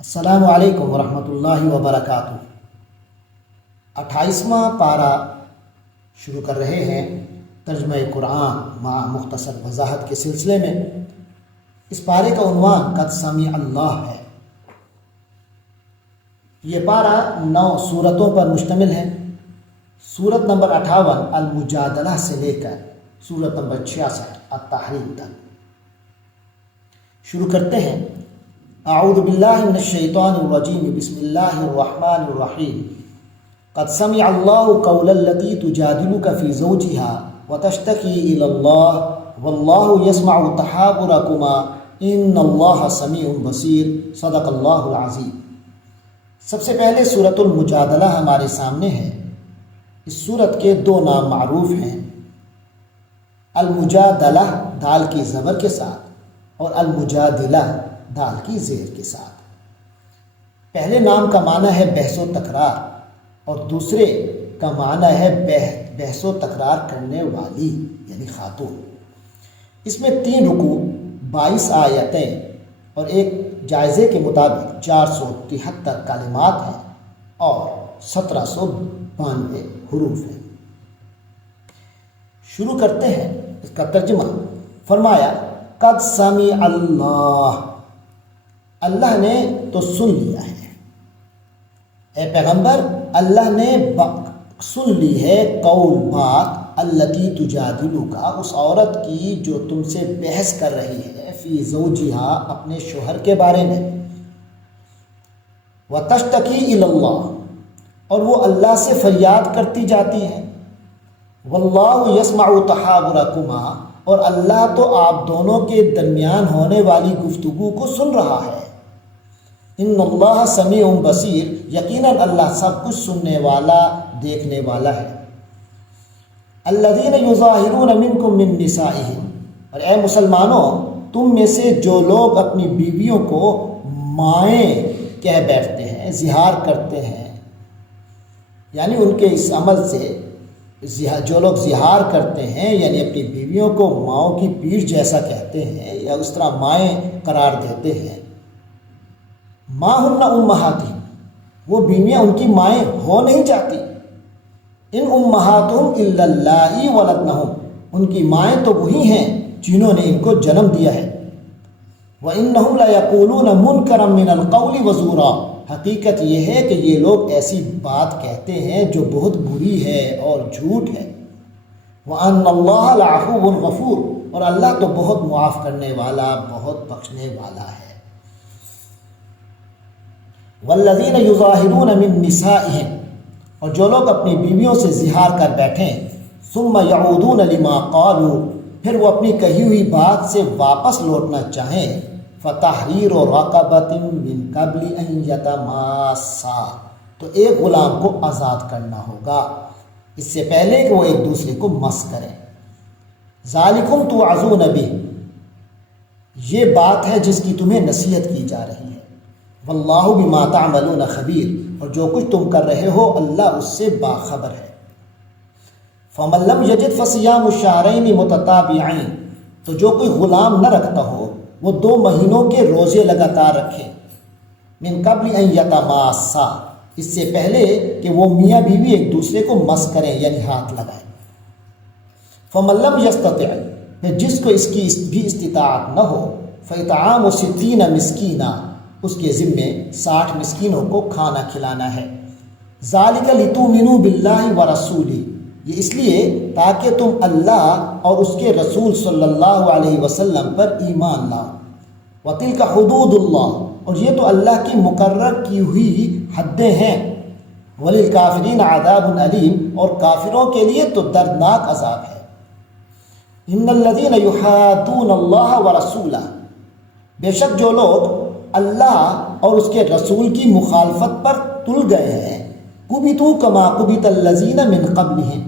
السلام علیکم ورحمۃ اللہ وبرکاتہ۔ 28واں پارہ شروع کر رہے ہیں ترجمہ قرآن مع مختصر وضاحت کے سلسلے میں۔ اس پارے کا عنوان قد سمع اللہ ہے۔ یہ پارہ 9 سورتوں پر مشتمل ہے۔ سورت نمبر 58 المجادلہ سے لے کر سورت نمبر 66 التحریم تک۔ شروع کرتے ہیں۔ اعوذ باللہ من الشیطان الرجیم، بسم اللہ الرحمن الرحیم۔ قد سمع اللہ قول التی تجادلک فی زوجہا وتشتکی الی اللہ واللہ یسمع تحاورکما ان اللہ سمیع بصیر، صدق اللہ العظیم۔ سب سے پہلے سورۃ المجادلہ ہمارے سامنے ہے۔ اس سورت کے 2 نام معروف ہیں، المجادلہ دال کی زبر کے ساتھ اور المجادلہ دال کی زیر کے ساتھ۔ پہلے نام کا معنی ہے بحث و تکرار اور دوسرے کا معنی ہے بحث و تکرار کرنے والی یعنی خاتون۔ اس میں 3 رکوع، 22 آیتیں اور ایک جائزے کے مطابق 473 کلمات ہیں اور 1792 حروف ہیں۔ شروع کرتے ہیں اس کا ترجمہ۔ فرمایا قد سمع اللہ، اللہ نے تو سن لیا ہے۔ اے پیغمبر، اللہ نے سن لی ہے قول بات التی تجادلک، اس عورت کی جو تم سے بحث کر رہی ہے، فی زوجہا اپنے شوہر کے بارے میں، وتشتکی الی اللہ اور وہ اللہ سے فریاد کرتی جاتی ہے، واللہ یسمع تحاورکما اور اللہ تو آپ دونوں کے درمیان ہونے والی گفتگو کو سن رہا ہے، ان اللہ سمیع بصیر، یقیناً اللہ سب کچھ سننے والا دیکھنے والا ہے۔ الذین یظاہرون منکم من نسائہم، اور اے مسلمانوں تم میں سے جو لوگ اپنی بیویوں کو مائیں کہہ بیٹھتے ہیں، اظہار کرتے ہیں، یعنی ان کے اس عمل سے جو لوگ اظہار کرتے ہیں یعنی اپنی بیویوں کو ماؤں کی پیٹھ جیسا کہتے ہیں یا اس طرح مائیں قرار دیتے ہیں، ما ہن امہاتہم، وہ بیویاں ان کی مائیں ہو نہیں جاتی، ان امہاتہم الا اللائی ولدنہم، ان کی مائیں تو وہی ہیں جنہوں نے ان کو جنم دیا ہے، وانہم لیقولون منکرا من القول وزورا، حقیقت یہ ہے کہ یہ لوگ ایسی بات کہتے ہیں جو بہت بری ہے اور جھوٹ ہے، وان اللہ لعفو غفور، اور اللہ تو بہت معاف کرنے والا بہت بخشنے والا ہے۔ والذین یظاہرون من نسائہم، اور جو لوگ اپنی بیویوں سے اظہار کر بیٹھیں، ثم یعودون لما قالوا، پھر وہ اپنی کہی ہوئی بات سے واپس لوٹنا چاہیں، فتحریر رقبۃ من قبل ان یتماسا، تو ایک غلام کو آزاد کرنا ہوگا اس سے پہلے کہ وہ ایک دوسرے کو مس کریں۔ ذالکم توعظون بہ، یہ بات ہے جس کی تمہیں نصیحت کی جا رہی ہے، واللہ بما تعملون خبیر، اور جو کچھ تم کر رہے ہو اللہ اس سے باخبر ہے۔ فمن لم یجد فصیام الشہرین متتابعین، تو جو کوئی غلام نہ رکھتا ہو وہ 2 مہینوں کے روزے لگاتار رکھے، من قبل ان یتماسا، اس سے پہلے کہ وہ میاں بیوی ایک دوسرے کو مس کریں یعنی ہاتھ لگائیں۔ فمن لم یستطع، جس کو اس کی بھی استطاعت نہ ہو، فاطعام 60 مسکینہ، اس کے ذمے 60 مسکینوں کو کھانا کھلانا ہے۔ ذالک لتؤمنوا باللہ ورسولہ، یہ اس لیے تاکہ تم اللہ اور اس کے رسول صلی اللہ علیہ وسلم پر ایمان لاؤ۔ وتلک حدود اللہ، اور یہ تو اللہ کی مقرر کی ہوئی حدیں ہیں۔ وللکافرین عذاب علیم، اور کافروں کے لیے تو دردناک عذاب ہے۔ ان الذین یحادون اللہ ورسولہ، بے شک جو لوگ اللہ اور اس کے رسول کی مخالفت پر تل گئے ہیں، کبتوا کما کبت الذین من قبلہم،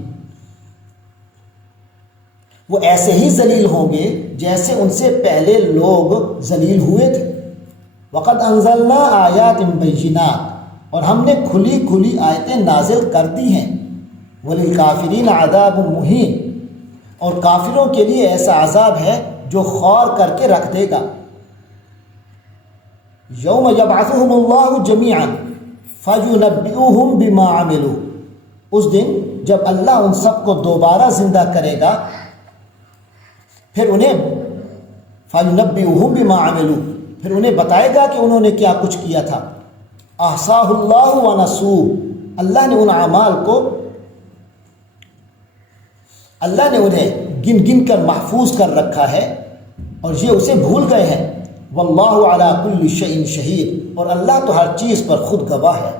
وہ ایسے ہی ذلیل ہوں گے جیسے ان سے پہلے لوگ ذلیل ہوئے تھے۔ وقد انزلنا آیات بینات، اور ہم نے کھلی کھلی آیتیں نازل کر دی ہیں۔ وللکافرین عذاب مہین، اور کافروں کے لیے ایسا عذاب ہے جو خوار کر کے رکھ دے گا۔ یوم یبعثہم اللہ جمیعا فینبئوہم بما عملوا، اس دن جب اللہ ان سب کو دوبارہ زندہ کرے گا، پھر انہیں فینبئوہم بما عملوا، پھر انہیں بتائے گا کہ انہوں نے کیا کچھ کیا تھا۔ احصاہ اللہ ونسوہ، اللہ نے ان اعمال کو، اللہ نے انہیں گن گن کر محفوظ کر رکھا ہے اور یہ اسے بھول گئے ہیں۔ واللہ علی کل شیء شہید، اور اللہ تو ہر چیز پر خود گواہ ہے۔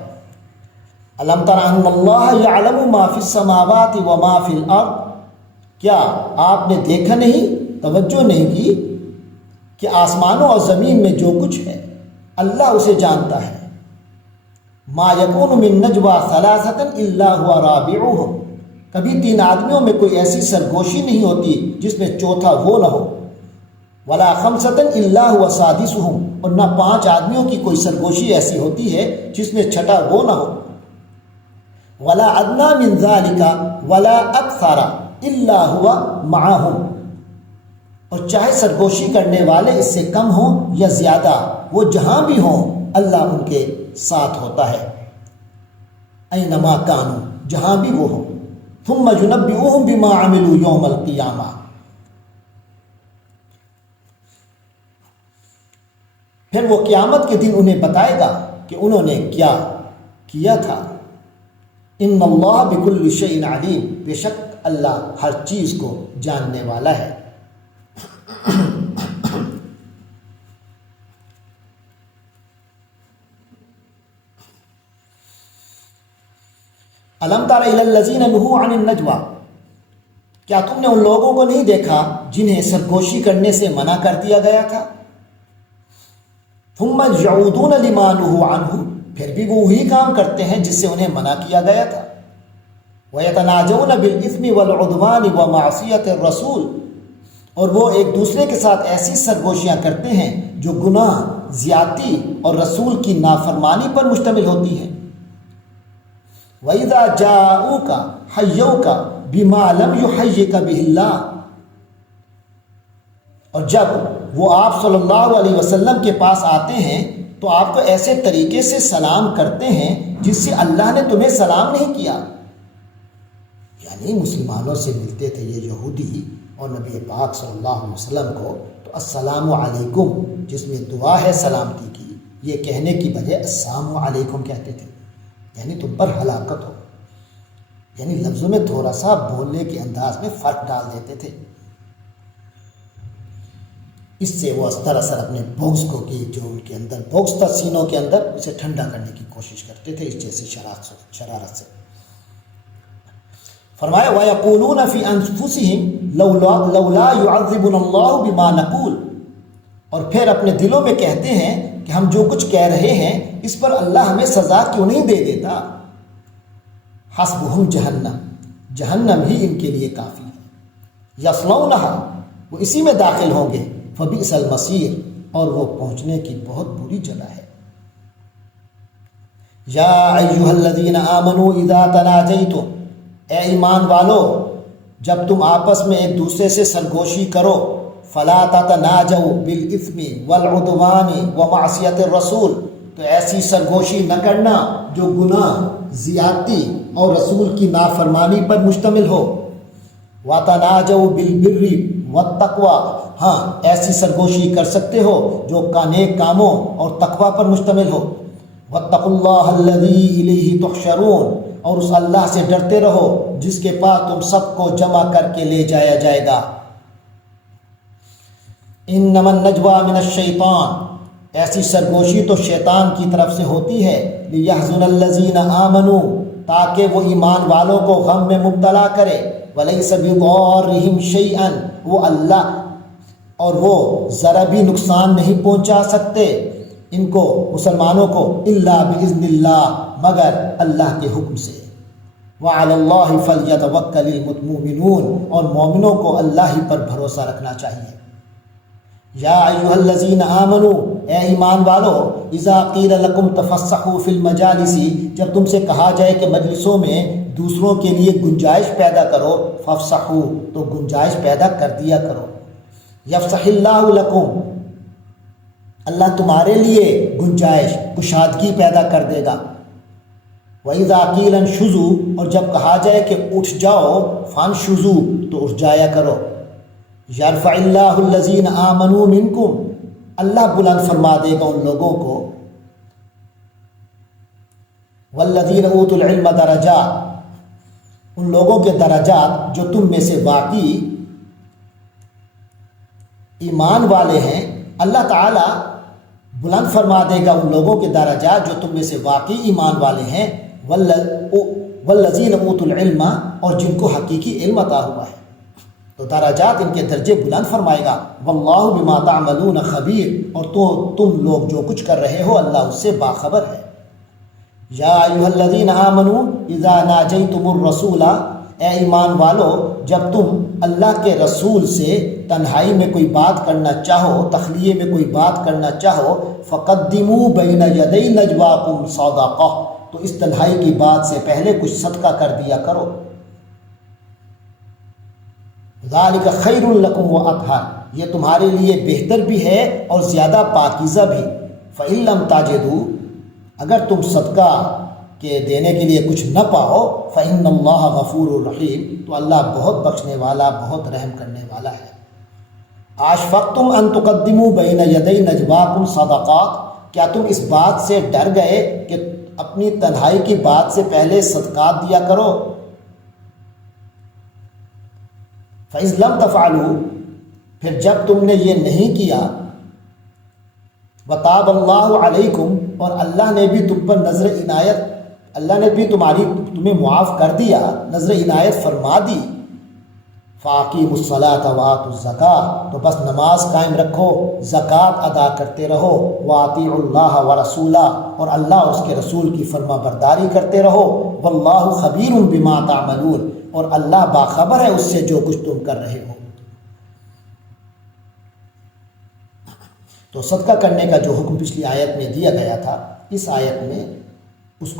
الم تر ان اللہ یعلم ما فی السماوات وما فی الارض، کیا آپ نے دیکھا نہیں، توجہ نہیں کی کہ آسمانوں اور زمین میں جو کچھ ہے اللہ اسے جانتا ہے۔ ما یکون من نجوی ثلاثۃ الا هو رابعهم، کبھی 3 آدمیوں میں کوئی ایسی سرگوشی نہیں ہوتی جس میں چوتھا وہ نہ ہو۔ ولا خمسۃ الا هو سادسهم، اور نہ 5 آدمیوں کی کوئی سرگوشی ایسی ہوتی ہے جس میں چھٹا وہ نہ ہو۔ ولا ادنی من ذلك ولا اکثر الا هو معهم، اور چاہے سرگوشی کرنے والے اس سے کم ہوں یا زیادہ، وہ جہاں بھی ہوں اللہ ان کے ساتھ ہوتا ہے۔ اینما کانوا، جہاں بھی وہ ہوں۔ ثم ینبئوہم بما عملوا یوم القیامہ، پھر وہ قیامت کے دن انہیں بتائے گا کہ انہوں نے کیا کیا تھا۔ ان اللہ بکل شیء علیم، بے شک اللہ ہر چیز کو جاننے والا ہے۔ الم تر الی الذین نہوا عن النجوی، کیا تم نے ان لوگوں کو نہیں دیکھا جنہیں سرگوشی کرنے سے منع کر دیا گیا تھا؟ ثم یعودون لما نہوا عنہ، پھر بھی وہ وہی کام کرتے ہیں جس سے انہیں منع کیا گیا تھا۔ وَيَتَنَاجَوْنَ بِالْإِثْمِ وَالْعُدْوَانِ وَمَعْصِيَةِ الرَّسُولِ، اور وہ ایک دوسرے کے ساتھ ایسی سرگوشیاں کرتے ہیں جو گناہ، زیادتی اور رسول کی نافرمانی پر مشتمل ہوتی ہیں۔ وَإِذَا جَاءُوكَ حَيَّوْكَ بِمَا لَمْ يُحَيِّكَ بِهِ اللَّهُ، اور جب وہ آپ صلی اللہ علیہ وسلم کے پاس آتے ہیں تو آپ کو ایسے طریقے سے سلام کرتے ہیں جس سے اللہ نے تمہیں سلام نہیں کیا۔ یعنی مسلمانوں سے ملتے تھے یہ یہودی اور نبی پاک صلی اللہ علیہ وسلم کو تو السلام علیکم، جس میں دعا ہے سلامتی کی، یہ کہنے کی بجائے السلام علیکم کہتے تھے، یعنی تم پر ہلاکت ہو، یعنی لفظوں میں تھوڑا سا بولنے کے انداز میں فرق ڈال دیتے تھے۔ اس سے وہ دراصل اپنے بغض کو، کہ جو ان کے اندر بغض تھا سینوں کے اندر، اسے ٹھنڈا کرنے کی کوشش کرتے تھے اس جیسی شرارت سے۔ فرمایا وَيَقُولُونَ فِي أَنفُسِهِمْ لَوْلَا يُعَذِّبُنَا اللَّهُ بِمَا نَقُولُ، اور پھر اپنے دلوں میں کہتے ہیں کہ ہم جو کچھ کہہ رہے ہیں اس پر اللہ ہمیں سزا کیوں نہیں دے دیتا۔ حسبهم جہنم، جہنم ہی ان کے لیے کافی ہے۔ یصلونها، وہ اسی میں داخل ہوں گے۔ فبئس المصیر، اور وہ پہنچنے کی بہت بری جگہ ہے۔ یا ایھا الذین آمنوا اذا تناجیتم، اے ایمان والو جب تم آپس میں ایک دوسرے سے سرگوشی کرو، فلا تتناجوا بالاثم والعدوان ومعصیۃ الرسول، تو ایسی سرگوشی نہ کرنا جو گناہ، زیادتی اور رسول کی نافرمانی پر مشتمل ہو۔ وتناجوا بالبر والتقوی، ہاں ایسی سرگوشی کر سکتے ہو جو نیک کاموں اور تقوی پر مشتمل ہو۔ واتقوا اللہ الذی الیہ تحشرون، اور اس اللہ سے ڈرتے رہو جس کے پاس تم سب کو جمع کر کے لے جایا جائے گا۔ انما النجوى من الشیطان، ایسی سرگوشی تو شیطان کی طرف سے ہوتی ہے۔ لیحزن الذین آمنوا، تاکہ وہ ایمان والوں کو غم میں مبتلا کرے۔ ولیس بضارہم شیئا، وہ اللہ اور وہ ذرا بھی نقصان نہیں پہنچا سکتے ان کو، مسلمانوں کو، الا باذن اللہ، مگر اللہ کے حکم سے۔ وعلی اللہ فلیتوکل المؤمنون، اور مومنوں کو اللہ ہی پر بھروسہ رکھنا چاہیے۔ یا ایھا الذین آمنوا، اے ایمان والو، اذا قیل لکم تفسحوا فی المجالس، جب تم سے کہا جائے کہ مجلسوں میں دوسروں کے لیے گنجائش پیدا کرو، فافسحوا، تو گنجائش پیدا کر دیا کرو۔ یفسح اللہ لکم، اللہ تمہارے لیے گنجائش کشادگی پیدا کر دے گا۔ وَإِذَا قِيلَ انشُزُوا، اور جب کہا جائے کہ اٹھ جاؤ، فانشزوا، تو اٹھ جایا کرو۔ یرفع اللہ الذین آمنوا منکم، اللہ بلند فرما دے گا ان لوگوں کو، والذین اوتوا العلم درجات، ان لوگوں کے درجات جو تم میں سے واقعی ایمان والے ہیں، اللہ تعالیٰ بلند فرما دے گا ان لوگوں کے درجات جو تم میں سے واقعی ایمان والے ہیں، والذین اوتوا العلم، اور جن کو حقیقی علم عطا ہوا ہے، تو درجات ان کے درجے بلند فرمائے گا۔ واللہ بما تعملون خبیر، اور تو تم لوگ جو کچھ کر رہے ہو اللہ اس سے باخبر ہے۔ یا ایھا الذین آمنوا اذا ناجیتم الرسول، اے ایمان والو جب تم اللہ کے رسول سے تنہائی میں کوئی بات کرنا چاہو، تخلیے میں کوئی بات کرنا چاہو، فقدموا بین یدی نجواکم صدقہ، تو اس تنہائی کی بات سے پہلے کچھ صدقہ کر دیا کرو۔ ذالک خیر لکم واطہر، یہ تمہارے لیے بہتر بھی ہے اور زیادہ پاکیزہ بھی۔ فإن لم تجدوا، اگر تم صدقہ کے دینے کے لیے کچھ نہ پاؤ، فإن اللہ غفور الرحیم، تو اللہ بہت بخشنے والا بہت رحم کرنے والا ہے۔ اشفقتم ان تقدموا بین یدی نجواکم صدقات، کیا تم اس بات سے ڈر گئے کہ اپنی تنہائی کی بات سے پہلے صدقات دیا کرو؟ فإذ لم تفعلوا، پھر جب تم نے یہ نہیں کیا، وتاب اللہ علیکم، اور اللہ نے بھی تم پر نظر عنایت، اللہ نے بھی تمہیں معاف کر دیا، نظر عنایت فرما دی، فاقیموا الصلاۃ وآتوا الزکاۃ، تو بس نماز قائم رکھو، زکوٰۃ ادا کرتے رہو، واطیعوا اللہ ورسولہ، اور اللہ اور اس کے رسول کی فرما برداری کرتے رہو، واللہ خبیر بما تعملون، اور اللہ باخبر ہے اس سے جو کچھ تم کر رہے ہو۔ تو صدقہ کرنے کا جو حکم پچھلی آیت میں دیا گیا تھا، اس آیت میں اس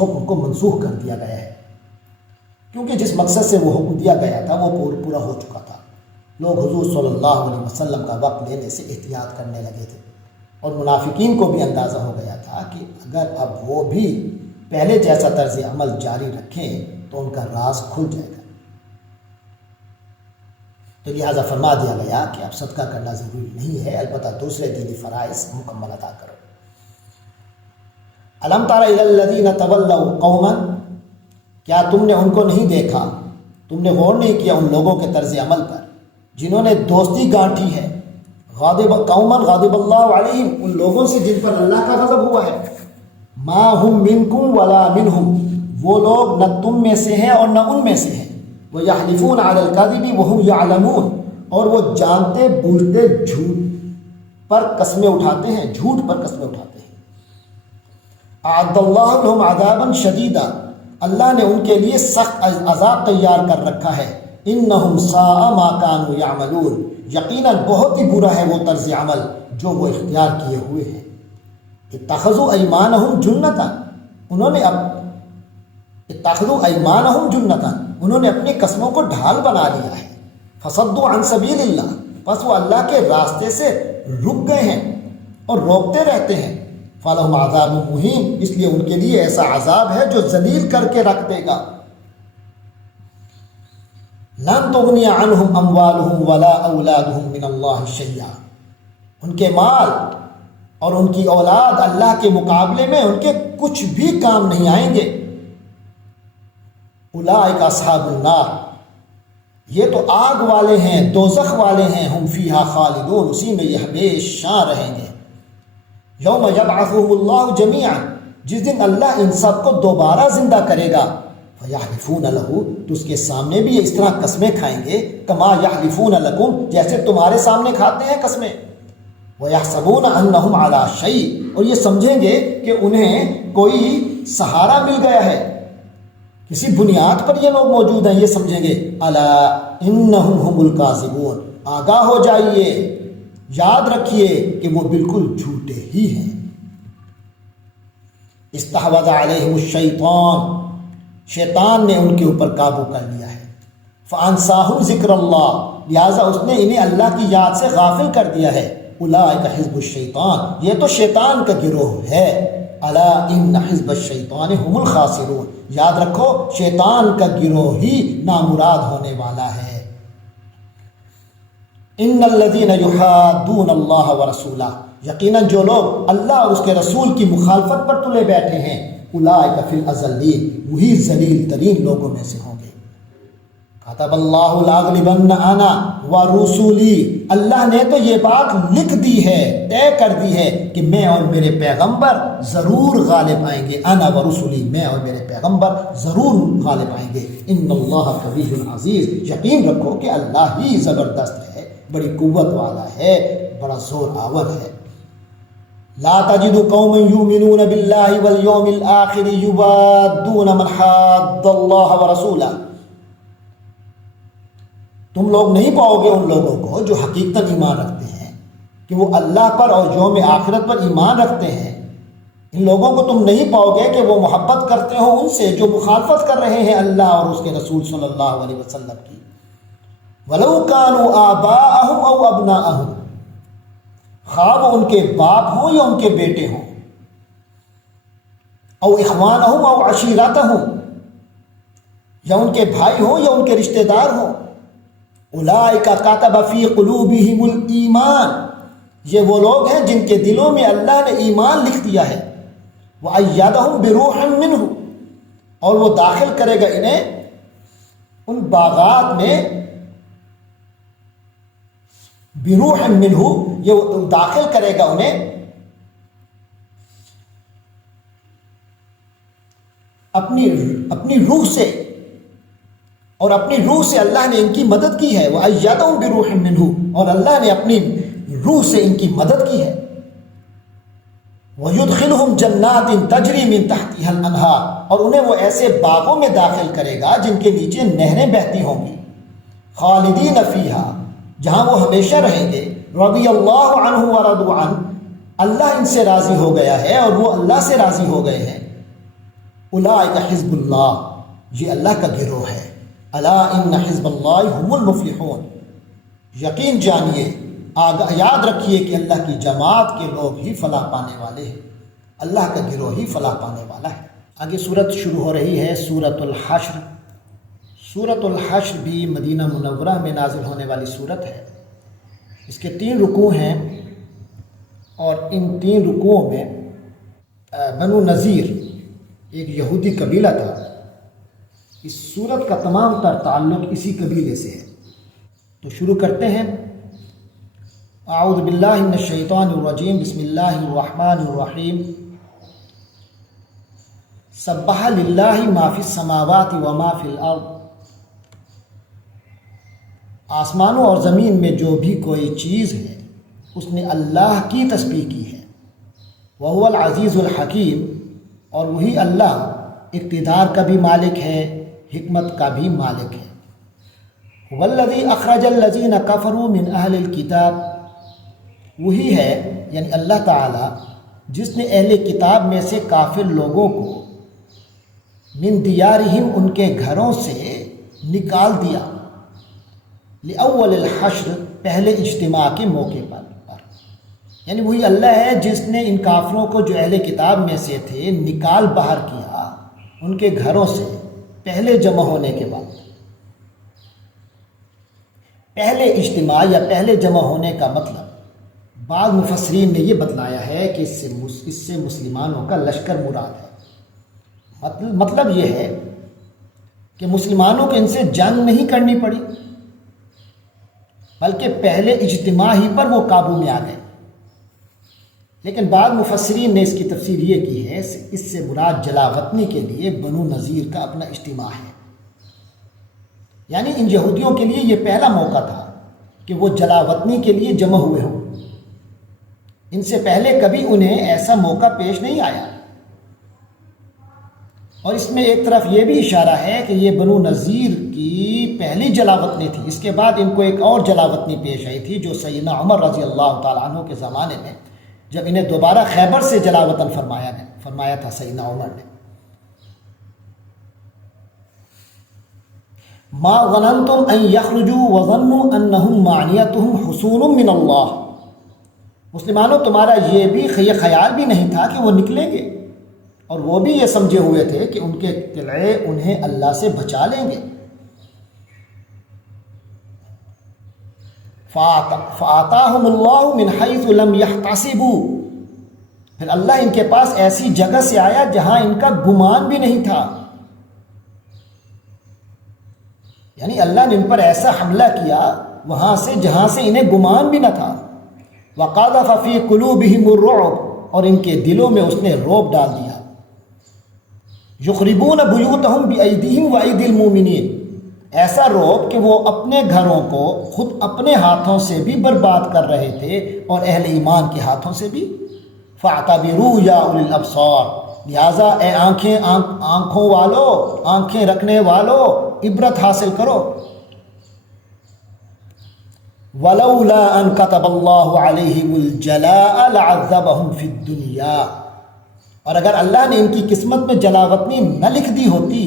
حکم کو منسوخ کر دیا گیا ہے، کیونکہ جس مقصد سے وہ حکم دیا گیا تھا وہ پورا ہو چکا تھا۔ لوگ حضور صلی اللہ علیہ وسلم کا وقت لینے سے احتیاط کرنے لگے تھے، اور منافقین کو بھی اندازہ ہو گیا تھا کہ اگر اب وہ بھی پہلے جیسا طرز عمل جاری رکھیں تو ان کا راز کھل جائے گا، تو لہٰذا فرما دیا گیا کہ اب صدقہ کرنا ضروری نہیں ہے، البتہ دوسرے دینی فرائض مکمل ادا کرو۔ الم تر الی الذین تولوا قوما، کیا تم نے ان کو نہیں دیکھا، تم نے غور نہیں کیا ان لوگوں کے طرز عمل پر جنہوں نے دوستی گانٹھی ہے، قوما غضب اللہ علیہم، ان لوگوں سے جن پر اللہ کا غضب ہوا ہے، ما ہم منکم ولا منہم، وہ لوگ نہ تم میں سے ہیں اور نہ ان میں سے ہیں، وَيَحْلِفُونَ عَلَى الْكَذِبِ وَهُمْ يَعْلَمُونَ، اور وہ جانتے بوجھتے جھوٹ پر قسمیں اٹھاتے ہیں، جھوٹ پر قسمیں اٹھاتے ہیں۔ اعد اللہ لہم عذابا شدیدا، اللہ نے ان کے لیے سخت عذاب تیار کر رکھا ہے، انہم ساء ما كانوا يعملون، یقیناً بہت ہی برا ہے وہ طرز عمل جو وہ اختیار کیے ہوئے ہیں۔ اتخذوا ایمانہم جنتا، اتخذوا ایمانہم جنتا، انہوں نے اپنی قسموں کو ڈھال بنا لیا ہے، فصدوا عن سبیل اللہ، بس وہ اللہ کے راستے سے رک گئے ہیں اور روکتے رہتے ہیں، فلہم عذاب مہین، اس لیے ان کے لیے ایسا عذاب ہے جو ذلیل کر کے رکھ دے گا۔ لن تغنی عنہم اموالہم ولا اولادہم من اللہ شیئا، ان کے مال اور ان کی اولاد اللہ کے مقابلے میں ان کے کچھ بھی کام نہیں آئیں گے۔ اولئک اصحاب النار، یہ تو آگ والے ہیں، دوزخ والے ہیں، ہم فیہا خالدون، اسی میں یہ ہمیشہ رہیں گے۔ یوم یبعثہم اللہ جمیعا، جس دن اللہ ان سب کو دوبارہ زندہ کرے گا، فیحلفون لہ، تو اس کے سامنے بھی یہ اس طرح قسمیں کھائیں گے، کما یحلفون لکم، جیسے تمہارے سامنے کھاتے ہیں قسمیں، ویحسبون انہم علی شیء، اور یہ سمجھیں گے کہ انہیں کوئی سہارا مل گیا ہے، کسی بنیاد پر یہ لوگ موجود ہیں، یہ سمجھیں گے الا انہم ہم الکاذبون، آگاہ ہو جائیے، یاد رکھیے کہ وہ بالکل جھوٹے ہی ہیں۔ استحوذ علیہم الشیطان، شیطان نے ان کے اوپر قابو کر لیا ہے، فانساہم ذکر اللہ، لہٰذا اس نے انہیں اللہ کی یاد سے غافل کر دیا ہے، اولئک حزب الشیطان، یہ تو شیطان کا گروہ ہے، الا ان حزب الشیطان هم الخاسرون، یاد رکھو شیطان کا گروہ ہی نامراد ہونے والا ہے۔ ان الذین یحادون اللہ ورسولہ، یقیناً جو لوگ اللہ اور اس کے رسول کی مخالفت پر تلے بیٹھے ہیں، اولئک فی الاذلین، وہی ذلیل ترین لوگوں میں سے ہوں گے۔ کتب اللہ لاغلبن انا ورسولی، اللہ نے تو یہ بات لکھ دی ہے، طے کر دی ہے کہ میں اور میرے پیغمبر ضرور غالب آئیں گے، انا ورسولی، میں اور میرے پیغمبر ضرور غالب آئیں گے۔ ان اللہ قوی عزیز، یقین رکھو کہ اللہ ہی زبردست ہے، بڑی قوت والا ہے، بڑا زور آور ہے۔ لا تجد قوما یؤمنون باللہ والیوم الآخر یوادون من حاد اللہ ورسولہ، تم لوگ نہیں پاؤ گے ان لوگوں کو جو حقیقتاً ایمان رکھتے ہیں، کہ وہ اللہ پر اور یوم آخرت پر ایمان رکھتے ہیں، ان لوگوں کو تم نہیں پاؤ گے کہ وہ محبت کرتے ہوں ان سے جو مخالفت کر رہے ہیں اللہ اور اس کے رسول صلی اللہ علیہ وسلم کی۔ وَلَوْ كَانُوا آبَاءَهُمْ أَوْ أَبْنَاءَهُمْ، خواہ وہ ان کے باپ ہوں یا ان کے بیٹے ہوں، او اخوانہم او عشیرتہم، یا ان کے بھائی ہوں یا ان کے رشتہ دار ہوں، اولئک کتب فی قلوبہم الایمان، یہ وہ لوگ ہیں جن کے دلوں میں اللہ نے ایمان لکھ دیا ہے، وأیدہم بروح منہ، اور وہ داخل کرے گا انہیں ان باغات میں، بروح منہ، یہ داخل کرے گا انہیں اپنی روح سے، اور اپنی روح سے اللہ نے ان کی مدد کی ہے، وَأَيَّدَهُمْ بِرُوحٍ مِّنْهُ، اور اللہ نے اپنی روح سے ان کی مدد کی ہے، وَيُدْخِلُهُمْ جَنَّاتٍ تَجْرِي مِن تَحْتِهَا الْأَنْهَارُ، اور انہیں وہ ایسے باغوں میں داخل کرے گا جن کے نیچے نہریں بہتی ہوں گی، خالدین فیہا، جہاں وہ ہمیشہ رہیں گے، رضی اللہ عنہ ورضوا عنہ، اللہ ان سے راضی ہو گیا ہے اور وہ اللہ سے راضی ہو گئے ہیں۔ اولئک حزب اللہ، یہ اللہ کا گروہ ہے، الا ان حزب اللہ هم المفلحون، یقین جانیے، یاد رکھیے کہ اللہ کی جماعت کے لوگ ہی فلاح پانے والے ہیں، اللہ کا گروہ ہی فلاح پانے والا ہے۔ آگے صورت شروع ہو رہی ہے، سورۃ الحشر۔ سورۃ الحشر بھی مدینہ منورہ میں نازل ہونے والی صورت ہے۔ اس کے 3 رکوع ہیں، اور ان 3 رکوعوں میں بنو نذیر ایک یہودی قبیلہ تھا، اس صورت کا تمام تر تعلق اسی قبیلے سے ہے۔ تو شروع کرتے ہیں، اعوذ باللہ من الشیطان الرجیم، بسم اللہ الرحمن الرحیم، سبح للہ ما فی السماوات وما فی الارض، آسمانوں اور زمین میں جو بھی کوئی چیز ہے اس نے اللہ کی تسبیح کی ہے، وَهُوَ الْعَزِيزُ الْحَكِيمُ، اور وہی اللہ اقتدار کا بھی مالک ہے، حکمت کا بھی مالک ہے۔ وَالَّذِي أَخْرَجَ الَّذِينَ كَفَرُوا مِنْ أَهْلِ الْكِتَابِ، وہی ہے یعنی اللہ تعالی جس نے اہل کتاب میں سے کافر لوگوں کو من دیارہم، ان کے گھروں سے نکال دیا، لأول الحشر، پہلے اجتماع کے موقع پر، یعنی وہی اللہ ہے جس نے ان کافروں کو جو اہل کتاب میں سے تھے نکال باہر کیا ان کے گھروں سے پہلے جمع ہونے کے بعد۔ پہلے اجتماع یا پہلے جمع ہونے کا مطلب بعض مفسرین نے یہ بتلایا ہے کہ اس سے مسلمانوں کا لشکر مراد ہے۔ مطلب یہ ہے کہ مسلمانوں کو ان سے جنگ نہیں کرنی پڑی، بلکہ پہلے اجتماع ہی پر وہ قابو میں آ گئے۔ لیکن بعض مفسرین نے اس کی تفسیر یہ کی ہے، اس سے مراد جلاوطنی کے لیے بنو نذیر کا اپنا اجتماع ہے، یعنی ان یہودیوں کے لیے یہ پہلا موقع تھا کہ وہ جلاوطنی کے لیے جمع ہوئے ہوں، ان سے پہلے کبھی انہیں ایسا موقع پیش نہیں آیا۔ اور اس میں ایک طرف یہ بھی اشارہ ہے کہ یہ بنو نذیر کی پہلی جلاوطنی تھی، اس کے بعد ان کو ایک اور جلاوطنی پیش آئی تھی جو سیدنا عمر رضی اللہ تعالیٰ عنہ کے زمانے میں، جب انہیں دوبارہ خیبر سے جلاوطن فرمایا تھا سیدنا عمر نے۔ ما ظننتم ان یخرجوا وظنوا انہم معنیتہم حصون من اللہ، مسلمانوں تمہارا یہ خیال بھی نہیں تھا کہ وہ نکلیں گے، اور وہ بھی یہ سمجھے ہوئے تھے کہ ان کے قلعے انہیں اللہ سے بچا لیں گے۔ فَآتَاهُمُ اللَّهُ مِنْ حَيْثُ لَمْ يَحْتَسِبُوا، پھر اللہ ان کے پاس ایسی جگہ سے آیا جہاں ان کا گمان بھی نہیں تھا، یعنی اللہ نے ان پر ایسا حملہ کیا وہاں سے جہاں سے انہیں گمان بھی نہ تھا۔ وَقَذَفَ فِي قُلُوبِهِمُ الرُّعْبَ، اور ان کے دلوں میں اس نے رعب ڈال دیا۔ يُخْرِبُونَ بُيُوتَهُمْ بِأَيْدِيهِمْ وَأَيْدِي الْمُؤْمِنِينَ، ایسا رعب کہ وہ اپنے گھروں کو خود اپنے ہاتھوں سے بھی برباد کر رہے تھے اور اہل ایمان کے ہاتھوں سے بھی۔ فَاعْتَبِرُوا يَا أُولِي الْأَبْصَارِ، لہٰذا اے آنکھوں والو، آنکھیں رکھنے والو، عبرت حاصل کرو۔ وَلَوْلَا أَن كَتَبَ اللَّهُ عَلَيْهِمُ الْجَلَاءَ لَعَذَّبَهُمْ فِي الدُّنْيَا، اور اگر اللہ نے ان کی قسمت میں جلاوطنی نہ لکھ دی ہوتی،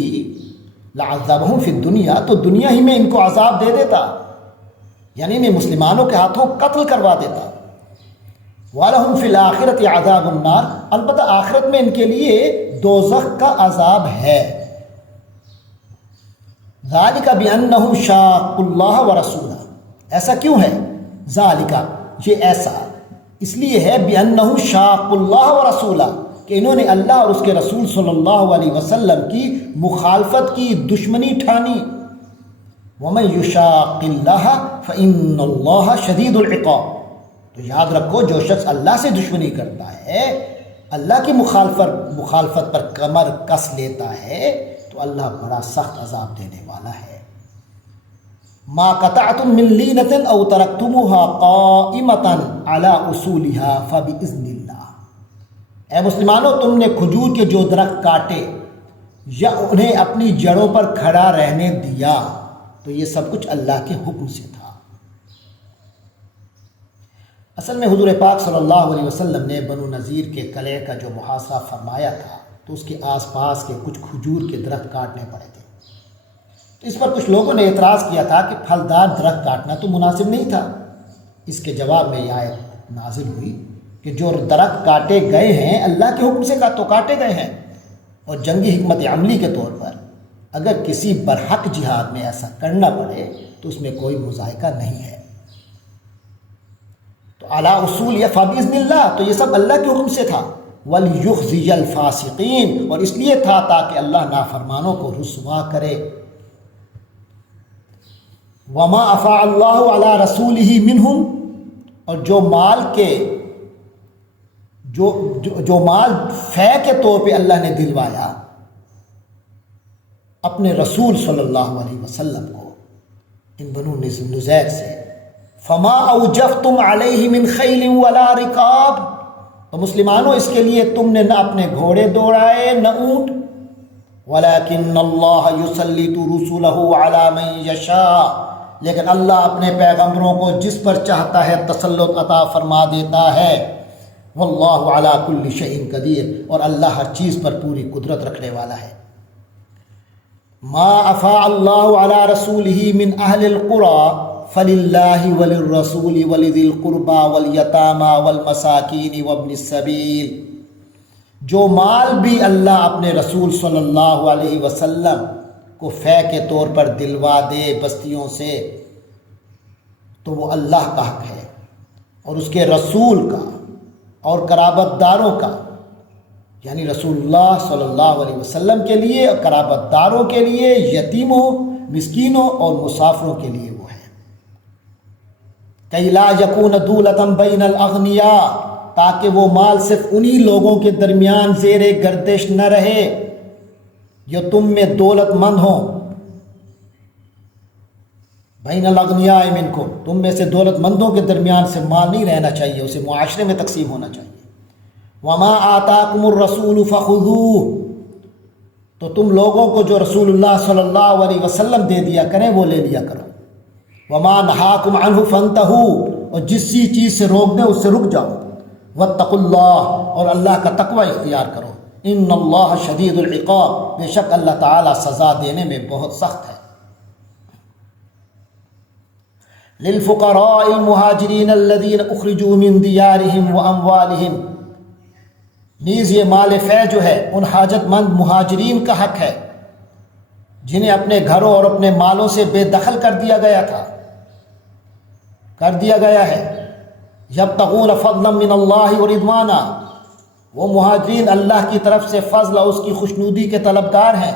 لَعَذَّبَهُمْ فِي الدُّنْيَا، تو دنیا ہی میں ان کو عذاب دے دیتا، یعنی انہیں مسلمانوں کے ہاتھوں قتل کروا دیتا۔ وَلَهُمْ فِي الْآخِرَةِ عَذَابُ النَّارِ، البتہ آخرت میں ان کے لیے دوزخ کا عذاب ہے۔ ذَلِكَ بِأَنَّهُمْ شَاقُّوا اللَّهَ وَرَسُولَهُ، ایسا کیوں ہے؟ ذَلِكَ، یہ ایسا اس لیے ہے، بِأَنَّهُمْ شَاقُّوا اللَّهَ وَرَسُولَهُ، کہ انہوں نے اللہ اور اس کے رسول صلی اللہ علیہ وسلم کی مخالفت کی، دشمنی ٹھانی۔ وَمَن يُشَاقِّ اللَّهَ فَإِنَّ اللَّهَ شَدِيدُ الْعِقَابِ، تو یاد رکھو جو شخص اللہ سے دشمنی کرتا ہے، اللہ کی مخالفت پر کمر کس لیتا ہے، تو اللہ بڑا سخت عذاب دینے والا ہے۔ مَا قَطَعْتُم مِّن لِّينَةٍ أَوْ تَرَكْتُمُوهَا قَائِمَةً عَلَىٰ أُصُولِهَا فَبِإِذْنِ اللَّهِ، اے مسلمانوں تم نے کھجور کے جو درخت کاٹے یا انہیں اپنی جڑوں پر کھڑا رہنے دیا، تو یہ سب کچھ اللہ کے حکم سے تھا۔ اصل میں حضور پاک صلی اللہ علیہ وسلم نے بنو نذیر کے قلعے کا جو محاصرہ فرمایا تھا، تو اس کے آس پاس کے کچھ کھجور کے درخت کاٹنے پڑے تھے۔ تو اس پر کچھ لوگوں نے اعتراض کیا تھا کہ پھلدار درخت کاٹنا تو مناسب نہیں تھا۔ اس کے جواب میں یہ آیت نازل ہوئی کہ جو درخت کاٹے گئے ہیں اللہ کے حکم سے تو کاٹے گئے ہیں، اور جنگی حکمت عملی کے طور پر اگر کسی برحق جہاد میں ایسا کرنا پڑے تو اس میں کوئی مذائقہ نہیں ہے۔ تو اعلیٰ اصول یا فَبِإِذْنِ اللَّهِ، تو یہ سب اللہ کے حکم سے تھا۔ وَلْيُخْزِيَ الْفَاسِقِينَ، اور اس لیے تھا تاکہ اللہ نافرمانوں کو رسوا کرے۔ وَمَا أَفَاءَ اللَّهُ عَلَىٰ رَسُولِهِ مِنْهُمْ، اور جو مال فے کے طور پہ اللہ نے دلوایا اپنے رسول صلی اللہ علیہ وسلم کو ان بنو نذیر سے، فما اوجفتم علیہ من خیل ولا رکاب، تو مسلمانوں اس کے لیے تم نے نہ اپنے گھوڑے دوڑائے نہ اونٹ، ولکن اللہ یسلط رسلہ علی من یشاء، لیکن اللہ اپنے پیغمبروں کو جس پر چاہتا ہے تسلط عطا فرما دیتا ہے۔ واللہ علی کل شیء قدیر، اور اللہ ہر چیز پر پوری قدرت رکھنے والا ہے۔ ما افاء اللہ علی رسولہ من اہل القری فللہ وللرسول ولذی القربى والیتامى والمساکین وابن السبیل، جو مال بھی اللہ اپنے رسول صلی اللہ علیہ وسلم کو فے کے طور پر دلوا دے بستیوں سے، تو وہ اللہ کا حق ہے، اور اس کے رسول کا اور قرابت داروں کا، یعنی رسول اللہ صلی اللہ علیہ وسلم کے لیے، قرابت داروں کے لیے، یتیموں، مسکینوں اور مسافروں کے لیے وہ ہے۔ کَإْ لَا يَكُونَ دُولَةً بَيْنَ الْأَغْنِيَاءِ، تاکہ وہ مال صرف انہی لوگوں کے درمیان زیر گردش نہ رہے جو تم میں دولت مند ہوں۔ بین الاغنیاء منکم، تم میں سے دولت مندوں کے درمیان سے مال نہیں رہنا چاہیے، اسے معاشرے میں تقسیم ہونا چاہیے۔ وما آتاکم الرسول فخذوہ، تو تم لوگوں کو جو رسول اللہ صلی اللہ علیہ وسلم دے دیا کریں وہ لے لیا کرو۔ وما نہاکم عنہ فانتہوا، اور جس چیز سے روک دیں اس سے رک جاؤ۔ واتقوا اللہ، اور اللہ کا تقوی اختیار کرو۔ ان اللہ شدید العقاب، بے شک اللہ تعالی سزا دینے میں بہت سخت ہے۔ للفقراء المہاجرین الذین اخرجوا من دیارہم واموالہم، نیز یہ مال فے جو ہے ان حاجت مند مہاجرین کا حق ہے جنہیں اپنے گھروں اور اپنے مالوں سے بے دخل کر دیا ہے۔ یبتغون فضلا من اللہ ورضوانا، وہ مہاجرین اللہ کی طرف سے فضل اور اس کی خوشنودی کے طلبگار ہیں۔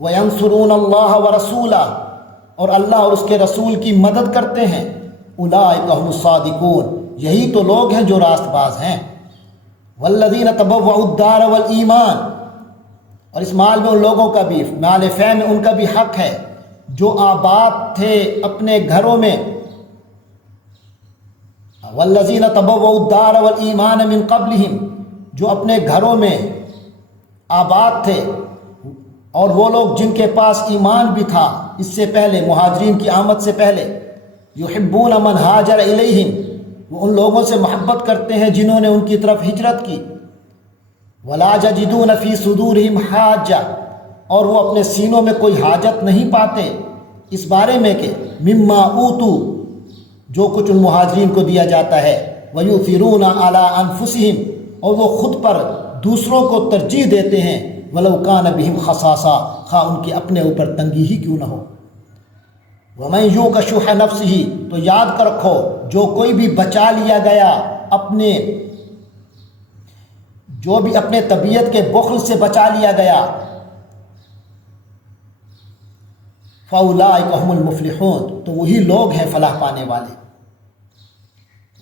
وینصرون اللہ ورسولہ، اور اللہ اور اس کے رسول کی مدد کرتے ہیں۔ اولئک هم الصادقون، یہی تو لوگ ہیں جو راست باز ہیں۔ والذین تبوؤا الدار والایمان، اور اس مال میں ان لوگوں کا بھی، مال فے میں ان کا بھی حق ہے جو آباد تھے اپنے گھروں میں۔ والذین تبوؤا الدار والایمان من قبلہم، جو اپنے گھروں میں آباد تھے، اور وہ لوگ جن کے پاس ایمان بھی تھا اس سے پہلے، مہاجرین کی آمد سے پہلے۔ یحبون من ہاجر الیہم، وہ ان لوگوں سے محبت کرتے ہیں جنہوں نے ان کی طرف ہجرت کی۔ ولا یجدون فی صدورہم حاجہ، اور وہ اپنے سینوں میں کوئی حاجت نہیں پاتے اس بارے میں کہ مما اوتوا، جو کچھ ان مہاجرین کو دیا جاتا ہے۔ ویؤثرون علی انفسہم، اور وہ خود پر دوسروں کو ترجیح دیتے ہیں۔ ولو کان بہم خصاصہ، خواہ ان کے اپنے اوپر تنگی ہی کیوں نہ ہو۔ ومن یوق شح نفسہ، تو یاد کر رکھو جو کوئی بھی بچا لیا گیا جو بھی اپنے طبیعت کے بخل سے بچا لیا گیا، فاولئک هم المفلحون، تو وہی لوگ ہیں فلاح پانے والے۔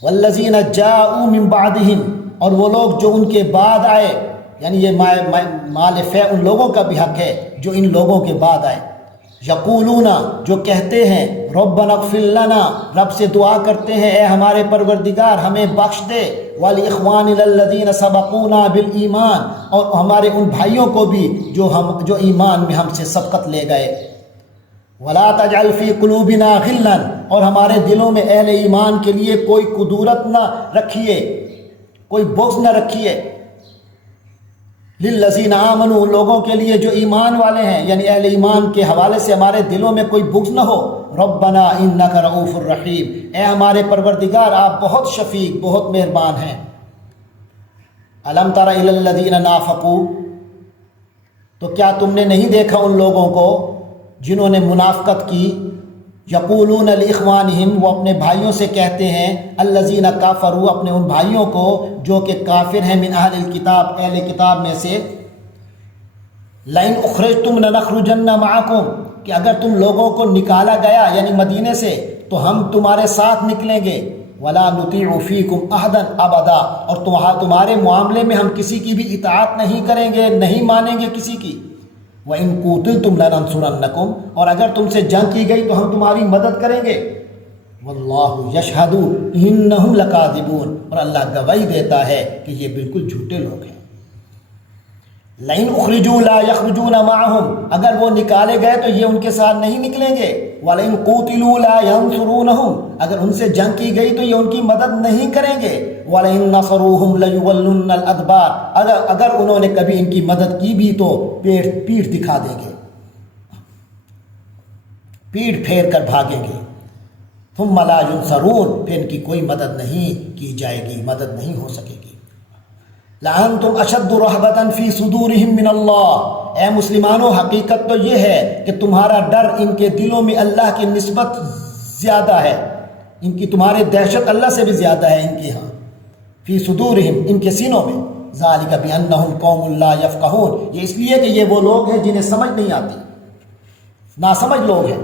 والذین جاءوا من بعدہم، اور وہ لوگ جو ان کے بعد آئے، یعنی یہ مال فے ان لوگوں کا بھی حق ہے جو ان لوگوں کے بعد آئے۔ یقولون، جو کہتے ہیں، ربنا اغفر لنا، رب سے دعا کرتے ہیں اے ہمارے پروردگار ہمیں بخش دے، ولاخواننا الذین سبقونا بالایمان، اور ہمارے ان بھائیوں کو بھی جو ایمان میں ہم سے سبقت لے گئے۔ ولا تجعل فی قلوبنا غلا، اور ہمارے دلوں میں اہل ایمان کے لیے کوئی کدورت نہ رکھیے، کوئی بغض نہ رکھیے۔ للذین آمنوا، ان لوگوں کے لیے جو ایمان والے ہیں، یعنی اہل ایمان کے حوالے سے ہمارے دلوں میں کوئی بغض نہ ہو۔ ربنا انک رؤوف الرحیم، اے ہمارے پروردگار آپ بہت شفیق، بہت مہربان ہیں۔ الم تر الی الذین نافقوا، تو کیا تم نے نہیں دیکھا ان لوگوں کو جنہوں نے منافقت کی؟ یقولون لاخوانہم، وہ اپنے بھائیوں سے کہتے ہیں، الذین کافروا، اپنے ان بھائیوں کو جو کہ کافر ہیں، من اہل الکتاب، اہل کتاب میں سے، لئن اخرجتم لنخرجن معکم، کہ اگر تم لوگوں کو نکالا گیا یعنی مدینے سے تو ہم تمہارے ساتھ نکلیں گے۔ ولا نطیع فیکم احدا ابدا، اور تمہارے معاملے میں ہم کسی کی بھی اطاعت نہیں کریں گے، نہیں مانیں گے کسی کی۔ وَإِن قُوتِلْتُمْ لَنَنصُرَنَّكُمْ، اور اگر تم سے جنگ کی گئی تو ہم تمہاری مدد کریں گے۔ وَاللَّهُ يَشْهَدُ إِنَّهُمْ لَكَاذِبُونَ، اور اللہ گواہی دیتا ہے کہ یہ بالکل جھوٹے لوگ ہیں۔ لَإِنْ أُخْرِجُوا لَا يَخْرُجُونَ مَعَهُمْ، اگر وہ نکالے گئے تو یہ ان کے ساتھ نہیں نکلیں گے۔ وَلَئِنْ قُوتِلُوا لَا يَنْصُرُونَهُمْ، اگر ان سے جنگ کی گئی تو یہ ان کی مدد نہیں کریں گے۔ وَلَئِنْ نَصَرُوهُمْ لَيُوَلُّنَّ الْأَدْبَارَ، اگر انہوں نے کبھی ان کی مدد کی بھی تو پیٹھ دکھا دیں گے، پیٹھ پھیر کر بھاگیں گے۔ ثُمَّ لَا يُنصَرُونَ، پھر ان کی کوئی مدد نہیں کی جائے گی، مدد نہیں ہو سکے گی۔ لَأَنْتُمْ أَشَدُّ رَهْبَةً فِي صُدُورِهِمْ مِنَ اللَّهِ، اے مسلمانوں حقیقت تو یہ ہے کہ تمہارا ڈر ان کے دلوں میں اللہ کی نسبت زیادہ ہے، ان کی تمہارے دہشت اللہ سے بھی زیادہ ہے ان کے ہاں۔ فی صدورہم، ان کے سینوں میں۔ ذالک بانہم قوم لا یفقہون، یہ اس لیے کہ یہ وہ لوگ ہیں جنہیں سمجھ نہیں آتی، ناسمجھ لوگ ہیں۔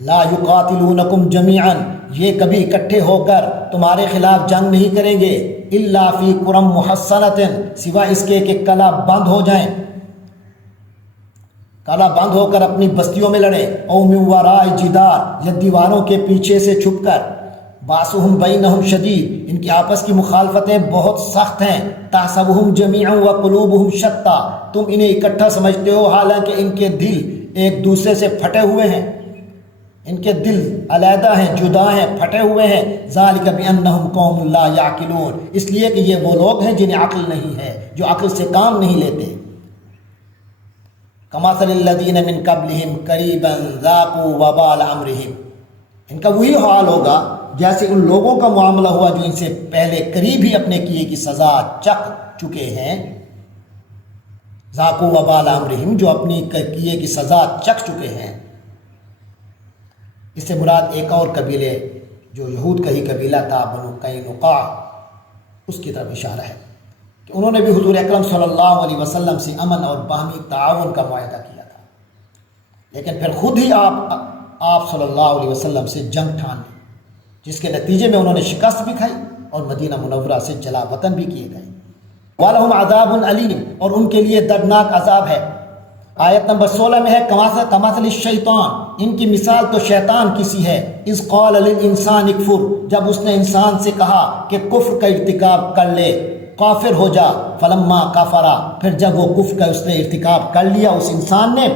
لا یقاتلونکم جمیعا، یہ کبھی اکٹھے ہو کر تمہارے خلاف جنگ نہیں کریں گے، الا فی قرى محصنۃ، سوائے اس کے کہ کلا بند ہو جائیں، کلا بند ہو کر اپنی بستیوں میں لڑیں، او من وراء جدار، یا دیواروں کے پیچھے سے چھپ کر۔ باسہم بینہم شدید، ان کی آپس کی مخالفتیں بہت سخت ہیں۔ تحسبہم جمیعا وقلوبہم شتیٰ، تم انہیں اکٹھا سمجھتے ہو حالانکہ ان کے دل ایک دوسرے سے پھٹے ہوئے ہیں، ان کے دل علیحدہ ہیں، جدا ہیں، پھٹے ہوئے ہیں۔ ذالک بانہم قوم لا یعقلون، اس لیے کہ یہ وہ لوگ ہیں جنہیں عقل نہیں ہے، جو عقل سے کام نہیں لیتے۔ کمثل الذین من قبلہم قریبا ذاقوا وبال امرہم، ان کا وہی حال ہوگا جیسے ان لوگوں کا معاملہ ہوا جو ان سے پہلے قریب ہی اپنے کیے کی سزا چکھ چکے ہیں، ذاقوا وبال امرہم، جو اپنی کیے کی سزا چکھ چکے ہیں۔ اس سے مراد ایک اور قبیلے جو یہود کا ہی قبیلہ تھا، بنو قینقاع، اس کی طرف اشارہ ہے کہ انہوں نے بھی حضور اکرم صلی اللہ علیہ وسلم سے امن اور باہمی تعاون کا معاہدہ کیا تھا، لیکن پھر خود ہی آپ صلی اللہ علیہ وسلم سے جنگ ٹھان لی، جس کے نتیجے میں انہوں نے شکست بھی کھائی اور مدینہ منورہ سے جلا وطن بھی کیے گئے۔ وَلَهُمْ عَذَابٌ عَلِيمٌ، اور ان کے لیے دردناک عذاب ہے۔ آیت نمبر 16 میں ہے کمثل الشیطان، ان کی مثال تو شیطان کی سی ہے، اذ قال للانسان اکفر، جب اس نے انسان سے کہا کہ کفر کا ارتکاب کر لے، کافر ہو جا، فلما کفرا، پھر جب وہ کفر کا اس نے ارتکاب کر لیا اس انسان نے،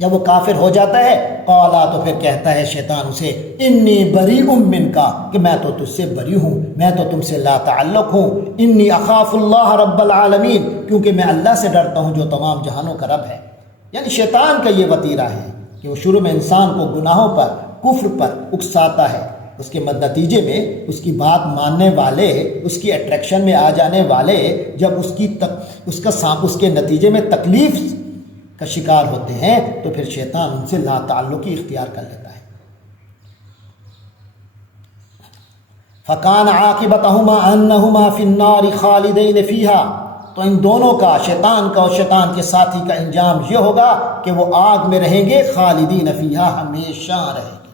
جب وہ کافر ہو جاتا ہے، قالا، تو پھر کہتا ہے شیطان اسے، انی بریء منک، کہ میں تو تجھ سے بری ہوں، میں تو تم سے لا تعلق ہوں، انی اخاف اللہ رب العالمین، کیونکہ میں اللہ سے ڈرتا ہوں جو تمام جہانوں کا رب ہے۔ یعنی شیطان کا یہ وتیرہ ہے کہ وہ شروع میں انسان کو گناہوں پر، کفر پر اکساتا ہے، اس کے نتیجے میں اس کی بات ماننے والے، اس کی اٹریکشن میں آ جانے والے جب اس کے نتیجے میں تکلیف کا شکار ہوتے ہیں تو پھر شیطان ان سے لا تعلقی اختیار کر لیتا ہے۔ فَكَانَ عَاقِبَتَهُمَا أَنَّهُمَا فِي النَّارِ خَالِدَيْنِ فِيهَا، تو ان دونوں کا، شیطان کا اور شیطان کے ساتھی کا انجام یہ ہوگا کہ وہ آگ میں رہیں گے، خالدین فیہا، ہمیشہ رہیں گے۔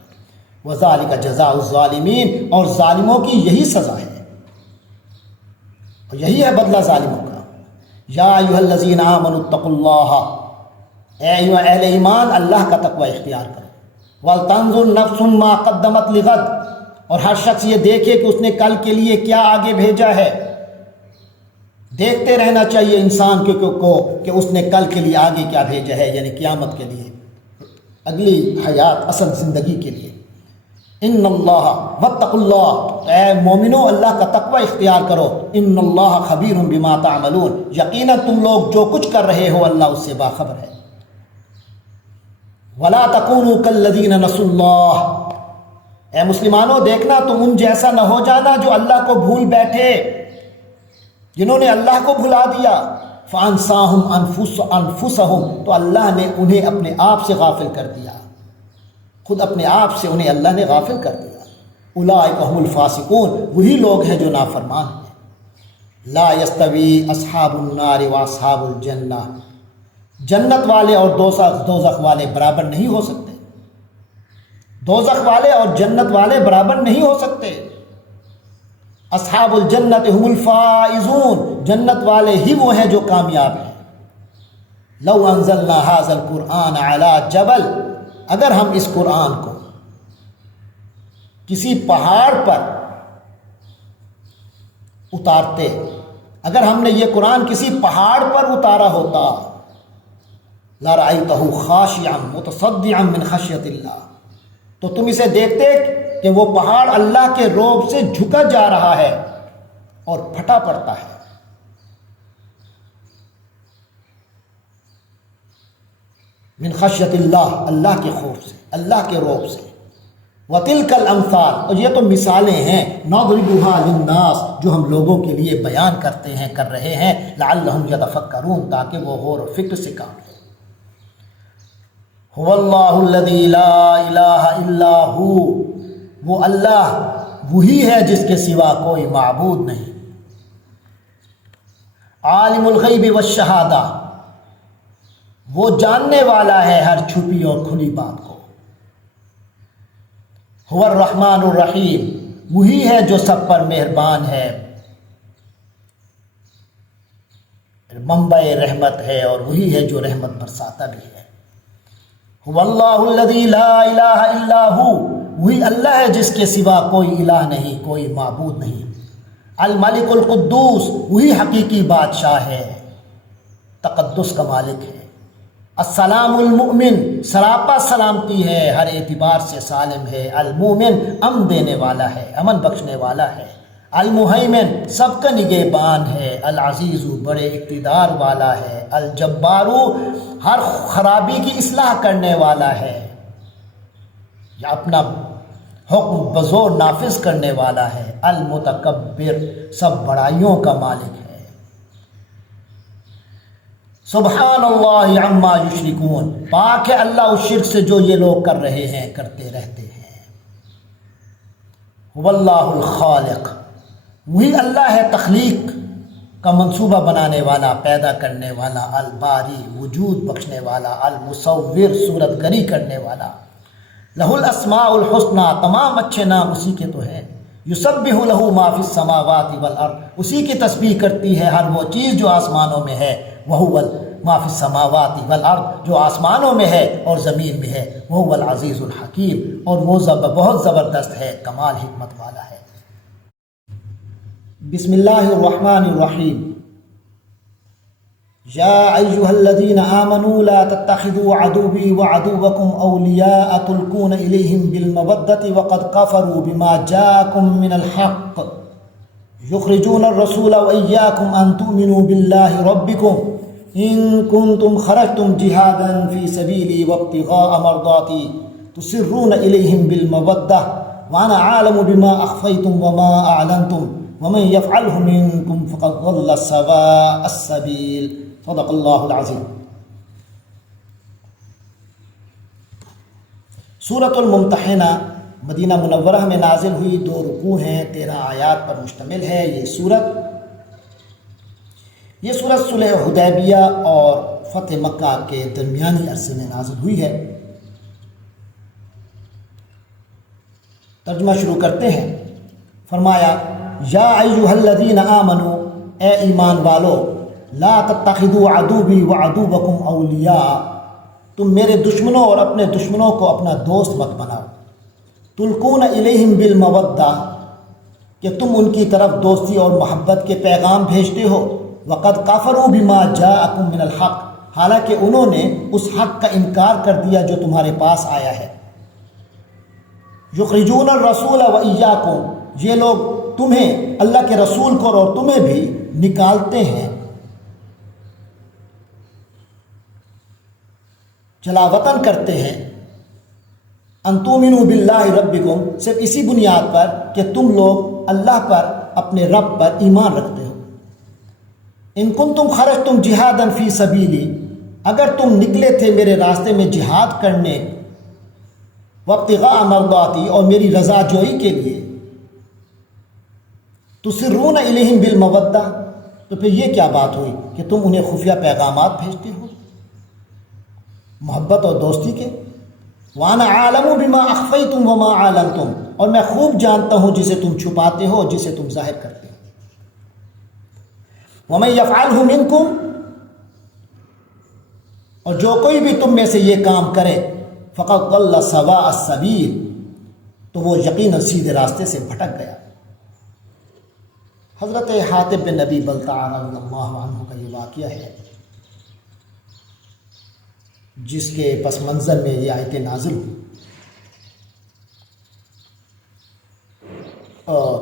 وَذَلِكَ جَزَاءُ الظَّالِمِينَ، اور ظالموں کی یہی سزا ہے اور یہی ہے بدلہ ظالموں کا۔ یا ایھا الذین آمنوا اتقوا اللہ، اے اہل ایمان، اللہ کا تقوی اختیار کرو۔ وَلْتَنظُرْ نَفْسٌ مَّا قَدَّمَتْ لِغَدٍ، اور ہر شخص یہ دیکھے کہ اس نے کل کے لیے کیا آگے بھیجا ہے۔ دیکھتے رہنا چاہیے انسان کو کہ اس نے کل کے لیے آگے کیا بھیجا ہے، یعنی قیامت کے لیے، اگلی حیات، اصل زندگی کے لیے۔ ان اللہ واتقوا اللہ، اے مومنو اللہ کا تقوی اختیار کرو۔ ان اللہ خبیر بما تعملون، یقیناً تم لوگ جو کچھ کر رہے ہو اللہ اس سے باخبر ہے۔ ولا تکونوا کالذین نسوا اللہ، اے مسلمانوں دیکھنا تم ان جیسا نہ ہو جانا جو اللہ کو بھول بیٹھے، جنہوں نے اللہ کو بھلا دیا۔ فانساہم انفسہم، تو اللہ نے انہیں اپنے آپ سے غافل کر دیا، خود اپنے آپ سے انہیں اللہ نے غافل کر دیا۔ اولئک هم الفاسقون، وہی لوگ ہیں جو نافرمان ہیں۔ لا یستوی اصحاب النار واصحاب الجنہ، جنت والے اور دوزخ والے برابر نہیں ہو سکتے، دوزخ والے اور جنت والے برابر نہیں ہو سکتے۔ اصحاب الجنت هم الفائزون، جنت والے ہی وہ ہیں جو کامیاب ہیں۔ لو انزلنا هذا القرآن على جبل، اگر ہم اس قرآن کو کسی پہاڑ پر اتارتے، اگر ہم نے یہ قرآن کسی پہاڑ پر اتارا ہوتا، لَرَأَيْتَهُ خَاشِعًا مُتَصَدِّعًا مِّنْ خَشْيَةِ اللَّهِ، تو تم اسے دیکھتے کہ وہ پہاڑ اللہ کے روب سے جھکا جا رہا ہے اور پھٹا پڑتا ہے۔ من خشیت اللہ، اللہ کے خوف سے، اللہ کے روب سے۔ وَتِلْكَ الْأَمْثَالُ، اور یہ تو مثالیں ہیں، نَضْرِبُهَا لِلنَّاسِ، جو ہم لوگوں کے لیے بیان کرتے ہیں، کر رہے ہیں، لَعَلَّهُمْ يَتَفَكَّرُونَ، تاکہ وہ غور و فکر سے کام لیں۔ هو اللہ الذی لا الہ الا ہو، وہ اللہ وہی ہے جس کے سوا کوئی معبود نہیں۔ عالم الغیب والشہادہ، وہ جاننے والا ہے ہر چھپی اور کھلی بات کو۔ هو الرحمن الرحیم، وہی ہے جو سب پر مہربان ہے، منبع رحمت ہے، اور وہی ہے جو رحمت برساتا بھی ہے۔ هو اللہ الذی لا الہ الا ہو، وہی اللہ ہے جس کے سوا کوئی الہ نہیں، کوئی معبود نہیں۔ الملک القدوس، وہی حقیقی بادشاہ ہے، تقدس کا مالک ہے۔ السلام المؤمن، سراپا سلامتی ہے، ہر اعتبار سے سالم ہے۔ المؤمن، امن دینے والا ہے، امن بخشنے والا ہے۔ المہیمن، سب کا نگہبان ہے۔ العزیز، بڑے اقتدار والا ہے۔ الجبار، ہر خرابی کی اصلاح کرنے والا ہے، یا اپنا حکم بزور نافذ کرنے والا ہے، المتکبر سب بڑائیوں کا مالک ہے۔ سبحان اللہ عما یشرکون، پاک ہے اللہ اس شرک سے جو یہ لوگ کر رہے ہیں، کرتے رہتے ہیں۔ واللہ الخالق، وہی اللہ ہے تخلیق کا منصوبہ بنانے والا، پیدا کرنے والا، الباری وجود بخشنے والا، المصور صورت گری کرنے والا، لہ الاسماء الحسنی تمام اچھے نام اسی کے تو ہیں، یسبح لہ ما فی السماوات والارض اسی کی تسبیح کرتی ہے ہر وہ چیز جو آسمانوں میں ہے، وہو ما فی السماوات والارض جو آسمانوں میں ہے اور زمین میں ہے، وہو العزیز الحکیم اور وہ بہت زبردست ہے، کمال حکمت والا ہے۔ بسم اللہ الرحمن الرحیم۔ یا ایہا الذین آمنوا لا تتخذوا عدوی وعدوکم اولیاء تلقون الیہم بالمودۃ وقد کفروا بما جاءکم من الحق یخرجون الرسول وإیاکم ان تؤمنوا باللہ ربکم ان کنتم خرجتم جہادا فی سبیلی وابتغاء مرضاتی تسرون الیہم بالمودۃ وانا عالم بما اخفیتم وما اعلنتم ومن یفعلہ منکم فقد ضل سواء السبیل۔ صدق اللہ العظیم۔ سورۃ الممتحنہ مدینہ منورہ میں نازل ہوئی، 2 رکوع ہیں، 13 آیات پر مشتمل ہے۔ یہ سورت صلح حدیبیہ اور فتح مکہ کے درمیانی عرصے میں نازل ہوئی ہے۔ ترجمہ شروع کرتے ہیں۔ فرمایا یا ایھا الذین آمنوا، اے ایمان والو، لا تتخذوا عدوی وعدوکم اولیاء، تم میرے دشمنوں اور اپنے دشمنوں کو اپنا دوست مت بناؤ، تلقون الیہم بالمودۃ کہ تم ان کی طرف دوستی اور محبت کے پیغام بھیجتے ہو، وقد کفروا بما جاءکم من الحق، حالانکہ انہوں نے اس حق کا انکار کر دیا جو تمہارے پاس آیا ہے۔ یخرجون الرسول وإیاکم، یہ لوگ تمہیں، اللہ کے رسول کو اور تمہیں بھی نکالتے ہیں، جلا وطن کرتے ہیں، ان تؤمنوا باللہ ربکم، صرف اسی بنیاد پر کہ تم لوگ اللہ پر، اپنے رب پر ایمان رکھتے ہو۔ ان کنتم خرجتم جہادا فی سبیلی، اگر تم نکلے تھے میرے راستے میں جہاد کرنے، وابتغاء مرضاتی اور میری رضا جوئی کے لیے، تسرون الیہم بالمودۃ، تو پھر یہ کیا بات ہوئی کہ تم انہیں خفیہ پیغامات بھیجتے ہو محبت اور دوستی کے۔ وانا عالم بما اخفیتم وما اعلنتم، اور میں خوب جانتا ہوں جسے تم چھپاتے ہو، جسے تم ظاہر کرتے ہو۔ ومن یفعلہ منکم، اور جو کوئی بھی تم میں سے یہ کام کرے، فقد ضل سواء السبیل، تو وہ یقیناً سیدھے راستے سے بھٹک گیا۔ حضرت حاطب بن نبی بلتع رضی اللہ عنہ کا یہ واقعہ ہے جس کے پس منظر میں یہ آیتیں نازل ہوئی۔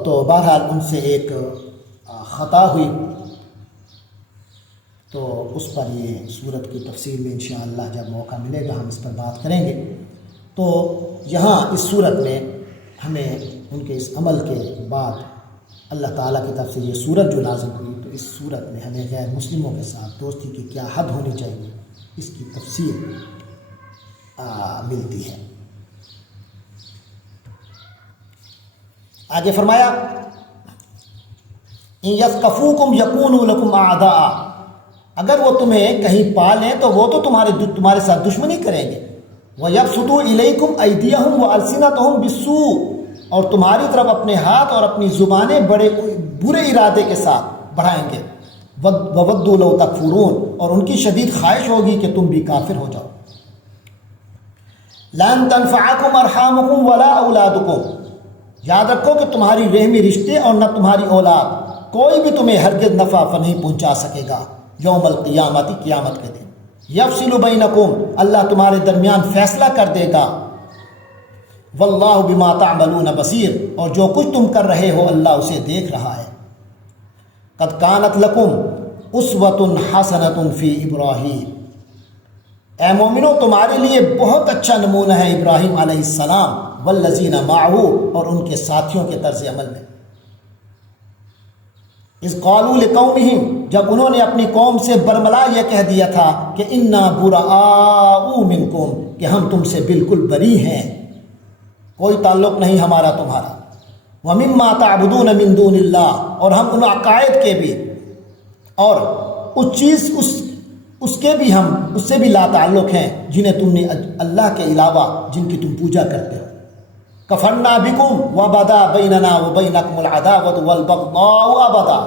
تو بہرحال ان سے ایک خطا ہوئی، تو اس پر یہ صورت کی تفصیل میں انشاءاللہ جب موقع ملے گا ہم اس پر بات کریں گے۔ تو یہاں اس صورت میں ہمیں ان کے اس عمل کے بعد اللہ تعالیٰ کی طرف سے یہ صورت جو نازل ہوئی، تو اس صورت میں ہمیں غیر مسلموں کے ساتھ دوستی کی کیا حد ہونی چاہیے، اس کی تفصیل ملتی ہے۔ آگے فرمایا ان یثقفوکم یکونوا لکم اعداء، اگر وہ تمہیں کہیں پا لیں تو وہ تو تمہارے ساتھ دشمنی کریں گے۔ وَيَبْسُطُوا إِلَيْكُمْ أَيْدِيَهُمْ وَأَلْسِنَتَهُمْ بِالسُّوءِ، اور تمہاری طرف اپنے ہاتھ اور اپنی زبانیں بڑے برے ارادے کے ساتھ بڑھائیں گے۔ وَوَدُّوا لَوْ تَكْفُرُونَ، اور ان کی شدید خواہش ہوگی کہ تم بھی کافر ہو جاؤ۔ لَن تَنفَعَكُمْ أَرْحَامُكُمْ وَلَا أَوْلَادُكُمْ، یاد رکھو کہ تمہاری رحمی رشتے اور نہ تمہاری اولاد کوئی بھی تمہیں ہرگز نفع نہیں پہنچا سکے گا یوم القیامت، قیامت کے دن۔ یفصل بینکم، اللہ تمہارے درمیان فیصلہ کر دے گا۔ واللہ بما تعملون بصیر، اور جو کچھ تم کر رہے ہو اللہ اسے دیکھ رہا ہے۔ قد کانت لکم اسوۃ حسنۃ فی ابراہیم، اے مومنو تمہارے لیے بہت اچھا نمونہ ہے ابراہیم علیہ السلام والذین معہ اور ان کے ساتھیوں کے طرز عمل میں. اذ قالوا لقومہم جب انہوں نے اپنی قوم سے برملا یہ کہہ دیا تھا کہ انا براء منکم کہ ہم تم سے بالکل بری ہیں، کوئی تعلق نہیں ہمارا تمہارا. ومما تعبدون من دون اللہ اور ہم ان عقائد کے بھی اور اس کے بھی ہم اس سے بھی لا تعلق ہیں جنہیں تم نے اللہ کے علاوہ جن کی تم پوجا کرتے ہو. کفرنا بکم وبدا بیننا وبینکم العداوۃ والبغضاء ابدا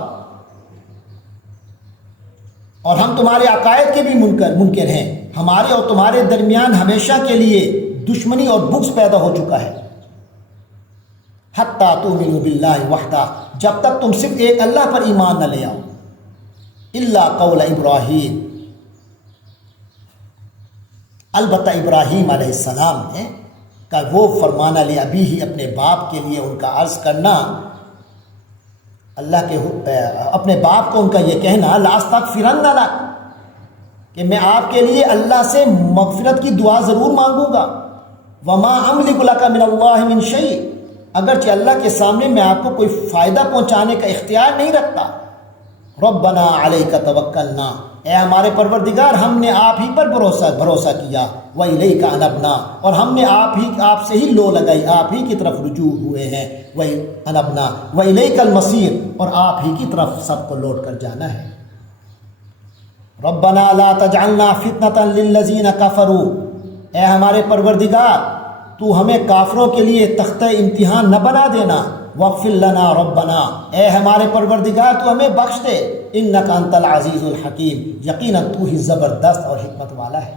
اور ہم تمہارے عقائد کے بھی منکر ہیں، ہمارے اور تمہارے درمیان ہمیشہ کے لیے دشمنی اور بغض پیدا ہو چکا ہے. حتی تؤمنوا باللہ وحدہ جب تک تم صرف ایک اللہ پر ایمان نہ لے آؤ. الا قول ابراہیم البتہ ابراہیم علیہ السلام نے کا وہ فرمانا لے ابھی ہی اپنے باپ کے لیے ان کا عرض کرنا، اللہ کے اپنے باپ کو ان کا یہ کہنا لاستغفرن لک کہ میں آپ کے لیے اللہ سے مغفرت کی دعا ضرور مانگوں گا. وما املک لک من اللہ من شیء اگرچہ اللہ کے سامنے میں آپ کو کوئی فائدہ پہنچانے کا اختیار نہیں رکھتا. ربنا علیک توکلنا اے ہمارے پروردگار ہم نے آپ ہی پر بھروسہ کیا. وإلیک انبنا اور ہم نے آپ سے ہی لو لگائی، آپ ہی کی طرف رجوع ہوئے ہیں. انبنا وإلیک المصیر اور آپ ہی کی طرف سب کو لوٹ کر جانا ہے. ربنا لا تجعلنا فتنة للذین کفروا اے ہمارے پروردگار تو ہمیں کافروں کے لیے تختہ امتحان نہ بنا دینا. واغفر لنا ربنا اے ہمارے پروردگار تو ہمیں بخش دے. انک انت العزیز الحکیم یقیناً تو ہی زبردست اور حکمت والا ہے.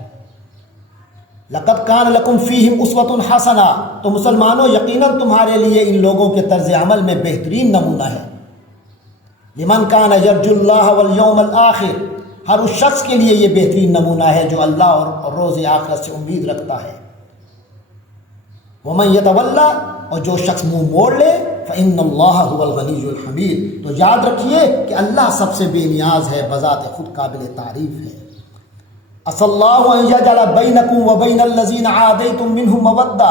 لقد کان لکم فیہم اسوۃ حسنہ تو مسلمانوں یقیناً تمہارے لیے ان لوگوں کے طرز عمل میں بہترین نمونہ ہے. لمن کان یرجو اللہ والیوم الآخر ہر اس شخص کے لیے یہ بہترین نمونہ ہے جو اللہ اور روز آخرت سے امید رکھتا ہے. ومن یتولی اور جو شخص منہ موڑ لے فإن اللہ هو الغنی الحمید تو یاد رکھیے کہ اللہ سب سے بے نیاز ہے، بذات خود قابل تعریف ہے. عسى اللہ ان یجعل بینکم وبین الذین عادیتم منهم مودہ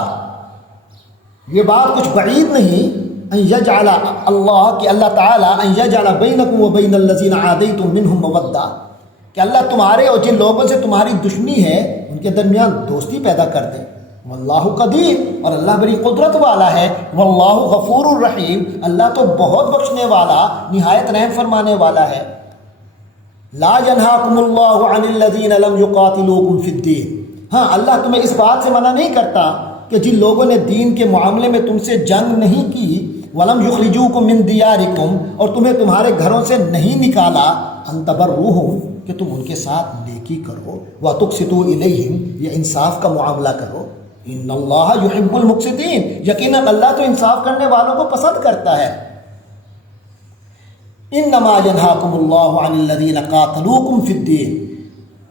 یہ بات کچھ بعید نہیں ان یجعل اللہ کہ اللہ تعالیٰ ان یجعل بینکم وبین الذین عادیتم منهم مودہ کہ اللہ تمہارے اور جن لوگوں سے تمہاری دشمنی ہے ان کے درمیان دوستی پیدا کر دے. واللہ قدیر اور اللہ بڑی قدرت والا ہے. واللہ غفور الرحیم اللہ تو بہت بخشنے والا نہایت رحم فرمانے والا ہے. لا ینہاکم اللہ عن الذین لم یقاتلوکم فی الدین ہاں اللہ تمہیں اس بات سے منع نہیں کرتا کہ جن لوگوں نے دین کے معاملے میں تم سے جنگ نہیں کی ولم یخرجوکم من دیارکم اور تمہیں تمہارے گھروں سے نہیں نکالا ان تبروہم کہ تم ان کے ساتھ نیکی کرو وتقسطوا الیہم یہ انصاف کا معاملہ کرو. ان اللہ یحب المقسطین یقیناً اللہ تو انصاف کرنے والوں کو پسند کرتا ہے. انما ینہاکم اللہ عن الذین قاتلوکم فی الدین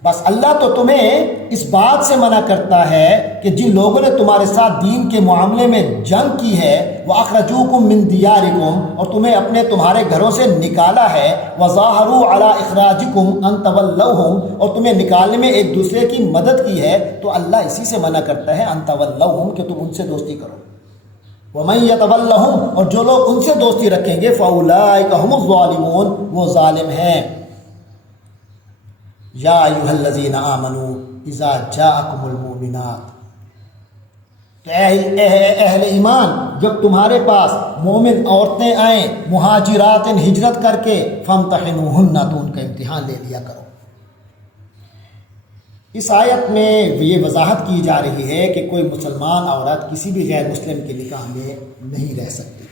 بس اللہ تو تمہیں اس بات سے منع کرتا ہے کہ جن لوگوں نے تمہارے ساتھ دین کے معاملے میں جنگ کی ہے وَأَخْرَجُوكُم مِّن دِيَارِكُمْ اور تمہیں تمہارے گھروں سے نکالا ہے وَظَاهَرُوا عَلَىٰ إِخْرَاجِكُمْ أَن تَوَلَّوْهُمْ اور تمہیں نکالنے میں ایک دوسرے کی مدد کی ہے تو اللہ اسی سے منع کرتا ہے أَن تَوَلَّوْهُمْ کہ تم ان سے دوستی کرو. وَمَن يَتَوَلَّهُمْ اور جو لوگ ان سے دوستی رکھیں گے فَأُولَٰئِكَ هُمُ الظَّالِمُونَ وہ ظالم ہیں. یا ایھا الذین آمنوا اذا جاءکم المؤمنات تو اہل ایمان جب تمہارے پاس مومن عورتیں آئیں مہاجرات ہجرت کر کے فامتحنوہن تو ان کا امتحان لے لیا کرو. اس آیت میں یہ وضاحت کی جا رہی ہے کہ کوئی مسلمان عورت کسی بھی غیر مسلم کے نکاح میں نہیں رہ سکتی.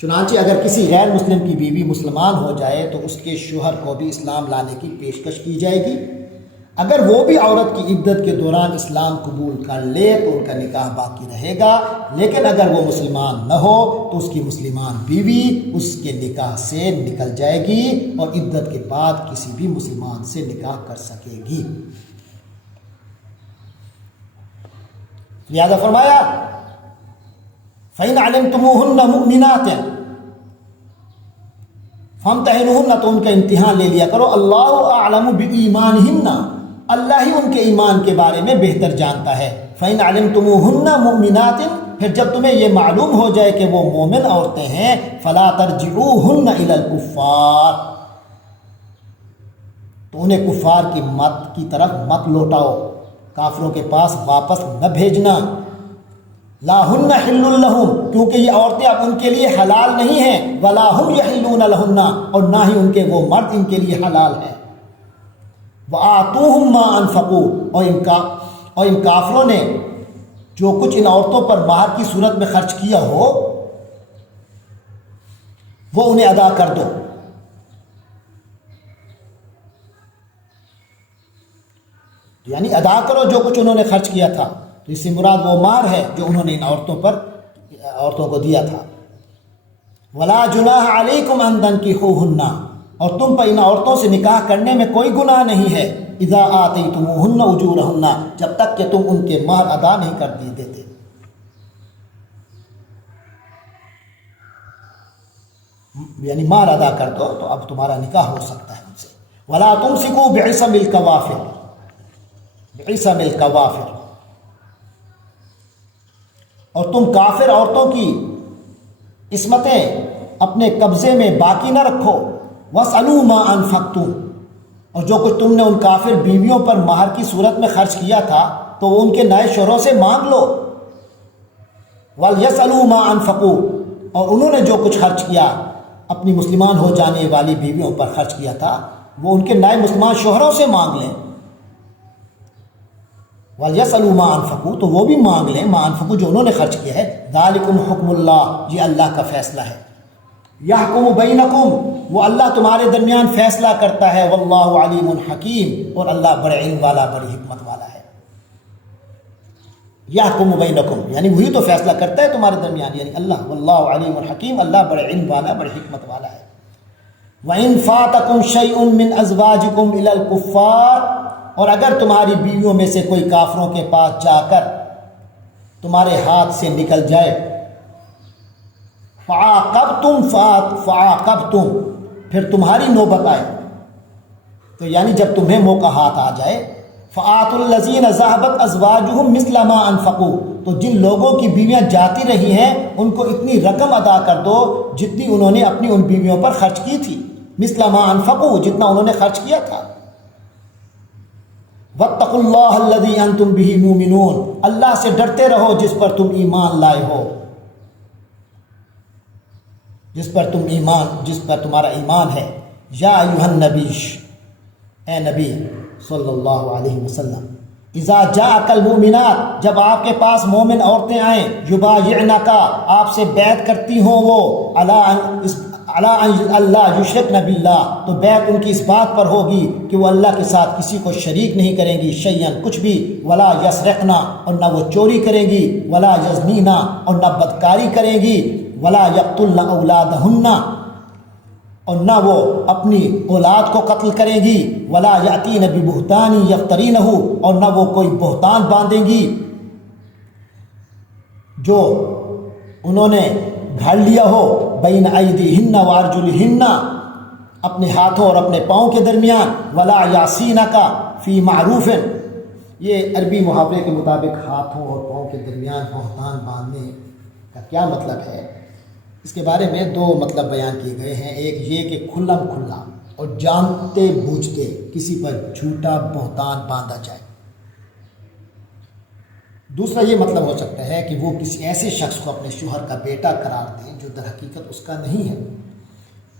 چنانچہ اگر کسی غیر مسلم کی بیوی مسلمان ہو جائے تو اس کے شوہر کو بھی اسلام لانے کی پیشکش کی جائے گی. اگر وہ بھی عورت کی عدت کے دوران اسلام قبول کر لے تو ان کا نکاح باقی رہے گا، لیکن اگر وہ مسلمان نہ ہو تو اس کی مسلمان بیوی اس کے نکاح سے نکل جائے گی اور عدت کے بعد کسی بھی مسلمان سے نکاح کر سکے گی. لہذا فرمایا فَإِنْ عَلِمْتُمُوهُنَّ مُؤْمِنَاتٍ فَامْتَحِنُوهُنَّ تو ان کا امتحان لے لیا کرو. اللہ اعلم بِإِيمَانِهِنَّ اللہ ہی ان کے ایمان کے بارے میں بہتر جانتا ہے. فَإِنْ عَلِمْتُمُوهُنَّ مُؤْمِنَاتٍ پھر جب تمہیں یہ معلوم ہو جائے کہ وہ مومن عورتیں ہیں فلا ترجعوہن الی الکفار، تو انہیں کفار کی طرف مت لوٹاؤ، کافروں کے پاس واپس نہ بھیجنا۔ لا ہن حل لہم، کیونکہ یہ عورتیں اب ان کے لیے حلال نہیں ہیں، ولا ہم یحلون لہن، اور نہ ہی ان کے وہ مرد ان کے لیے حلال ہیں۔ وآتوہم ما انفقوا، اور ان کافروں نے جو کچھ ان عورتوں پر مہر کی صورت میں خرچ کیا ہو وہ انہیں ادا کر دو۔ یعنی ادا کرو جو کچھ انہوں نے خرچ کیا تھا، تو اس سے مراد وہ مہر ہے جو انہوں نے ان عورتوں کو دیا تھا۔ ولا جناح علیکم ان تنکحوہن، اور تم پر ان عورتوں سے نکاح کرنے میں کوئی گناہ نہیں ہے، اذا آتیتموہن اجورہن، جب تک کہ تم ان کے مہر ادا نہیں کر دیتے۔ یعنی مہر ادا کر دو تو اب تمہارا نکاح ہو سکتا ہے ان سے۔ ولا تمسکوا بعصم الکوافر، بعصم الکوافر، اور تم کافر عورتوں کی عصمتیں اپنے قبضے میں باقی نہ رکھو۔ واسألوا ما انفقتم، اور جو کچھ تم نے ان کافر بیویوں پر مہر کی صورت میں خرچ کیا تھا تو وہ ان کے نئے شوہروں سے مانگ لو۔ وَلْيَسْأَلُوا مَا أَنفَقُوا، اور انہوں نے جو کچھ خرچ کیا اپنی مسلمان ہو جانے والی بیویوں پر خرچ کیا تھا وہ ان کے نئے مسلمان شوہروں سے مانگ لیں۔ وَلْيَسْأَلُوا مَا أَنفَقُوا، تو وہ بھی مانگ لیں ما انفقوا جو انہوں نے خرچ کیا ہے۔ ذَلِكُمْ حُکْمُ اللَّهِ، یہ اللہ کا فیصلہ ہے۔ یحکم بینکم، وہ اللہ تمہارے درمیان فیصلہ کرتا ہے۔ واللہ علیم حکیم، اور اللہ بڑے علم والا بڑی حکمت والا ہے۔ یحکم بینکم، یعنی وہی تو فیصلہ کرتا ہے تمہارے درمیان، یعنی اللہ۔ واللہ علیم حکیم، اللہ بڑے علم والا بڑی حکمت والا ہے۔ وَإِن فَاتَكُمْ شَيْءٌ مِّنْ أَزْوَاجِكُمْ إِلَى الْكُفَّارِ، اور اگر تمہاری بیویوں میں سے کوئی کافروں کے پاس جا کر تمہارے ہاتھ سے نکل جائے، فعاقبتم، پھر تمہاری نوبت آئے، تو یعنی جب تمہیں موقع ہاتھ آ جائے، فآتوا الذین ذهبت ازواجهم مثل ما انفقوا، تو جن لوگوں کی بیویاں جاتی رہی ہیں ان کو اتنی رقم ادا کر دو جتنی انہوں نے اپنی ان بیویوں پر خرچ کی تھی، مثل ما انفقوا، جتنا انہوں نے خرچ کیا تھا۔ واتقوا اللہ الذی انتم بہ مؤمنون، اللہ سے ڈرتے رہو جس پر تم ایمان لائے ہو، جس پر تمہارا ایمان ہے۔ یا ایھا النبی، اے نبی صلی اللہ علیہ وسلم، اذا جاءک المؤمنات، جب آپ کے پاس مومن عورتیں آئیں، یبایعنک، آپ سے بیعت کرتی ہوں وہ، علی ان اللہ یشرکن باللہ، تو بیعت ان کی اس بات پر ہوگی کہ وہ اللہ کے ساتھ کسی کو شریک نہیں کریں گی، شیئا کچھ بھی، ولا یسرقن، اور نہ وہ چوری کریں گی، ولا یزنین، اور نہ بدکاری کریں گی، ولا یقتلن اولادہن، اور نہ وہ اپنی اولاد کو قتل کریں گی، ولا یاتین ببہتان یفترینہ، اور نہ وہ کوئی بہتان باندھیں گی جو انہوں نے گھڑ لیا ہو، بین ایدیہن وارجلہن، اپنے ہاتھوں اور اپنے پاؤں کے درمیان، ولا یعصینک فی معروف، یہ عربی محاورے کے مطابق ہاتھوں اور پاؤں کے درمیان بہتان باندھنے کا کیا مطلب ہے، اس کے بارے میں دو مطلب بیان کیے گئے ہیں۔ ایک یہ کہ کھلم کھلا اور جانتے بوجھتے کسی پر جھوٹا بہتان باندھا جائے۔ دوسرا یہ مطلب ہو سکتا ہے کہ وہ کسی ایسے شخص کو اپنے شوہر کا بیٹا قرار دیں جو در حقیقت اس کا نہیں ہے۔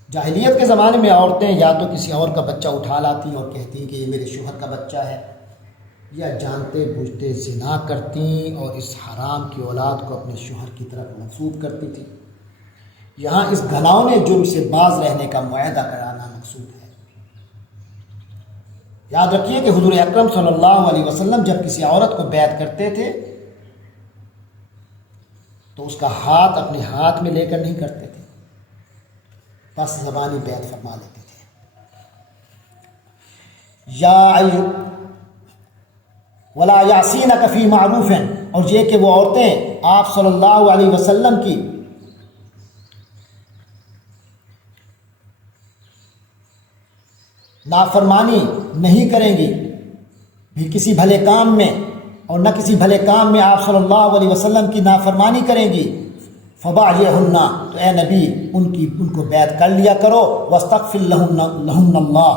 جاہلیت کے زمانے میں عورتیں یا تو کسی اور کا بچہ اٹھا لاتی اور کہتی کہ یہ میرے شوہر کا بچہ ہے، یا جانتے بوجھتے زنا کرتی اور اس حرام کی اولاد کو اپنے شوہر کی طرف منسوب کرتی تھی۔ یہاں اس گھناؤنے جرم سے باز رہنے کا معاہدہ کرانا مقصود ہے۔ یاد رکھیے کہ حضور اکرم صلی اللہ علیہ وسلم جب کسی عورت کو بیعت کرتے تھے تو اس کا ہاتھ اپنے ہاتھ میں لے کر نہیں کرتے تھے، بس زبانی بیعت فرما لیتے تھے۔ ولا یعصینک فی معروف، اور یہ کہ وہ عورتیں آپ صلی اللہ علیہ وسلم کی نافرمانی نہیں کریں گی بھی کسی بھلے کام میں، اور نہ کسی بھلے کام میں آپ صلی اللہ علیہ وسلم کی نافرمانی کریں گی، فبايعهن، تو اے نبی ان کو بیعت کر لیا کرو، واستغفر لهن اللہ،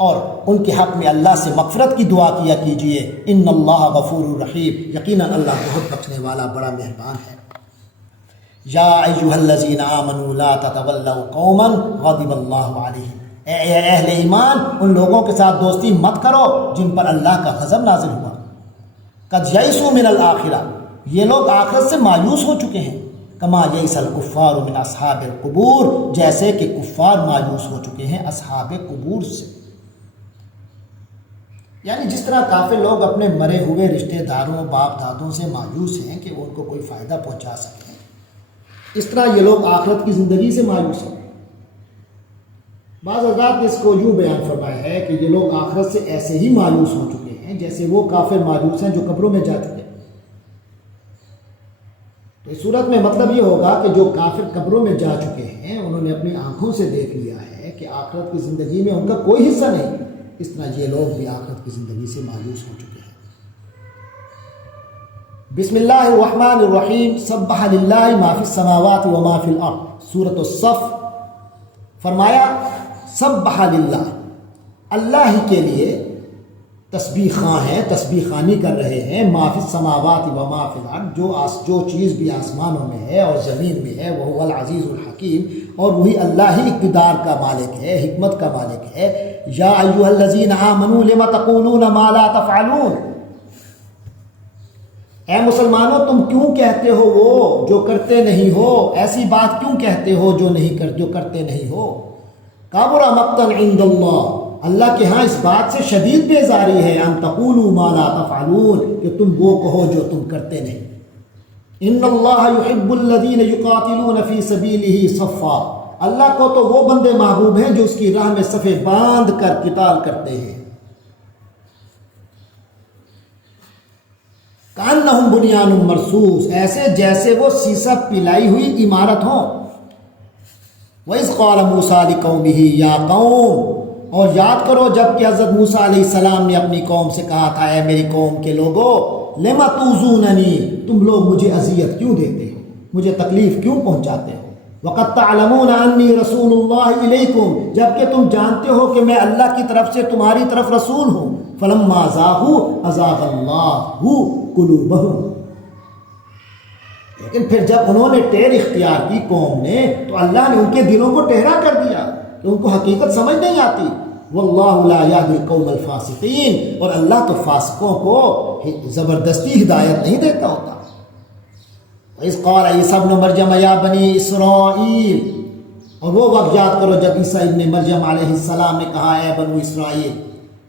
اور ان کے حق میں اللہ سے مغفرت کی دعا کیا کیجئے، ان اللہ غفور رحیم، یقیناً اللہ بہت بخشنے والا بڑا مہربان ہے۔ یا ایھا الذین آمنوا لا تتولوا قوما غضب اللہ علیہم، اے اہل ایمان ان لوگوں کے ساتھ دوستی مت کرو جن پر اللہ کا غضب نازل ہوا۔ قد یئسوا من الآخرہ، یہ لوگ آخرت سے مایوس ہو چکے ہیں، کما یئس الکفار من اصحاب القبور، جیسے کہ کفار مایوس ہو چکے ہیں اصحاب قبور سے۔ یعنی جس طرح کافر لوگ اپنے مرے ہوئے رشتہ داروں باپ دادوں سے مایوس ہیں کہ ان کو کوئی فائدہ پہنچا سکیں، اس طرح یہ لوگ آخرت کی زندگی سے مایوس ہیں۔ بعض حضرات نے اس کو یوں بیان فرمایا ہے کہ یہ لوگ آخرت سے ایسے ہی مایوس ہو چکے ہیں جیسے وہ کافر مایوس ہیں جو قبروں میں جا چکے ہیں۔ تو اس صورت میں مطلب یہ ہوگا کہ جو کافر قبروں میں جا چکے ہیں انہوں نے اپنی آنکھوں سے دیکھ لیا ہے کہ آخرت کی زندگی میں ان کا کوئی حصہ نہیں، اس طرح یہ لوگ بھی آخرت کی زندگی سے مایوس ہو چکے ہیں۔ بسم اللہ الرحمن الرحیم، سبح للہ ما فی السماوات و ما فی الارض، سورۃ الصف۔ فرمایا سبح للہ، اللہ ہی کے لیے تسبیح خواں ہیں، تسبیح خوانی کر رہے ہیں، ما فی السماوات و ما فی الارض، جو چیز بھی آسمانوں میں ہے اور زمین میں ہے، وہ العزیز الحکیم، اور وہی اللہ ہی اقتدار کا مالک ہے، حکمت کا مالک ہے۔ یا ایھا الذین آمنوا لم تقولون ما لا تفعلون، اے مسلمانوں تم کیوں کہتے ہو وہ جو کرتے نہیں ہو، ایسی بات کیوں کہتے ہو جو کرتے نہیں ہو۔ کبر مقتا عند اللہ، اللہ کے ہاں اس بات سے شدید بیزاری ہے، ان تقولوا ما لا تفعلون، کہ تم وہ کہو جو تم کرتے نہیں۔ ان اللہ یحب الذین یقاتلون فی سبیلہ صفا، اللہ کو تو وہ بندے محبوب ہیں جو اس کی راہ میں صفیں باندھ کر قتال کرتے ہیں۔ کأنہم بنیان مرصوص، ایسے جیسے وہ سیسہ پلائی ہوئی عمارت ہوں۔ وَإِذْ قَالَ مُوسَىٰ لِقَوْمِهِ يَا قَوْمِ، اور یاد کرو جب کہ حضرت موسیٰ علیہ السلام نے اپنی قوم سے کہا تھا، اے میری قوم کے لوگو، لِمَ تُؤْذُونَنِي، تم لوگ مجھے اذیت کیوں دیتے ہو، مجھے تکلیف کیوں پہنچاتے ہو، وَقَدْ تَعْلَمُونَ أَنِّي رَسُولُ اللَّهِ إِلَيْكُمْ، جبکہ تم جانتے ہو کہ میں اللہ کی طرف سے تمہاری طرف رسول ہوں۔ فَلَمَّا زَاغُوا أَزَاغَ اللَّهُ قُلُوبَهُمْ، لیکن پھر جب انہوں نے ٹیر اختیار کی قوم نے، تو اللہ نے ان کے دلوں کو ٹہرا کر دیا کہ ان کو حقیقت سمجھ نہیں آتی۔ واللہ لا یہدی القوم الفاسقین، اور اللہ تو فاسقوں کو زبردستی ہدایت نہیں دیتا ہوتا۔ وَإِذْ قَالَ عِیسیٰ ابْنُ مَرْیَمَ یَا بَنِی إِسْرَائِیل، اور وہ وقت یاد کرو جب عیسیٰ ابن مریم علیہ السلام نے کہا، اے بنو اسرائیل،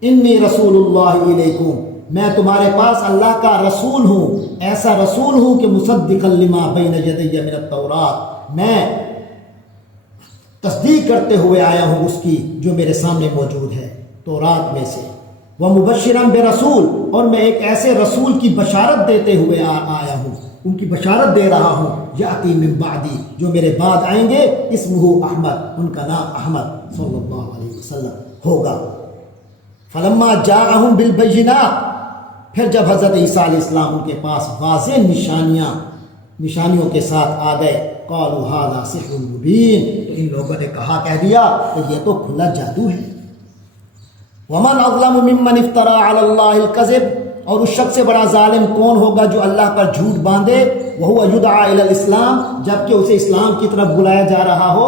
انی رسول اللہ الیکم، میں تمہارے پاس اللہ کا رسول ہوں، ایسا رسول ہوں کہ مصدقا لما بین یدی من التوراۃ، میں تصدیق کرتے ہوئے آیا ہوں اس کی جو میرے سامنے موجود ہے تورات میں سے، ومبشرا برسول، اور میں ایک ایسے رسول کی بشارت دیتے ہوئے آیا ہوں، ان کی بشارت دے رہا ہوں، یاتی من بعدی، جو میرے بعد آئیں گے، اسمہ احمد، ان کا نام احمد صلی اللہ علیہ وسلم ہوگا۔ فلما جاءہم بالبینات، پھر جب حضرت عیسیٰ علیہ السلام ان کے پاس واضح نشانیوں کے ساتھ آ گئے، قالوا ھذا سحر مبین، تو ان لوگوں نے کہہ دیا کہ یہ تو کھلا جادو ہے۔ ومن اظلم ممن افترى علی اللہ الکذب، اور اس شخص سے بڑا ظالم کون ہوگا جو اللہ پر جھوٹ باندھے، وہو یدعی الی الاسلام، جبکہ اسے اسلام کی طرف بلایا جا رہا ہو۔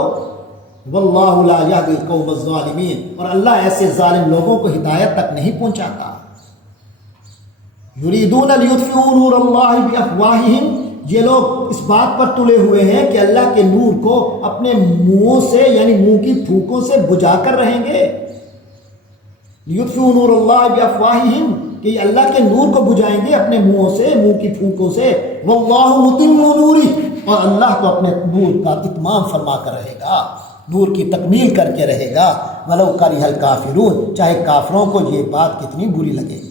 واللہ لا یہدی القوم الظالمین، اور اللہ ایسے ظالم لوگوں کو ہدایت تک نہیں پہنچاتا۔ یریدون لیطفئوا نور اللہ بافواہہم، یہ لوگ اس بات پر تلے ہوئے ہیں کہ اللہ کے نور کو اپنے منہوں سے، یعنی منہ کی پھونکوں سے بجھا کر رہیں گے۔ لیطفئوا نور اللہ بافواہہم، کہ یہ اللہ کے نور کو بجھائیں گے اپنے منہوں سے، منہ کی پھونکوں سے۔ واللہ متم نورہ، اور اللہ تو اپنے نور کا اتمام فرما کر رہے گا، نور کی تکمیل کر کے رہے گا۔ ولو کرہ الکافرون، چاہے کافروں کو یہ بات کتنی بری لگے۔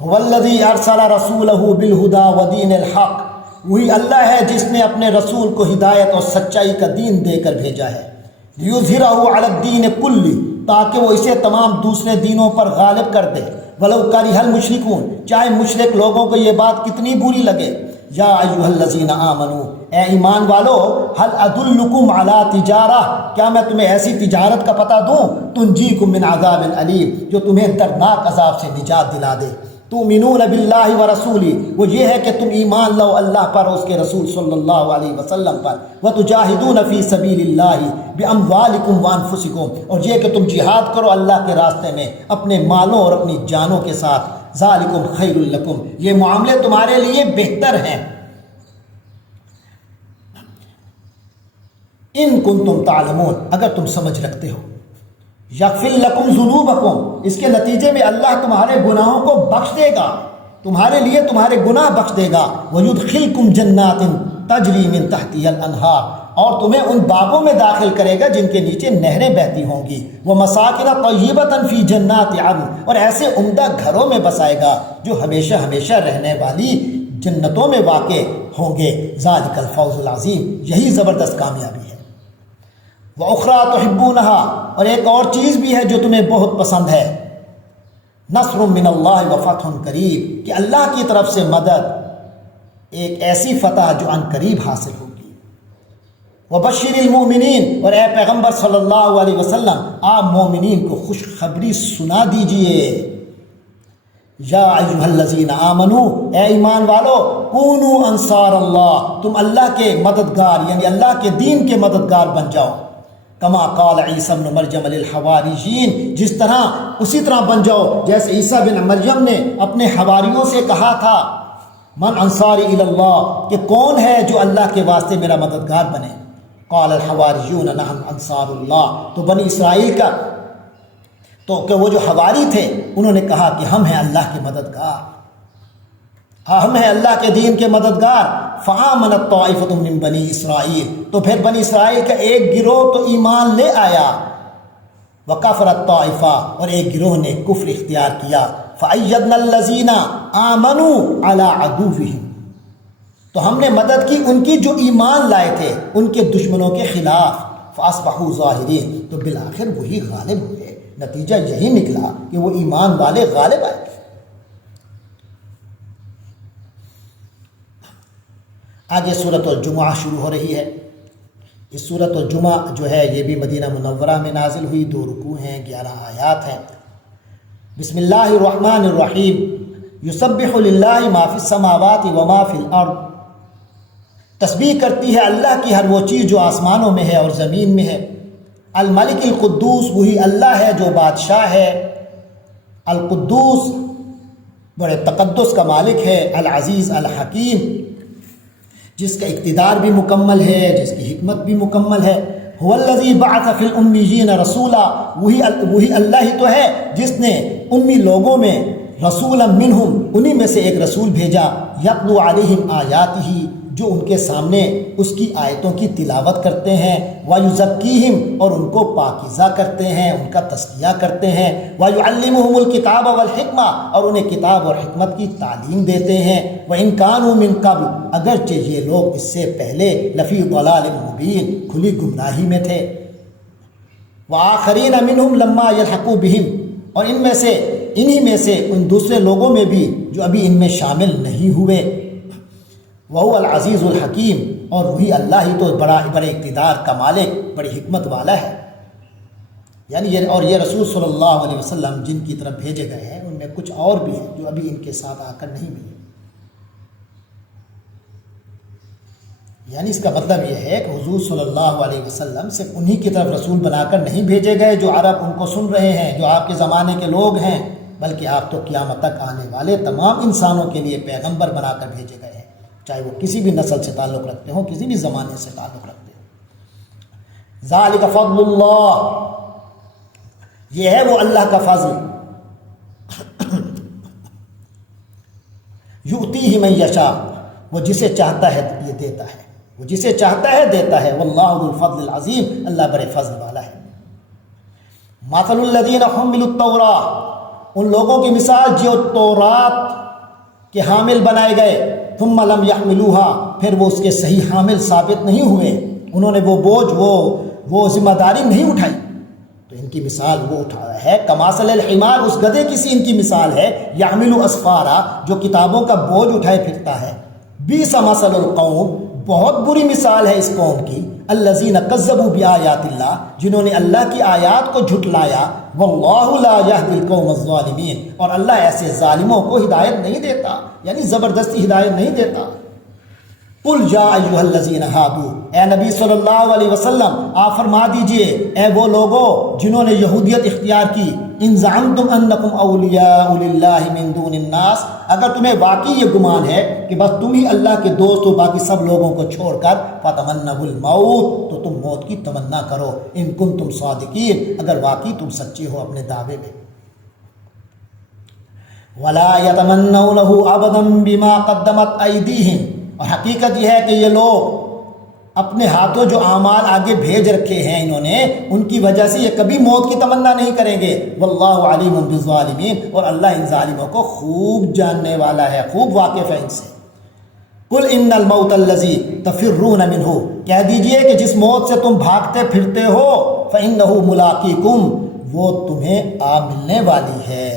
هو الذی ارسل رسولہ بالہدی ودین الحق، وہی اللہ ہے جس نے اپنے رسول کو ہدایت اور سچائی کا دین دے کر بھیجا ہے۔ لیظہرہ علی الدین کلہ، تاکہ وہ اسے تمام دوسرے دینوں پر غالب کر دے۔ ولو کرہ المشرکون، چاہے مشرک لوگوں کو یہ بات کتنی بری لگے۔ یا ایھا الذین آمنوا، اے ایمان والو، هل ادلکم علی تجارہ، کیا میں تمہیں ایسی تجارت کا پتہ دوں تنجیکم من عذاب علیم، جو تمہیں دردناک عذاب سے نجات دلا دے۔ تؤمنون باللہ ورسولہ، وہ یہ ہے کہ تم ایمان لاؤ اللہ پر اور اس کے رسول صلی اللہ علیہ وسلم پر، وتجاہدون فی سبیل اللہ باموالکم وانفسکم، اور یہ کہ تم جہاد کرو اللہ کے راستے میں اپنے مالوں اور اپنی جانوں کے ساتھ۔ ذالکم خیر لکم، یہ معاملے تمہارے لیے بہتر ہیں، ان کنتم تعلمون، اگر تم سمجھ رکھتے ہو۔ یغفر لکم ذنوبکم، اس کے نتیجے میں اللہ تمہارے گناہوں کو بخش دے گا، تمہارے لیے تمہارے گناہ بخش دے گا۔ ویدخلکم جنات تجری من تحتها الانہار، اور تمہیں ان باغوں میں داخل کرے گا جن کے نیچے نہریں بہتی ہوں گی۔ ومساکن طیبۃ فی جنات عدن، اور ایسے عمدہ گھروں میں بسائے گا جو ہمیشہ ہمیشہ رہنے والی جنتوں میں واقع ہوں گے۔ ذالک الفوز العظیم، یہی زبردست کامیابی ہے۔ وَأُخْرَىٰ تُحِبُّونَهَا، اور ایک اور چیز بھی ہے جو تمہیں بہت پسند ہے۔ نصر من اللہ وفتح قریب، کہ اللہ کی طرف سے مدد، ایک ایسی فتح جو ان قریب حاصل ہوگی۔ وبشر المؤمنین، اور اے پیغمبر صلی اللہ علیہ وسلم آپ مومنین کو خوشخبری سنا دیجئے۔ یا ایھا الذین آمنوا، اے ایمان والو، کونوا انصار اللہ، تم اللہ کے مددگار یعنی اللہ کے دین کے مددگار بن جاؤ۔ کما قال عیسیٰ بن مریم للحواریین، جس طرح اسی طرح بن جاؤ جیسے عیسیٰ بن مریم نے اپنے حواریوں سے کہا تھا، من انصاری الی اللہ، کہ کون ہے جو اللہ کے واسطے میرا مددگار بنے۔ قال الحواریون نحن انصار اللہ، تو بنی اسرائیل کا کہ وہ جو حواری تھے انہوں نے کہا کہ ہم ہیں اللہ کے مددگار، ہم ہیں اللہ کے دین کے مددگار۔ فآمنت طائفۃ من بنی اسرائیل، تو پھر بنی اسرائیل کا ایک گروہ تو ایمان لے آیا۔ وکفرت طائفہ، اور ایک گروہ نے کفر اختیار کیا۔ فأیدنا الذین آمنوا علی عدوہم، تو ہم نے مدد کی ان کی جو ایمان لائے تھے ان کے دشمنوں کے خلاف۔ فاصبحوا ظاہرین، تو بالآخر وہی غالب ہوئے، نتیجہ یہی نکلا کہ وہ ایمان والے غالب آئے۔ آگے سورۃ الجمعہ شروع ہو رہی ہے۔ اس سورۃ الجمعہ جو ہے یہ بھی مدینہ منورہ میں نازل ہوئی، 2 رکوع ہیں، 11 آیات ہیں۔ بسم اللہ الرحمن الرحیم، یسبح للہ ما فی السماوات وما فی الارض، تسبیح کرتی ہے اللہ کی ہر وہ چیز جو آسمانوں میں ہے اور زمین میں ہے۔ الملک القدوس، وہی اللہ ہے جو بادشاہ ہے، القدوس بڑے تقدس کا مالک ہے، العزیز الحکیم جس کا اقتدار بھی مکمل ہے، جس کی حکمت بھی مکمل ہے۔ هو الذی بعث فی الامیین رسولا، وہی اللہ ہی تو ہے جس نے امی لوگوں میں رسولا منہم، انہی میں سے ایک رسول بھیجا، یتلو علیہم آیاتہ، جو ان کے سامنے اس کی آیتوں کی تلاوت کرتے ہیں، وَيُزَكِّيهِمْ، اور ان کو پاکیزہ کرتے ہیں، ان کا تزکیہ کرتے ہیں، وَيُعَلِّمُهُمُ الْكِتَابَ وَالْحِكْمَةَ، اور انہیں کتاب اور حکمت کی تعلیم دیتے ہیں۔ وَإِن كَانُوا مِن قَبْلُ، اگرچہ یہ لوگ اس سے پہلے لفی ضلال مبین، کھلی گمراہی میں تھے۔ وَآخَرِينَ مِنْهُمْ لَمَّا يَلْحَقُوا بِهِمْ، اور انہی میں سے ان دوسرے لوگوں میں بھی جو ابھی ان میں شامل نہیں ہوئے۔ وَهُوَ الْعَزِيزُ الْحَكِيمُ، اور وہی اللہ ہی تو بڑے اقتدار کا مالک، بڑی حکمت والا ہے۔ یعنی یہ رسول صلی اللہ علیہ وسلم جن کی طرف بھیجے گئے ہیں ان میں کچھ اور بھی ہیں جو ابھی ان کے ساتھ آ کر نہیں ملے۔ یعنی اس کا مطلب یہ ہے کہ حضور صلی اللہ علیہ وسلم صرف انہی کی طرف رسول بنا کر نہیں بھیجے گئے جو عرب ان کو سن رہے ہیں، جو آپ کے زمانے کے لوگ ہیں، بلکہ آپ تو قیامت تک آنے والے تمام انسانوں کے لیے پیغمبر بنا کر بھیجے گئے ہیں، چاہے وہ کسی بھی نسل سے تعلق رکھتے ہوں، کسی بھی زمانے سے تعلق رکھتے ہوں۔ ذالک فضل اللہ، یہ ہے وہ اللہ کا فضل، یؤتیہ من یشاء، وہ جسے چاہتا ہے یہ دیتا ہے، وہ جسے چاہتا ہے دیتا ہے۔ واللہ ذو الفضل العظیم، اللہ بڑے فضل والا ہے۔ مثل الذین حملوا التوراۃ، ان لوگوں کی مثال جو تورات کے حامل بنائے گئے، ثم لم يحملوها، پھر وہ اس کے صحیح حامل ثابت نہیں ہوئے، انہوں نے وہ بوجھ وہ ذمہ داری نہیں اٹھائی، تو ان کی مثال وہ اٹھا ہے کماثل الحمار، اس گدھے کی سی ان کی مثال ہے، یحمل اسفارا، جو کتابوں کا بوجھ اٹھائے پھرتا ہے، بیس مثل القوم، بہت بری مثال ہے اس قوم کی، الذین کذبوا بآیات اللہ، جنہوں نے اللہ کی آیات کو جھٹلایا، واللہ لا یہدی القوم الظالمین، اور اللہ ایسے ظالموں کو ہدایت نہیں دیتا، یعنی زبردستی ہدایت نہیں دیتا۔ قل یا ایھا الذین ہادو، اے نبی صلی اللہ علیہ وسلم آپ فرما دیجئے اے وہ لوگوں جنہوں نے یہودیت اختیار کی، ان زعمتم انکم اولیاء للہ من دون الناس، اگر تمہیں واقعی یہ گمان ہے کہ بس تم ہی اللہ کے دوست ہو باقی سب لوگوں کو چھوڑ کر، فتمنوا الموت، تو تم موت کی تمنا کرو، ان کنتم صادقین، اگر واقعی تم سچے ہو اپنے دعوے میں۔ ولا يتمنونه ابدا بما قدمت ایدیہم، اور حقیقت یہ ہے کہ یہ لوگ اپنے ہاتھوں جو اعمال آگے بھیج رکھے ہیں انہوں نے، ان کی وجہ سے یہ کبھی موت کی تمنا نہیں کریں گے، واللہ علیم بالظالمین، اور اللہ ان ظالموں کو خوب جاننے والا ہے، خوب واقف ہے ان سے۔ قل ان الموت الذی تفرون منہ، کہہ دیجئے کہ جس موت سے تم بھاگتے پھرتے ہو، فإنہ ملاقیکم، وہ تمہیں آ ملنے والی ہے،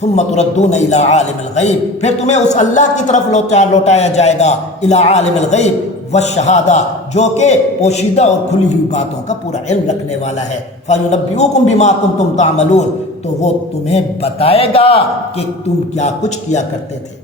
ثم تردون الی عالم الغیب، پھر تمہیں اس اللہ کی طرف لوٹایا جائے گا، الی عالم الغیب والشہادہ، جو کہ پوشیدہ اور کھلی ہوئی باتوں کا پورا علم رکھنے والا ہے، فینبئکم بما کنتم تعملون، تو وہ تمہیں بتائے گا کہ تم کیا کچھ کیا کرتے تھے۔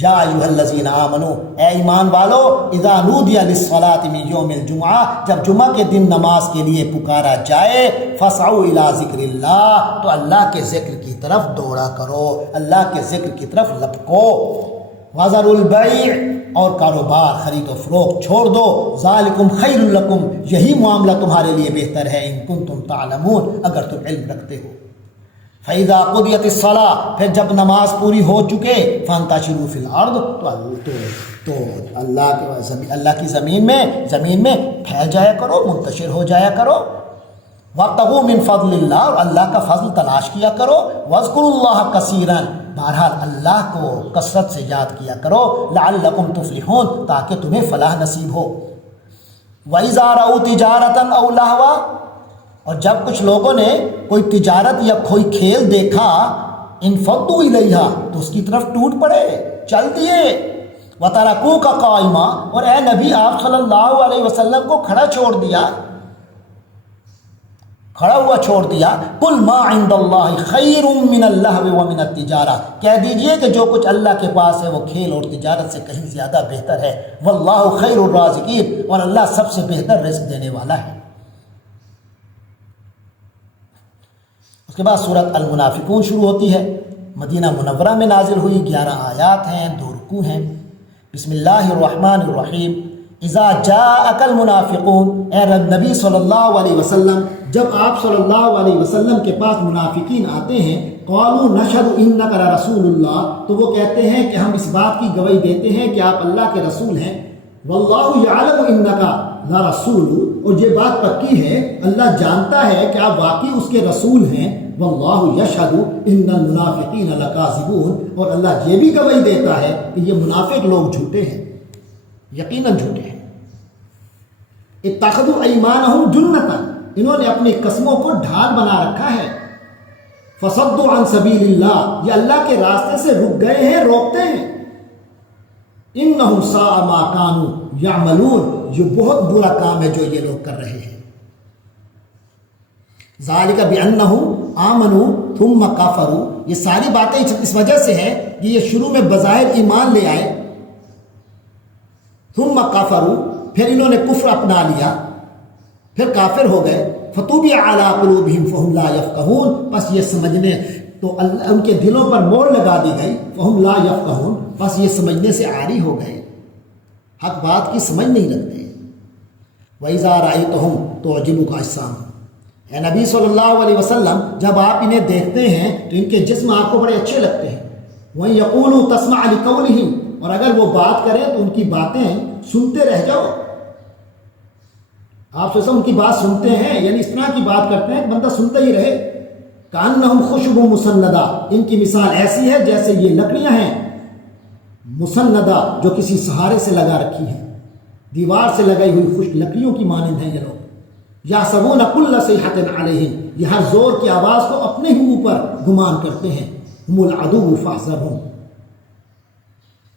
یا ایھا الذین آمنو، اے ایمان والو، اذا نودی للصلاۃ من یوم الجمعہ، جب جمعہ کے دن نماز کے لیے پکارا جائے، فاسعوا الی ذکر اللہ، تو اللہ کے ذکر کی طرف دوڑا کرو، اللہ کے ذکر کی طرف لپکو، وذروا البیع، اور کاروبار خرید و فروخت چھوڑ دو، ذالکم خیر لکم، یہی معاملہ تمہارے لیے بہتر ہے، ان کنتم تعلمون، اگر تم علم رکھتے ہو۔ فَإِذَا قُضِيَتِ الصَّلَاةُ، پھر جب نماز پوری ہو چکے، فَانْتَشِرُوا فِي الْأَرْضِ، تو اللہ کی زمین میں پھیل جایا کرو، منتشر ہو جایا کرو، وَابْتَغُوا مِنْ فَضْلِ اللَّهِ، اور اللہ کا فضل تلاش کیا کرو، وَاذْكُرُوا اللَّهَ كَثِيرًا، بہرحال اللہ کو کثرت سے یاد کیا کرو، لَعَلَّكُمْ تُفْلِحُونَ، تاکہ تمہیں فلاح نصیب ہو۔ وَإِذَا رَأَوْا تِجَارَةً أَوْ لَهْوًا، اور جب کچھ لوگوں نے کوئی تجارت یا کوئی کھیل دیکھا، انفضوا الیہا، تو اس کی طرف ٹوٹ پڑے، چل دیے، وترکوک قائما، اور اے نبی آپ صلی اللہ علیہ وسلم کو کھڑا ہوا چھوڑ دیا۔ قل ما عند اللہ خیر من اللہو ومن التجارہ، کہہ دیجئے کہ جو کچھ اللہ کے پاس ہے وہ کھیل اور تجارت سے کہیں زیادہ بہتر ہے، واللہ خیر الرازقین، اور اللہ سب سے بہتر رزق دینے والا ہے۔ اس کے بعد سورۃ المنافقون شروع ہوتی ہے، مدینہ منورہ میں نازل ہوئی، 11 آیات ہیں، 2 رکوع ہیں۔ بسم اللہ الرحمن الرحیم۔ اذا جاءک المنافقون، اے نبی صلی اللہ علیہ وسلم جب آپ صلی اللہ علیہ وسلم کے پاس منافقین آتے ہیں، قالوا نشہد انک لرسول اللہ، تو وہ کہتے ہیں کہ ہم اس بات کی گواہی دیتے ہیں کہ آپ اللہ کے رسول ہیں، واللہ یعلم انک لرسول، اور یہ بات پکی ہے اللہ جانتا ہے کہ آپ واقعی اس کے رسول ہیں، واللہ یشہد ان المنافقین لکاذبون، اور اللہ یہ بھی گواہی دیتا ہے کہ یہ منافق لوگ جھوٹے ہیں، یقیناً جھوٹے ہیں۔ اتخذوا ایمانہم جنۃ، انہوں نے اپنی قسموں کو ڈھال بنا رکھا ہے، فصدوا عن سبیل اللہ، یہ اللہ کے راستے سے رک گئے ہیں، روکتے ہیں، انہم ساء ما کانوا یعملون، یہ بہت برا کام ہے جو یہ لوگ کر رہے ہیں۔ ذالک بانہم آمنوا ثم کفروا، یہ ساری باتیں اس وجہ سے ہیں کہ یہ شروع میں بظاہر ایمان لے آئے، ثم کفروا، پھر انہوں نے کفر اپنا لیا، پھر کافر ہو گئے، فطبع علی قلوبہم فہم لا یفقہون، بس یہ سمجھنے تو ان کے دلوں پر مہر لگا دی گئی، فہم لا یفقہون، بس یہ سمجھنے سے عاری ہو گئے، حق بات کی سمجھ نہیں رکھتے۔ وَإِذَا رَأَيْتَهُمْ تُعْجِبُكَ أَجْسَامُهُمْ، اے نبی صلی اللہ علیہ وسلم جب آپ انہیں دیکھتے ہیں تو ان کے جسم آپ کو بڑے اچھے لگتے ہیں، وَإِن يَقُولُوا تَسْمَعْ لِقَوْلِهِمْ، اور اگر وہ بات کریں تو ان کی باتیں سنتے رہ جاؤ، آپ سے ان کی بات سنتے ہیں، یعنی اس طرح کی بات کرتے ہیں کہ بندہ سنتا ہی رہے، کأنہم خشب مسندہ، ان کی مثال ایسی ہے جیسے یہ لکڑیاں ہیں مسندہ جو کسی سہارے سے لگا رکھی ہیں، دیوار سے لگائی ہوئی خشک لکڑیوں کی مانند ہیں یہ لوگ۔ یحسبون کل صیحۃ علیہم، یہ ہر زور کی آواز کو اپنے ہی اوپر گمان کرتے ہیں. ہم العدو فاحذرہم،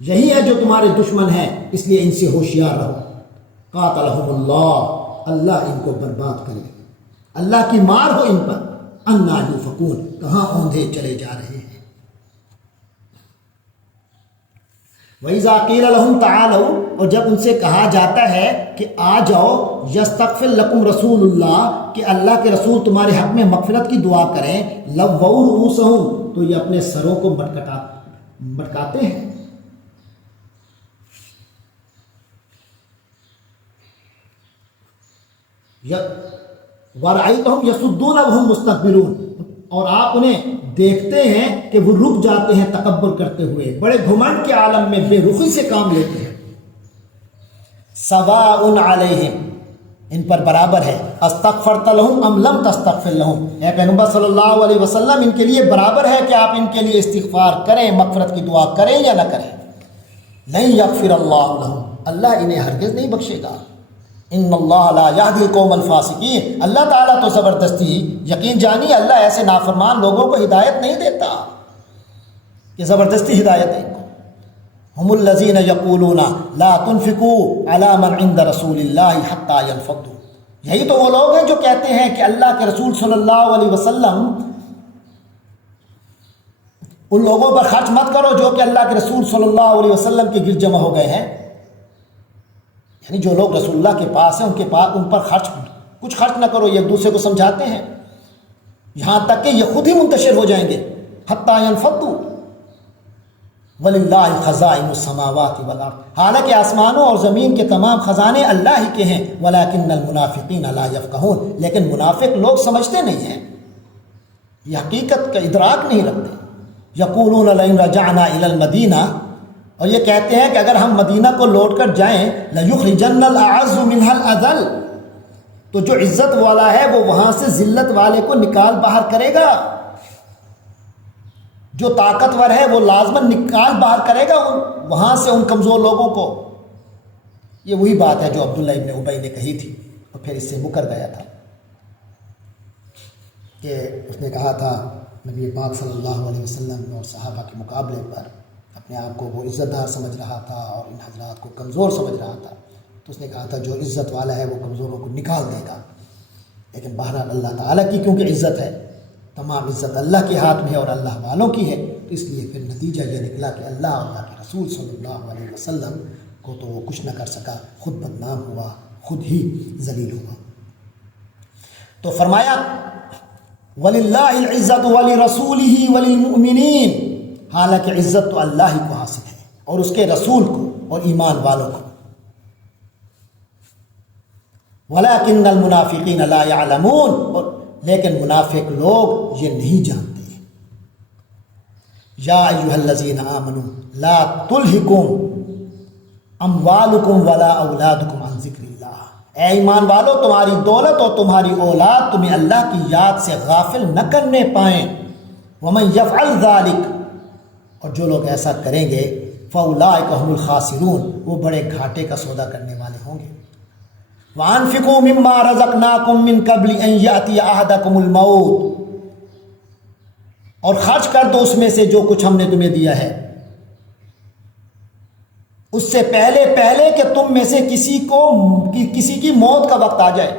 یہی ہے جو تمہارے دشمن ہیں اس لیے ان سے ہوشیار رہو. قاتلہم اللہ، اللہ ان کو برباد کرے، اللہ کی مار ہو ان پر. انا یؤفکون، کہاں اوندھے چلے جا رہے ہیں. وَإِذَا قِيلَ لَهُمْ تَعَالَوْا، اور جب ان سے کہا جاتا ہے کہ آ جاؤ، یستغفر لکم رسول اللہ، کہ اللہ کے رسول تمہارے حق میں مغفرت کی دعا کریں، لووا رؤوسہم، تو یہ اپنے سروں کو مٹکاتے ہیں. وَرَأَيْتَهُمْ يَصُدُّونَ وَهُمْ مُسْتَكْبِرُونَ، اور آپ انہیں دیکھتے ہیں کہ وہ رک جاتے ہیں تکبر کرتے ہوئے، بڑے گھمنڈ کے عالم میں بے رخی سے کام لیتے ہیں. سواء علیہم، ان پر برابر ہے، استغفرت لہم ام لم تستغفر لہم، اے پیغمبر صلی اللہ علیہ وسلم ان کے لیے برابر ہے کہ آپ ان کے لیے استغفار کریں، مغفرت کی دعا کریں یا نہ کریں. لن یغفر اللہ لہم، اللہ انہیں ہرگز نہیں بخشے گا. ان اللہ لا یہدی القوم الفاسقین، اللہ تعالیٰ تو زبردستی، یقین جانی اللہ ایسے نافرمان لوگوں کو ہدایت نہیں دیتا کہ زبردستی ہدایت ہے ان کو. ہم الذین یقولون لا تنفقوا علی من عند رسول اللہ حتی ینفضوا، یہی تو وہ لوگ ہیں جو کہتے ہیں کہ اللہ کے رسول صلی اللہ علیہ وسلم ان لوگوں پر خرچ مت کرو جو کہ اللہ کے رسول صلی اللہ علیہ وسلم کے گرد جمع ہو گئے ہیں. یعنی جو لوگ رسول اللہ کے پاس ہیں ان پر کچھ خرچ نہ کرو. یہ ایک دوسرے کو سمجھاتے ہیں یہاں تک کہ یہ خود ہی منتشر ہو جائیں گے. حتی ینفضوا وللہ خزائن السماوات والارض، حالانکہ آسمانوں اور زمین کے تمام خزانے اللہ ہی کے ہیں. ولکن المنافقین لا یفقہون، لیکن منافق لوگ سمجھتے نہیں ہیں، یہ حقیقت کا ادراک نہیں رکھتے. یقولون لئن رجعنا الی المدینہ، اور یہ کہتے ہیں کہ اگر ہم مدینہ کو لوٹ کر جائیں، لَيُخْرِجَنَّ الْأَعَزُّ مِنْهَا الْأَذَلَّ، تو جو عزت والا ہے وہ وہاں سے ذلت والے کو نکال باہر کرے گا، جو طاقتور ہے وہ لازماً نکال باہر کرے گا وہاں سے ان کمزور لوگوں کو. یہ وہی بات ہے جو عبداللہ ابن ابی نے کہی تھی اور پھر اس سے مکر گیا تھا کہ اس نے کہا تھا نبی پاک صلی اللہ علیہ وسلم اور صحابہ کے مقابلے پر اپنے آپ کو وہ عزت دار سمجھ رہا تھا اور ان حضرات کو کمزور سمجھ رہا تھا. تو اس نے کہا تھا جو عزت والا ہے وہ کمزوروں کو نکال دے گا. لیکن بہرحال اللہ تعالیٰ کی کیونکہ عزت ہے، تمام عزت اللہ کے ہاتھ میں ہے اور اللہ والوں کی ہے، تو اس لیے پھر نتیجہ یہ نکلا کہ اللہ اور اللہ کے رسول صلی اللہ علیہ وسلم کو تو وہ کچھ نہ کر سکا، خود بدنام ہوا، خود ہی ذلیل ہوا. تو فرمایا وَلِلَّهِ الْعِزَّةُ وَلِرَسُولِهِ وَلِلْمُؤْمِنِينَ، حالانکہ عزت تو اللہ ہی کو حاصل ہے اور اس کے رسول کو اور ایمان والوں کو. وَلَكِنَّ الْمُنَافِقِينَ لَا يَعْلَمُونَ، لیکن منافق لوگ یہ نہیں جانتے. یا ایھا الذین آمنوا لا تلہکم اموالکم ولا اولادکم عن ذکر اللہ، اے ایمان والو تمہاری دولت اور تمہاری اولاد تمہیں اللہ کی یاد سے غافل نہ کرنے پائیں. ومن یفعل ذلک، اور جو لوگ ایسا کریں گے، فاولئک هم الخاسرون، وہ بڑے گھاٹے کا سودا کرنے والے ہوں گے. وانفقوا مما رزقناکم من قبل ان یاتی احدکم الموت، اور خرچ کر دو اس میں سے جو کچھ ہم نے تمہیں دیا ہے، اس سے پہلے کہ تم میں سے کسی کی موت کا وقت آ جائے.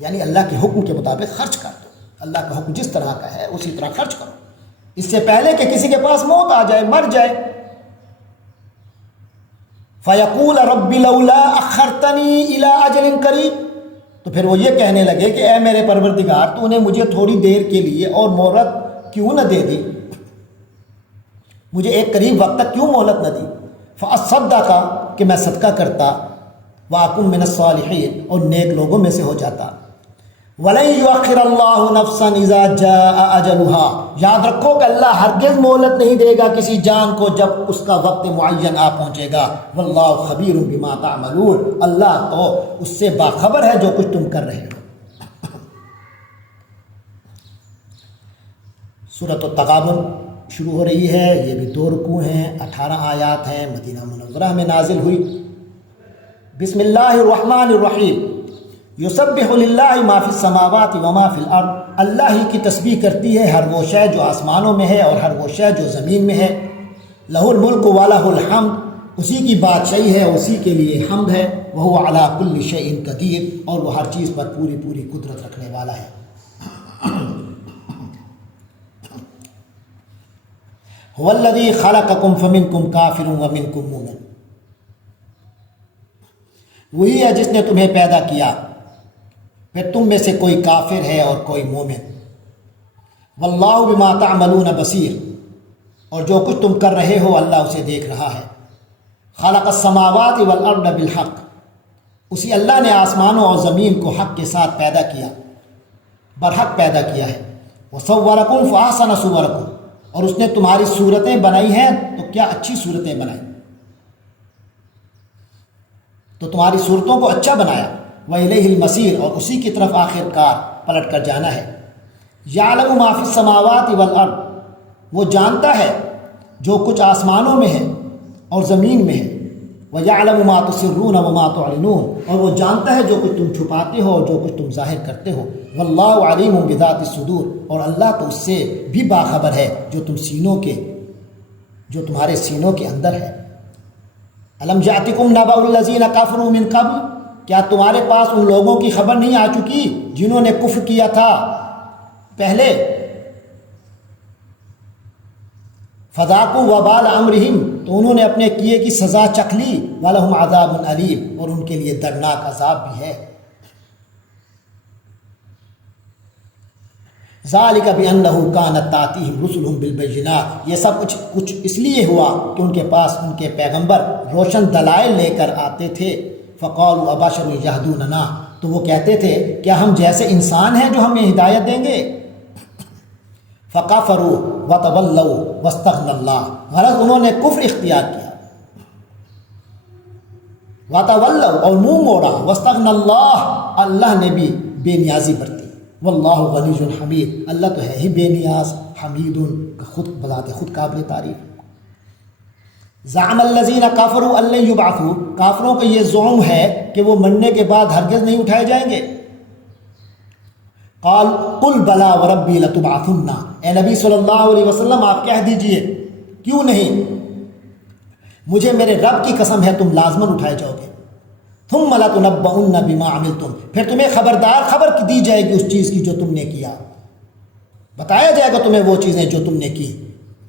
یعنی اللہ کے حکم کے مطابق خرچ کر دو، اللہ کا حکم جس طرح کا ہے اسی طرح خرچ کرو، اس سے پہلے کہ کسی کے پاس موت آ جائے، مر جائے. فَيَقُولَ رَبِّ لَوْلَا أَخَّرْتَنِي إِلَىٰ أَجَلٍ قَرِيبٍ، تو پھر وہ یہ کہنے لگے کہ اے میرے پروردگار تو نے مجھے تھوڑی دیر کے لیے اور مہلت کیوں نہ دے دی، مجھے ایک قریب وقت تک کیوں مہلت نہ دی. فَأَصَّدَّقَ، کہ میں صدقہ کرتا، وَأَكُن مِّنَ الصَّالِحِينَ، اور نیک لوگوں میں سے ہو جاتا. وَلَن يُؤَخِّرَ اللَّهُ نَفْسًا إِذَا جَاءَ أَجَلُهَا، یاد رکھو کہ اللہ ہرگز مہلت نہیں دے گا کسی جان کو جب اس کا وقت معین آ پہنچے گا. وَاللَّهُ خَبِيرٌ بِمَا تَعْمَلُونَ، اللہ تو اس سے باخبر ہے جو کچھ تم کر رہے ہو. سورۃ التغابن شروع ہو رہی ہے، یہ بھی 2 رکوع ہیں، 18 آیات ہیں، مدینہ منورہ میں نازل ہوئی. بسم اللہ الرحمن الرحیم. یسبح للہ ما فی السماوات و ما فی الارض، اللہ ہی کی تسبیح کرتی ہے ہر وہ شے جو آسمانوں میں ہے اور ہر وہ شے جو زمین میں ہے۔ لہ الملک و لہ الحمد، اسی کی بادشاہی ہے، اسی کے لیے حمد ہے۔ وہو علی کل شیء قدیر، اور وہ ہر چیز پر پوری پوری قدرت رکھنے والا ہے۔ هو الذی خلقکم فمنکم کافر ومنکم مومن، وہی ہے جس نے تمہیں پیدا کیا، پھر تم میں سے کوئی کافر ہے اور کوئی مومن۔ واللہ بما تعملون بصیر، اور جو کچھ تم کر رہے ہو اللہ اسے دیکھ رہا ہے۔ خلق السماوات والارض بالحق، اسی اللہ نے آسمانوں اور زمین کو حق کے ساتھ پیدا کیا، برحق پیدا کیا ہے۔ وصورکم فاحسن صورکم، اور اس نے تمہاری صورتیں بنائی ہیں تو کیا اچھی صورتیں بنائی، تو تمہاری صورتوں کو اچھا بنایا۔ وَإِلَيْهِ الْمَصِيرُ، اور اسی کی طرف آخر کار پلٹ کر جانا ہے۔ يَعْلَمُ مَا فِي السَّمَاوَاتِ وَالْأَرْضِ، وہ جانتا ہے جو کچھ آسمانوں میں ہے اور زمین میں ہے۔ وَيَعْلَمُ مَا تُسِرُّونَ وَمَا تُعْلِنُونَ، اور وہ جانتا ہے جو کچھ تم چھپاتے ہو اور جو کچھ تم ظاہر کرتے ہو۔ وَاللَّهُ عَلِيمٌ بِذَاتِ الصُّدُورِ، اور اللہ تو اس سے بھی باخبر ہے جو تمہارے سینوں کے اندر ہے۔ أَلَمْ يَأْتِكُمْ نَبَأُ الَّذِينَ كَفَرُوا مِنْ قَبْلُ، کیا تمہارے پاس ان لوگوں کی خبر نہیں آ چکی جنہوں نے کفر کیا تھا پہلے؟ فذاقوا وبال امرہم، تو انہوں نے اپنے کیے کی سزا چکھ لی۔ وَلَهُمْ عَذَابٌ أَلِيمٌ، اور ان کے لیے دردناک عذاب بھی ہے۔ ذَلِكَ بِأَنَّهُ كَانَتْ تَأْتِيهِمْ رُسُلُهُم بِالْبَيِّنَاتِ، یہ سب کچھ اس لیے ہوا کہ ان کے پاس ان کے پیغمبر روشن دلائل لے کر آتے تھے۔ فَقَالُوا أَبَشَرٌ يَهْدُونَنَا، تو وہ کہتے تھے کیا ہم جیسے انسان ہیں جو ہمیں ہدایت دیں گے؟ فَكَفَرُوا وَتَوَلَّوْا وَاسْتَغْنَى اللَّهُ، غرض انہوں نے کفر اختیار کیا، وَتَوَلَّوْا، اور منہ موڑا، وَاسْتَغْنَى اللَّهُ، اللہ نے بھی بے نیازی برتی۔ واللہ غنی حمید، اللہ تو ہے ہی بے نیاز، حمید، خود بذات خود قابل تعریف۔ زعم الذین کفروا ان لن یبعثوا، کافروں کا یہ زعم ہے کہ وہ مرنے کے بعد ہرگز نہیں اٹھائے جائیں گے۔ قال قل بلا وربی لتبعثن، اے نبی صلی اللہ علیہ وسلم آپ کہہ دیجئے کیوں نہیں، مجھے میرے رب کی قسم ہے تم لازماً اٹھائے جاؤ گے۔ ثم لتنبؤن بما عملتم، پھر تمہیں خبر دی جائے گی اس چیز کی جو تم نے کیا، بتایا جائے گا تمہیں وہ چیزیں جو تم نے کی۔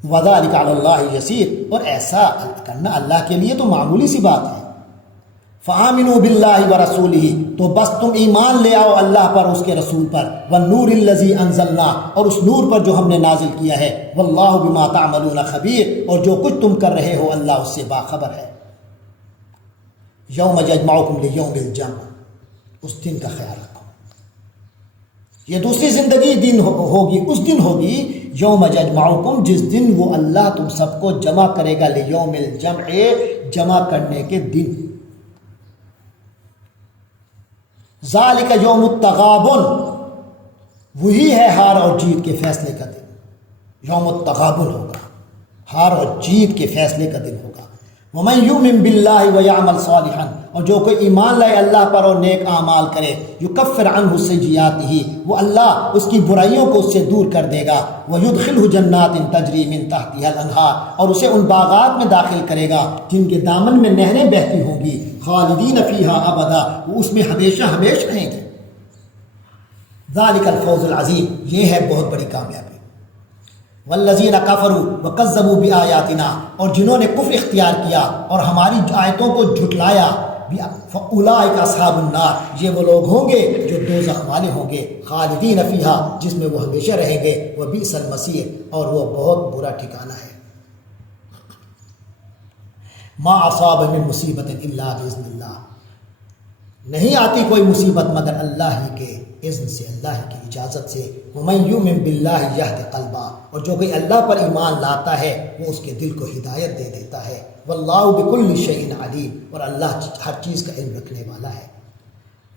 وذلک علی اللہ یسیر، اور ایسا کرنا اللہ کے لیے تو معمولی سی بات ہے۔ فآمنوا باللہ ورسولہ، تو بس تم ایمان لے آؤ اللہ پر، اس کے رسول پر۔ والنور الذی انزلنا، اور اس نور پر جو ہم نے نازل کیا ہے۔ واللہ بما تعملون خبیر، اور جو کچھ تم کر رہے ہو اللہ اس سے باخبر ہے۔ یوم یجمعکم لیوم الجمع، اس دن کا خیال رکھو، یہ دوسری زندگی دن ہوگی، اس دن ہوگی یوم یجمعکم، جس دن وہ اللہ تم سب کو جمع کرے گا، لیوم الجمع، جمع کرنے کے دن۔ ذالک یوم التغابن، وہی ہے ہار اور جیت کے فیصلے کا دن، یوم التغابن ہوگا، ہار اور جیت کے فیصلے کا دن ہوگا۔ وَمَن يُؤْمِن بِاللَّهِ وَيَعْمَلْ صَالِحًا، اور جو کوئی ایمان لائے اللہ پر اور نیک اعمال کرے، يُكَفِّرْ عَنْهُ سَيِّئَاتِهِ، وہ اللہ اس کی برائیوں کو اس سے دور کر دے گا۔ وَيُدْخِلْهُ جَنَّاتٍ تَجْرِي مِن تَحْتِهَا الْأَنْهَارُ، اور اسے ان باغات میں داخل کرے گا جن کے دامن میں نہریں بہتی ہوں گی۔ خالدین فیہا ابدا، وہ اس میں ہمیشہ ہمیش رہیں گے۔ ذالک الفوز العظیم، یہ ہے بہت بڑی کامیابی۔ والذین کفروا وکذبوا بآیاتنا، اور جنہوں نے کفر اختیار کیا اور ہماری آیتوں کو جھٹلایا، فاولئک اصحاب النار، یہ وہ لوگ ہوں گے جو دوزخ والے ہوں گے، خالدین فیہا، جس میں وہ ہمیشہ رہیں گے، وبئس المصیر، اور وہ بہت برا ٹھکانہ ہے۔ ما اصاب من مصیبت الا باذن اللہ، نہیں آتی کوئی مصیبت مگر اللہ ہی کے اذن سے، اللہ کی اجازت سے۔ وَمَن يُؤْمِن بِاللَّهِ يَهْدِ قَلْبَهُ، اور جو کوئی اللہ پر ایمان لاتا ہے وہ اس کے دل کو ہدایت دے دیتا ہے۔ وَاللَّهُ بِكُلِّ شَيْءٍ عَلِيمٌ، اور اللہ ہر چیز کا علم رکھنے والا ہے۔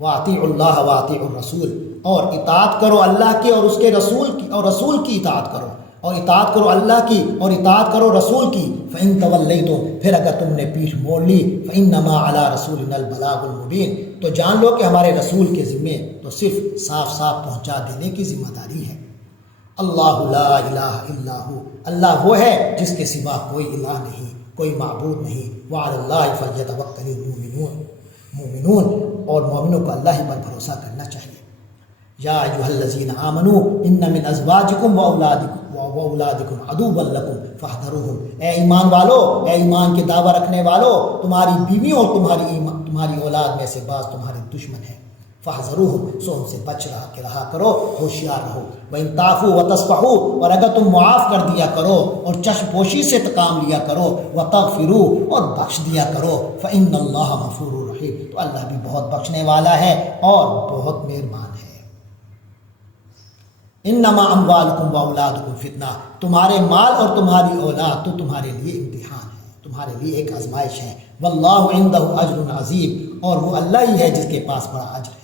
وَأَطِيعُوا اللَّهَ وَأَطِيعُوا الرَّسُولَ، اور اطاعت کرو اللہ کی اور اس کے رسول کی، اور رسول کی اطاعت کرو، اور اطاعت کرو اللہ کی اور اطاعت کرو رسول کی۔ فَإِن تَوَلَّيْتُمْ، پھر اگر تم نے پیٹھ موڑ لی، فَإِنَّمَا عَلَىٰ رَسُولِنَا الْبَلَاغُ الْمُبِينُ، تو جان لو کہ ہمارے رسول کے ذمے تو صرف صاف صاف پہنچا دینے کی ذمہ داری ہے۔ اللہ لا الہ الا ہو، اللہ وہ ہے جس کے سوا کوئی الہ نہیں، کوئی معبود نہیں۔ وعلی اللہ فلیتوکل المؤمنون، اور مومنوں کو اللہ ہی پر بھروسہ کرنا چاہیے۔ یا ایھا الذین آمنوا ان من ازواجکم واولادکم عدوا لکم فاحذروہم، اے ایمان والو، اے ایمان کے دعویٰ رکھنے والو، تمہاری بیویوں اور تمہاری اولاد میں سے بعض تمہارے دشمن ہیں۔ فاحذروہم، سو ان سے بچ رہا کرو، ہوشیار رہو۔ وَإِن تَعْفُوا وَتَصْفَحُوا، اور اگر تم معاف کر دیا کرو اور چشم پوشی سے کام لیا کرو، وَتَغْفِرُوا، اور بخش دیا کرو، فَإِنَّ اللَّهَ غَفُورٌ رَحِيمٌ، تو اللہ بھی بہت بخشنے والا ہے اور بہت مہربان ہے۔ انما اموالکم واولادکم فتنہ، تمہارے مال اور تمہاری اولاد تو تمہارے لیے امتحان ہے، تمہارے لیے ایک آزمائش ہے۔ واللہ عندہ اجر عظیم، اور وہ اللہ ہی ہے جس کے پاس بڑا اجر ہے۔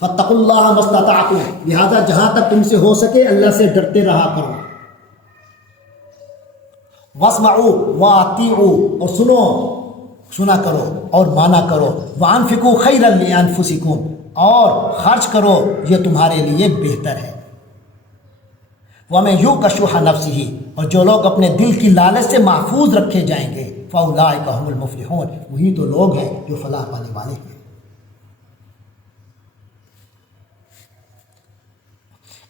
فاتقوا اللہ ما استطعتم، لہذا جہاں تک تم سے ہو سکے اللہ سے ڈرتے رہا کرو۔ واسمعوا واطیعوا، اور سنا کرو اور مانا کرو۔ وانفقوا خیرا لانفسکم، اور خرچ کرو یہ تمہارے لیے بہتر ہے۔ وَمَن یُوقَ شُحَّ نَفْسِهِ، اور جو لوگ اپنے دل کی لالچ سے محفوظ رکھے جائیں گے، فَأُولَٰئِکَ هُمُ الْمُفْلِحُونَ، وہی تو لوگ ہیں جو فلاح پانے والے ہیں۔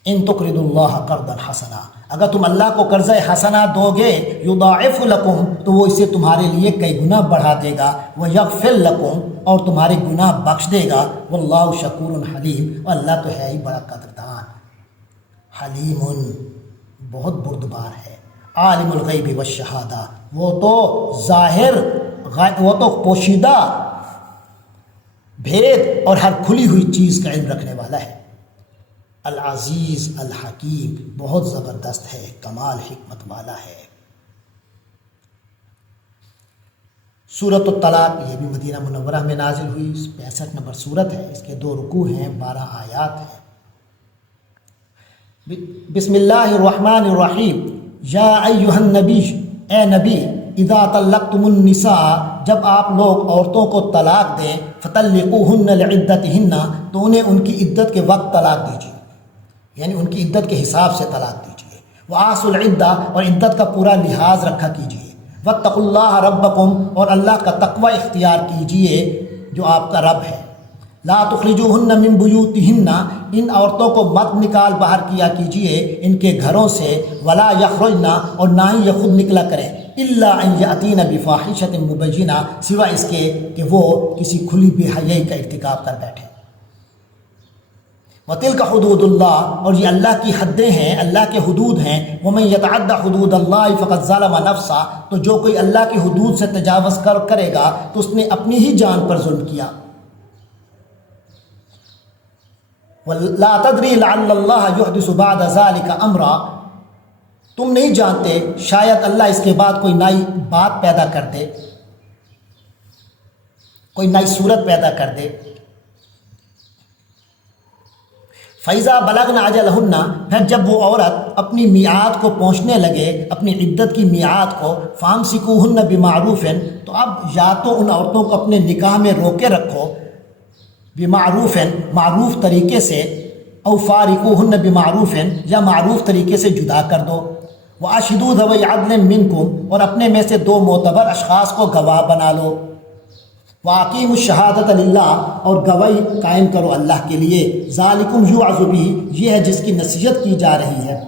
ان تقرضوا اللہ قرضا حسنا، اگر تم اللہ کو قرض حسنہ دو گے، یضاعف لکم، تو وہ اسے تمہارے لیے کئی گنا بڑھا دے گا، ویغفر لکم، اور تمہارے گناہ بخش دے گا، واللہ شکور حلیم، اور اللہ تو ہے ہی بڑا قدردان، حلیم، بہت بردبار ہے۔ عالم الغیب والشہادہ، وہ تو ظاہر، وہ تو پوشیدہ بھید اور ہر کھلی ہوئی چیز کا علم رکھنے والا ہے۔ العزیز الحکیم، بہت زبردست ہے، کمال حکمت والا ہے۔ سورۃ الطلاق، یہ بھی مدینہ منورہ میں نازل ہوئی، 65 نمبر سورت ہے، اس کے 2 رکوع ہیں، 12 آیات ہیں۔ بسم اللہ الرحمن الرحیم، یا ایھا النبی، اے نبی، اذا طلقتم النساء، جب آپ لوگ عورتوں کو طلاق دیں، فطلقوہن لعدتہن، تو انہیں ان کی عدت کے وقت طلاق دیجیے، یعنی ان کی عدت کے حساب سے طلاق دیجیے۔ وآسوا العدہ، اور عدت کا پورا لحاظ رکھا کیجیے۔ واتقوا اللہ ربکم، اور اللہ کا تقوی اختیار کیجیے جو آپ کا رب ہے۔ لا تخرجوہن من بیوتہن، ان عورتوں کو مت نکال باہر کیا کیجیے ان کے گھروں سے، ولا یخرجن، اور نہ ہی یہ خود نکلا کریں، الا ان یاتین بفاحشۃ مبینہ، سوائے اس کے کہ وہ کسی کھلی بے حیائی کا ارتکاب کر بیٹھے۔ وَتِلْكَ حُدُودُ اللَّهِ، اور یہ اللہ کی حدیں ہیں، اللہ کے حدود ہیں۔ وَمَن يَتَعَدَّ حُدُودَ اللَّهِ فَقَدْ ظَلَمَ نَفْسَهُ، تو جو کوئی اللہ کی حدود سے تجاوز کرے گا تو اس نے اپنی ہی جان پر ظلم کیا۔ وَلَا تَدْرِي لَعَلَّ اللَّهَ يُحْدِثُ بَعْدَ ذَلِكَ أَمْرًا، تم نہیں جانتے، شاید اللہ اس کے بعد کوئی نئی بات پیدا کر دے، کوئی نئی صورت پیدا کر دے۔ فَإِذَا بَلَغْنَ أَجَلَهُنَّ، پھر جب وہ عورت اپنی میعاد کو پہنچنے لگے، اپنی عدت کی میعاد کو، فَأَمْسِكُوهُنَّ بِمَعْرُوفٍ، تو اب یا تو ان عورتوں کو اپنے نکاح میں روکے رکھو، بِمَعْرُوفٍ، معروف طریقے سے، او فَارِقُوهُنَّ بِمَعْرُوفٍ، یا معروف طریقے سے جدا کر دو۔ وَأَشْهِدُوا ذَوَيْ عَدْلٍ مِّنكُمْ، اور اپنے میں سے 2 معتبر اشخاص کو گواہ بنا لو۔ وَأَقِیمُوا الشَّهَادَةَ لِلَّهِ، اور گواہی قائم کرو اللہ کے لیے۔ ذَالِکُمْ یُوعظ بِہ، یہ ہے جس کی نصیحت کی جا رہی ہے۔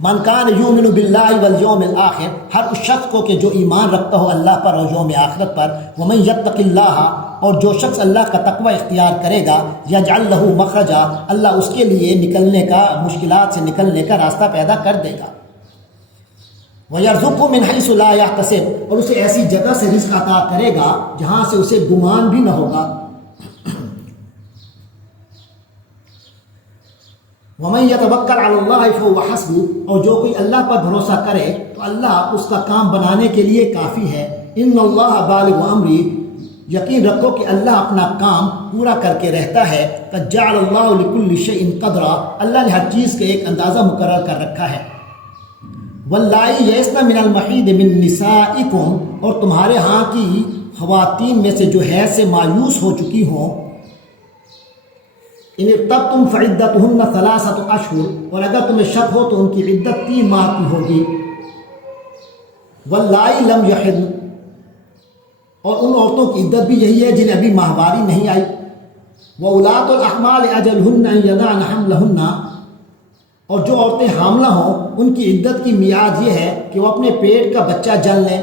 من کان یؤمن باللہ والیوم الآخر، ہر اس شخص کو کہ جو ایمان رکھتا ہو اللہ پر اور یوم آخرت پر۔ ومن یتق اللہ، اور جو شخص اللہ کا تقوی اختیار کرے گا، یجعل لہ مخرجا، اللہ اس کے لیے نکلنے کا، مشکلات سے نکلنے کا راستہ پیدا کر دے گا۔ وَيَرْزُقْهُ مِنْ حَيْثُ لَا يَحْتَسِبُ، اور اسے ایسی جگہ سے رزق عطا کرے گا جہاں سے اسے گمان بھی نہ ہوگا۔ وَمَن يَتَوَکَّلْ عَلَى اللَّهِ فَهُوَ حَسْبُهُ، اور جو کوئی اللہ پر بھروسہ کرے تو اللہ اس کا کام بنانے کے لیے کافی ہے۔ إِنَّ اللَّهَ بَالِغُ أَمْرِهِ، یقین رکھو کہ اللہ اپنا کام پورا کر کے رہتا ہے۔ قَدْ جَعَلَ اللَّهُ لِكُلِّ شَيْءٍ قَدْرًا، اللہ نے ہر چیز کا ایک اندازہ مقرر کر رکھا ہے۔ واللائی یئسن من المحیض من نسائکم، اور تمہارے ہاں کی خواتین میں سے جو حیض سے مایوس ہو چکی ہوں، ان ارتبتم فعدتہن ثلاثۃ اشہر، اور اگر تمہیں شک ہو تو ان کی عدت 3 ماہ کی ہوگی، واللائی لم یحضن، اور ان عورتوں کی عدت بھی یہی ہے جنہیں ابھی ماہواری نہیں آئی، وَأُولَاتُ الْأَحْمَالِ أَجَلُهُنَّ أَن يَضَعْنَ حَمْلَهُنَّ، اور جو عورتیں حاملہ ہوں ان کی عدت کی میعاد یہ ہے کہ وہ اپنے پیٹ کا بچہ جن لیں۔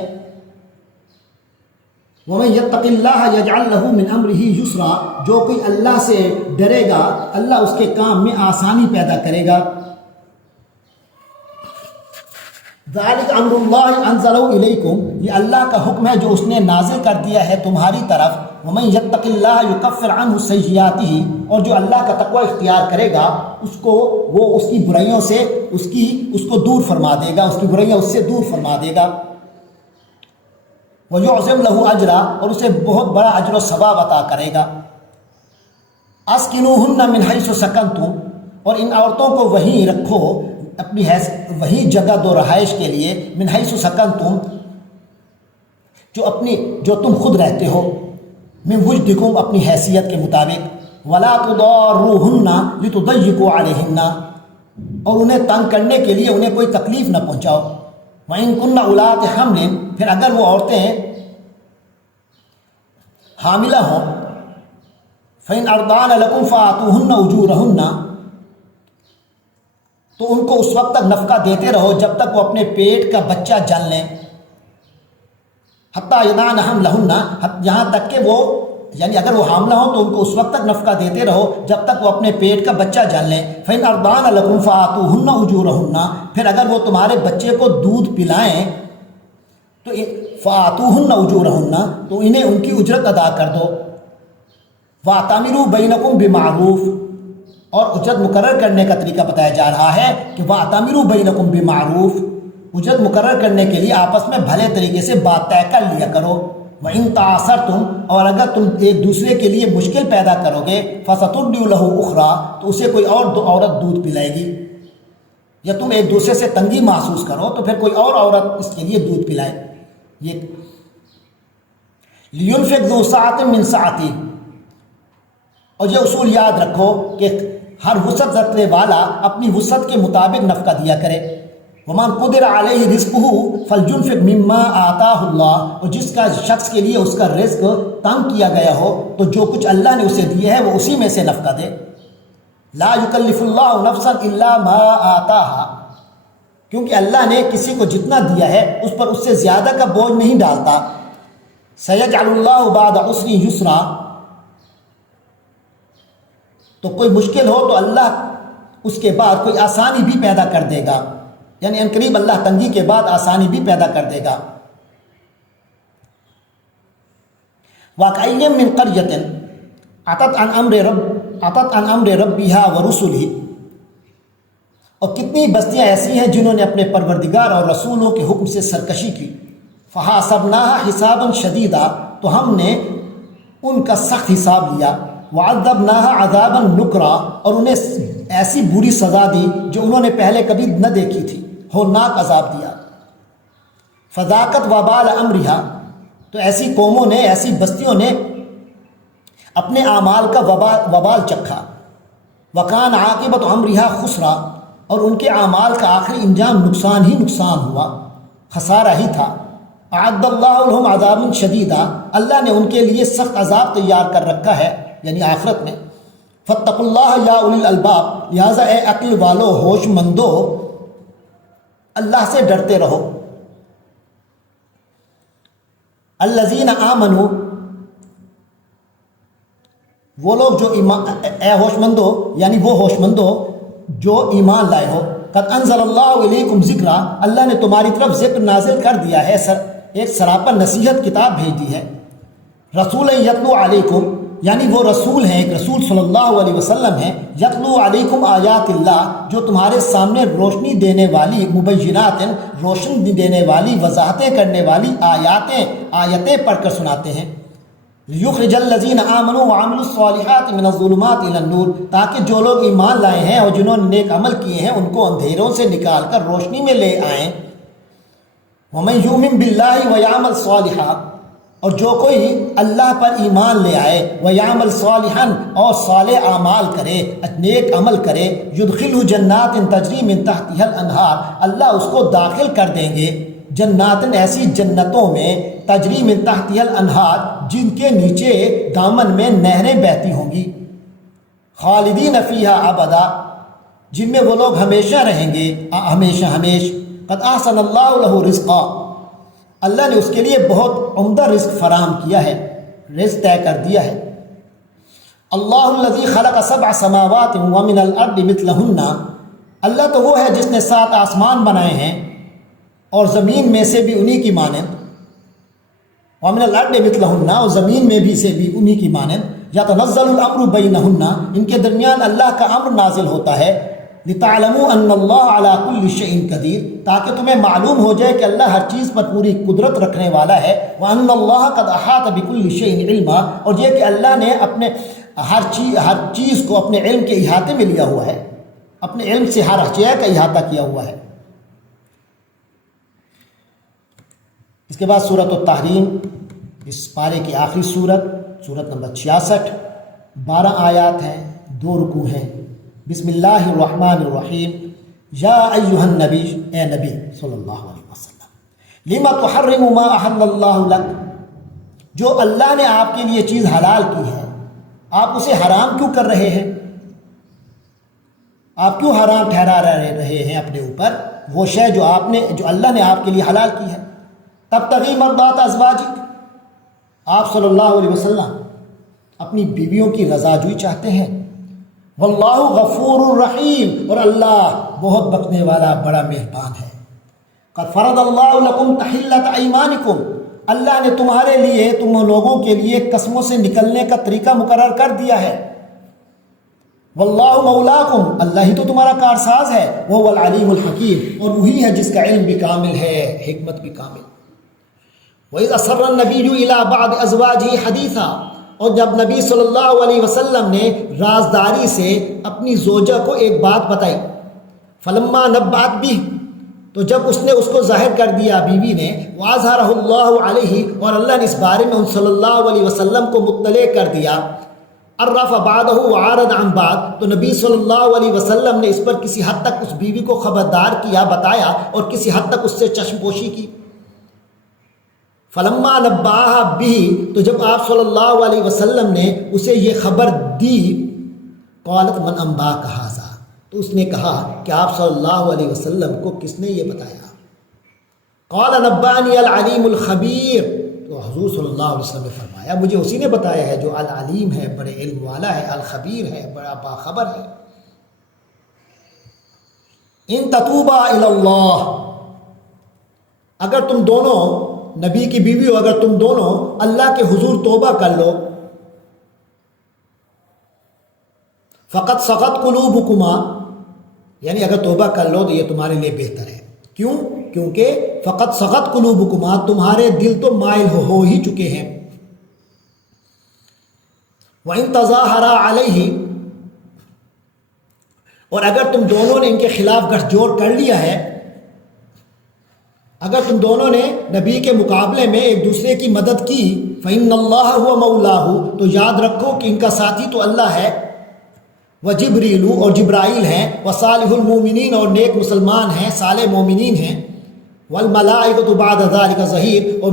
وَمَن يَتَّقِ اللَّهَ يَجْعَل لَّهُ مِنْ أَمْرِهِ يُسْرًا، جو کوئی اللہ سے ڈرے گا اللہ اس کے کام میں آسانی پیدا کرے گا۔ ذَلِكَ أَمْرُ اللَّهِ أَنزَلَهُ إِلَيْكُمْ، یہ اللہ کا حکم ہے جو اس نے نازل کر دیا ہے تمہاری طرف۔ وَمَن يَتَّقِ اللَّهَ يُكَفِّرْ عَنْهُ سَيِّئَاتِهِ، اور جو اللہ کا تقوی اختیار کرے گا اس کو وہ اس کی برائیوں سے اس کو دور فرما دے گا، اس کی برائیاں اس سے دور فرما دے گا۔ وَيُعْظِمْ لَهُ أَجْرًا، اور اسے بہت بڑا اجر و ثواب عطا کرے گا۔ أَسْكِنُوهُنَّ مِنْ حَيْثُ سَكَنْتُمْ، اور ان عورتوں کو وہیں رکھو اپنی وہی جگہ دو رہائش کے لیے، من حیث سکنتم، جو تم خود رہتے ہو، من وجدکم، اپنی حیثیت کے مطابق، ولا تضاروہن لتضیقوا علیہن، اور انہیں تنگ کرنے کے لیے انہیں کوئی تکلیف نہ پہنچاؤ۔ وَإِن كُنَّ أُولَاتِ حَمْلٍ، پھر اگر وہ عورتیں حاملہ ہوں، فَإِنْ أَرْضَعْنَ لَكُمْ فَآتُوهُنَّ أُجُورَهُنَّ، تو ان کو اس وقت تک نفقہ دیتے رہو جب تک وہ اپنے پیٹ کا بچہ جن لیں، حتیٰ یضعن حملہن، یہاں تک کہ وہ یعنی اگر وہ حاملہ ہوں تو ان کو اس وقت تک نفقہ دیتے رہو جب تک وہ اپنے پیٹ کا بچہ جن لیں۔ فَإِنْ أَرْضَعْنَ لَكُمْ فَآتُوهُنَّ أُجُورَهُنَّ، پھر اگر وہ تمہارے بچے کو دودھ پلائیں تو فَآتُوهُنَّ أُجُورَهُنَّ، تو انہیں ان کی اجرت ادا کر دو۔ وَأَعْتَمِرُوا بَيْنَكُمْ بِمَعْرُوفٍ، اور اجرت مقرر کرنے کا طریقہ بتایا جا رہا ہے کہ وَأَعْتَمِرُوا بَيْنَكُمْ بِمَعْرُوفٍ، اجرت مقرر کرنے کے لیے آپس میں بھلے طریقے سے بات طے کر لیا کرو۔ وَإِن تَعَاثَرْتُمْ، اور اگر تم ایک دوسرے کے لیے مشکل پیدا کرو گے، فَسَتُرْضِعُ لَهُ أُخْرَىٰ، تو اسے کوئی اور عورت دودھ پلائے گی، یا تم ایک دوسرے سے تنگی محسوس کرو تو پھر کوئی اور عورت اس کے لیے دودھ پلائے۔ یہ لِيُنْفِقْ ذُو سَعَةٍ مِّن سَعَتِهِ، اور یہ اصول یاد رکھو کہ ہر وسعت رکھنے والا اپنی وسعت کے مطابق نفقہ دیا کرے۔ وَمَنْ قُدِرَ عَلَيْهِ رِزْقُهُ فَلْيُنْفِقْ مِمَّا آتَاهُ اللَّهُ، اور جس کا شخص کے لیے اس کا رزق تنگ کیا گیا ہو تو جو کچھ اللہ نے اسے دیا ہے وہ اسی میں سے نفقہ دے۔ لَا يُكَلِّفُ اللَّهُ نَفْسًا إِلَّا مَا آتَاهَا، کیونکہ اللہ نے کسی کو جتنا دیا ہے اس پر اس سے زیادہ کا بوجھ نہیں ڈالتا۔ سَيَجْعَلُ اللَّهُ بَعْدَ عُسْرٍ يُسْرًا، تو کوئی مشکل ہو تو اللہ اس کے بعد کوئی آسانی بھی پیدا کر دے گا، یعنی ان قریب اللہ تنگی کے بعد آسانی بھی پیدا کر دے گا۔ وَكَأَيٍّ مِّن قَرْيَةٍ عَتَتْ عَنْ أَمْرِ رَبِّهَا وَرُسُلِهِ، اور کتنی بستیاں ایسی ہیں جنہوں نے اپنے پروردگار اور رسولوں کے حکم سے سرکشی کی۔ فَحَاسَبْنَاهَا حِسَابًا شَدِيدًا، تو ہم نے ان کا سخت حساب لیا۔ وَعَذَّبْنَاهَا عَذَابًا نُكْرًا، اور انہیں ایسی بری سزا دی جو انہوں نے پہلے کبھی نہ دیکھی تھی، ہولناک عذاب دیا۔ فَذَاقَتْ وَبَالَ أَمْرِهَا، تو ایسی قوموں نے، ایسی بستیوں نے اپنے اعمال کا وبال چکھا۔ وَكَانَ عَاقِبَةُ أَمْرِهَا خُسْرًا، اور ان کے اعمال کا آخری انجام نقصان ہی نقصان ہوا، خسارہ ہی تھا۔ أَعَدَّ اللَّهُ لَهُمْ عَذَابًا شَدِيدًا، اللہ نے ان کے لیے سخت عذاب تیار کر رکھا ہے، یعنی آخرت میں۔ فَاتَّقُوا اللَّهَ يَا أُولِي الْأَلْبَابِ، لہٰذا اے عقل والو، ہوش مندو، اللہ سے ڈرتے رہو۔ الَّذِينَ آمَنُوا، وہ لوگ جو اے ہوش مندو، یعنی وہ ہوش مندو جو ایمان لائے ہو۔ قَدْ أَنزَلَ اللَّهُ إِلَيْكُمْ ذِكْرًا، اللہ نے تمہاری طرف ذکر نازل کر دیا ہے، ایک سراپا نصیحت کتاب بھیج دی ہے۔ رسول یتلو علیکم، یعنی وہ رسول ہیں، ایک رسول صلی اللہ علیہ وسلم ہیں، یتلو علیکم آیات اللہ، جو تمہارے سامنے روشنی دینے والی، مبینات، روشن دینے والی، وضاحتیں کرنے والی آیتیں پڑھ کر سناتے ہیں۔ لیخرج الذین آمنوا وعملوا الصالحات من الظلمات الی النور، تاکہ جو لوگ ایمان لائے ہیں اور جنہوں نے نیک عمل کیے ہیں ان کو اندھیروں سے نکال کر روشنی میں لے آئیں۔ ومن یؤمن باللہ ویعمل صالحا، اور جو کوئی اللہ پر ایمان لے آئے وَيَعْمَلْ صَالِحًا اور صالح اعمال کرے، نیک عمل کرے، يُدْخِلْهُ جَنَّاتٍ تَجْرِي مِن تَحْتِهَا الْأَنْهَارُ اللہ اس کو داخل کر دیں گے جناتن ایسی جنتوں میں تجری من تحتها الانہار جن کے نیچے دامن میں نہریں بہتی ہوں گی، خالدین فیہا ابدا جن میں وہ لوگ ہمیشہ رہیں گے ہمیشہ ہمیش۔ قد احسن اللہ لہ رزقا اللہ نے اس کے لیے بہت عمدہ رزق فراہم کیا ہے، رزق طے کر دیا ہے۔ اللہ الذی خلق سبع سماوات ومن الارض مثلہن اللہ تو وہ ہے جس نے 7 آسمان بنائے ہیں اور زمین میں سے بھی انہی کی مانند، ومن الارض مثلہن اور زمین میں بھی سے بھی انہی کی مانند، یتنزل الامر بینہن ان کے درمیان اللہ کا امر نازل ہوتا ہے، لتعلموا ان اللہ علی کل شیء قدیر تاکہ تمہیں معلوم ہو جائے کہ اللہ ہر چیز پر پوری قدرت رکھنے والا ہے، وان اللہ قد احاط بکل شیء علما اور یہ کہ اللہ نے اپنے ہر چیز کو اپنے علم کے احاطے میں لیا ہوا ہے، اپنے علم سے ہر چیز کا احاطہ کیا ہوا ہے۔ اس کے بعد سورۃ التحریم اس پارے کی آخری سورت نمبر 66، 12 آیات ہیں، 2 رکوع ہیں۔ بسم اللہ الرحمن الرحیم، یا ایہا النبی اے نبی صلی اللہ علیہ وسلم، لما تحرم ما احل اللہ لک جو اللہ نے آپ کے لیے چیز حلال کی ہے آپ اسے حرام کیوں کر رہے ہیں؟ آپ کیوں حرام ٹھہرا رہے ہیں اپنے اوپر وہ شے جو اللہ نے آپ کے لیے حلال کی ہے؟ تبتغی مرضات ازواجک آپ صلی اللہ علیہ وسلم اپنی بیویوں کی رضا جوئی چاہتے ہیں، واللہ غفور الرحیم اور اللہ بہت بخشنے والا بڑا مہربان ہے۔ قد فرض اللہ لکم تحلۃ ایمانکم اللہ نے تمہارے لیے تم لوگوں کے لیے قسموں سے نکلنے کا طریقہ مقرر کر دیا ہے، واللہ مولاکم اللہ ہی تو تمہارا کارساز ہے، وہو العلیم الحکیم اور وہی ہے جس کا علم بھی کامل ہے، حکمت بھی کامل۔ وَإِذْ أَسَرَّ النَّبِيُّ إِلَىٰ بَعْضِ أَزْوَاجِهِ حَدِيثًا اور جب نبی صلی اللہ علیہ وسلم نے رازداری سے اپنی زوجہ کو ایک بات بتائی، فلما نبأت بہ تو جب اس نے اس کو ظاہر کر دیا بیوی نے، وَأَظْهَرَهُ اللَّهُ عَلَيْهِ اور اللہ نے اس بارے میں ان صلی اللہ علیہ وسلم کو مطلع کر دیا، عرف بعضه وعارض عن بعض تو نبی صلی اللہ علیہ وسلم نے اس پر کسی حد تک اس بیوی کو خبردار کیا، بتایا اور کسی حد تک اس سے چشم پوشی کی۔ فلما نبأها به تو جب آپ صلی اللہ علیہ وسلم نے اسے یہ خبر دی، قالت من انباک ھذا تو اس نے کہا کہ آپ صلی اللہ علیہ وسلم کو کس نے یہ بتایا؟ قال نبأنی العلیم الخبیر تو حضور صلی اللہ علیہ وسلم نے فرمایا مجھے اسی نے بتایا ہے جو العلیم ہے، بڑے علم والا ہے، الخبیر ہے، بڑا باخبر ہے۔ ان تتوبا الی اللہ اگر تم دونوں نبی کی بیوی ہو، اگر تم دونوں اللہ کے حضور توبہ کر لو، فقط سقط قلوبکما یعنی اگر توبہ کر لو تو یہ تمہارے لیے بہتر ہے۔ کیوں؟ کیونکہ فقط سقط قلوبکما تمہارے دل تو مائل ہو ہی چکے ہیں۔ وَإِن تَظَاهَرَا عَلَيْهِ اور اگر تم دونوں نے ان کے خلاف گٹھ جوڑ کر لیا ہے، اگر تم دونوں نے نبی کے مقابلے میں ایک دوسرے کی مدد کی، فإن اللہ هو مولاه تو یاد رکھو کہ ان کا ساتھی تو اللہ ہے، وجبریل اور جبرائیل ہیں، وصالح المومنین اور نیک مسلمان ہیں، صالح مومنین ہیں، والملائکۃ بعد ذلک ظہیر اور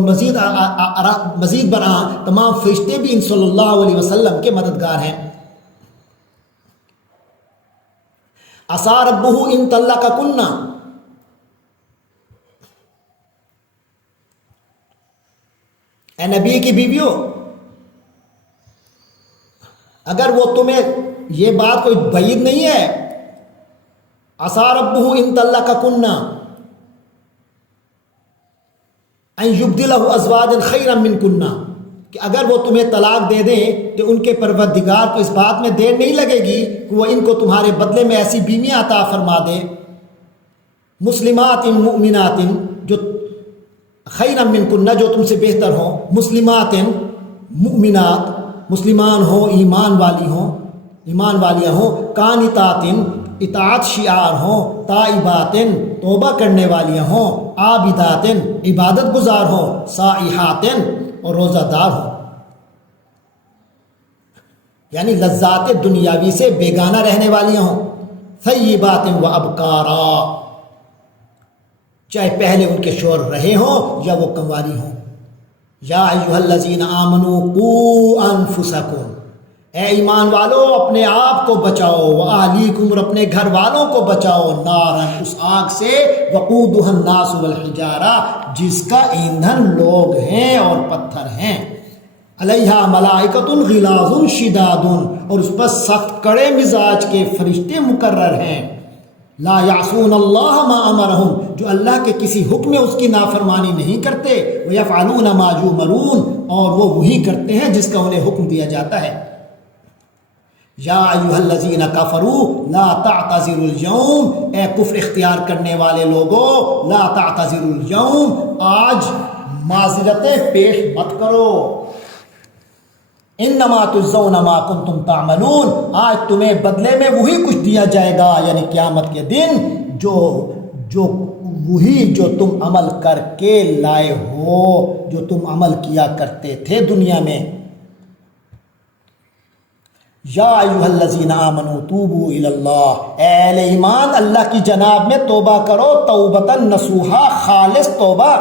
مزید برآں تمام فرشتے بھی ان صلی اللہ علیہ وسلم کے مددگار ہیں۔ عسیٰ ربہ ان طلقکن اے نبی کی بیویوں اگر وہ تمہیں یہ بات کوئی بعید نہیں ہے، عسیٰ ربہ ان طلقکن ان یبدلہ ازواجا خیرا منکن کہ اگر وہ تمہیں طلاق دے دیں تو ان کے پروردگار کو اس بات میں دیر نہیں لگے گی کہ وہ ان کو تمہارے بدلے میں ایسی بیویاں عطا فرما دے، مسلمات مؤمنات جو خیرا منکن جو تم سے بہتر ہوں، مسلمات مؤمنات مسلمان ہوں، ایمان والیاں ہوں، قانتات اطاعت شعار ہوں، تائبات توبہ کرنے والیاں ہوں، عابدات عبادت گزار ہوں، سائحات اور روزہ دار ہوں، یعنی لذات دنیاوی سے بیگانہ رہنے والیاں ہوں، طیبات و ابکارا، چاہے پہلے ان کے شوہر رہے ہوں یا وہ کنواری ہوں۔ یا ایھا الذین آمنوا قوا انفسکم، اے ایمان والو اپنے آپ کو بچاؤ، واہلیکم، اور اپنے گھر والوں کو بچاؤ، نارن، اس آگ سے، وقودھا الناس والحجارہ، جس کا ایندھن لوگ ہیں اور پتھر ہیں، علیہا ملائکۃ غلاظ شداد، اور اس پر سخت کڑے مزاج کے فرشتے مقرر ہیں، لا یعصون اللہ ما امرہم، جو اللہ کے کسی حکم میں اس کی نافرمانی نہیں کرتے، ویفعلون ما یؤمرون، اور وہ وہی کرتے ہیں جس کا انہیں حکم دیا جاتا ہے۔ یا ایھا الذین کفروا لا تعتذروا اليوم، اے کفر اختیار کرنے والے لوگوں، لا تعتذروا اليوم، آج معذرتیں پیش مت کرو، انما تجزون ما کنتم تعملون، آج تمہیں بدلے میں وہی کچھ دیا جائے گا، یعنی قیامت کے دن جو وہی جو تم عمل کر کے لائے ہو، جو تم عمل کیا کرتے تھے دنیا میں۔ یا ایھا الذین آمنوا توبوا الی اللہ، اے اہل ایمان اللہ کی جناب میں توبہ کرو، توبۃ نصوحا، خالص توبہ۔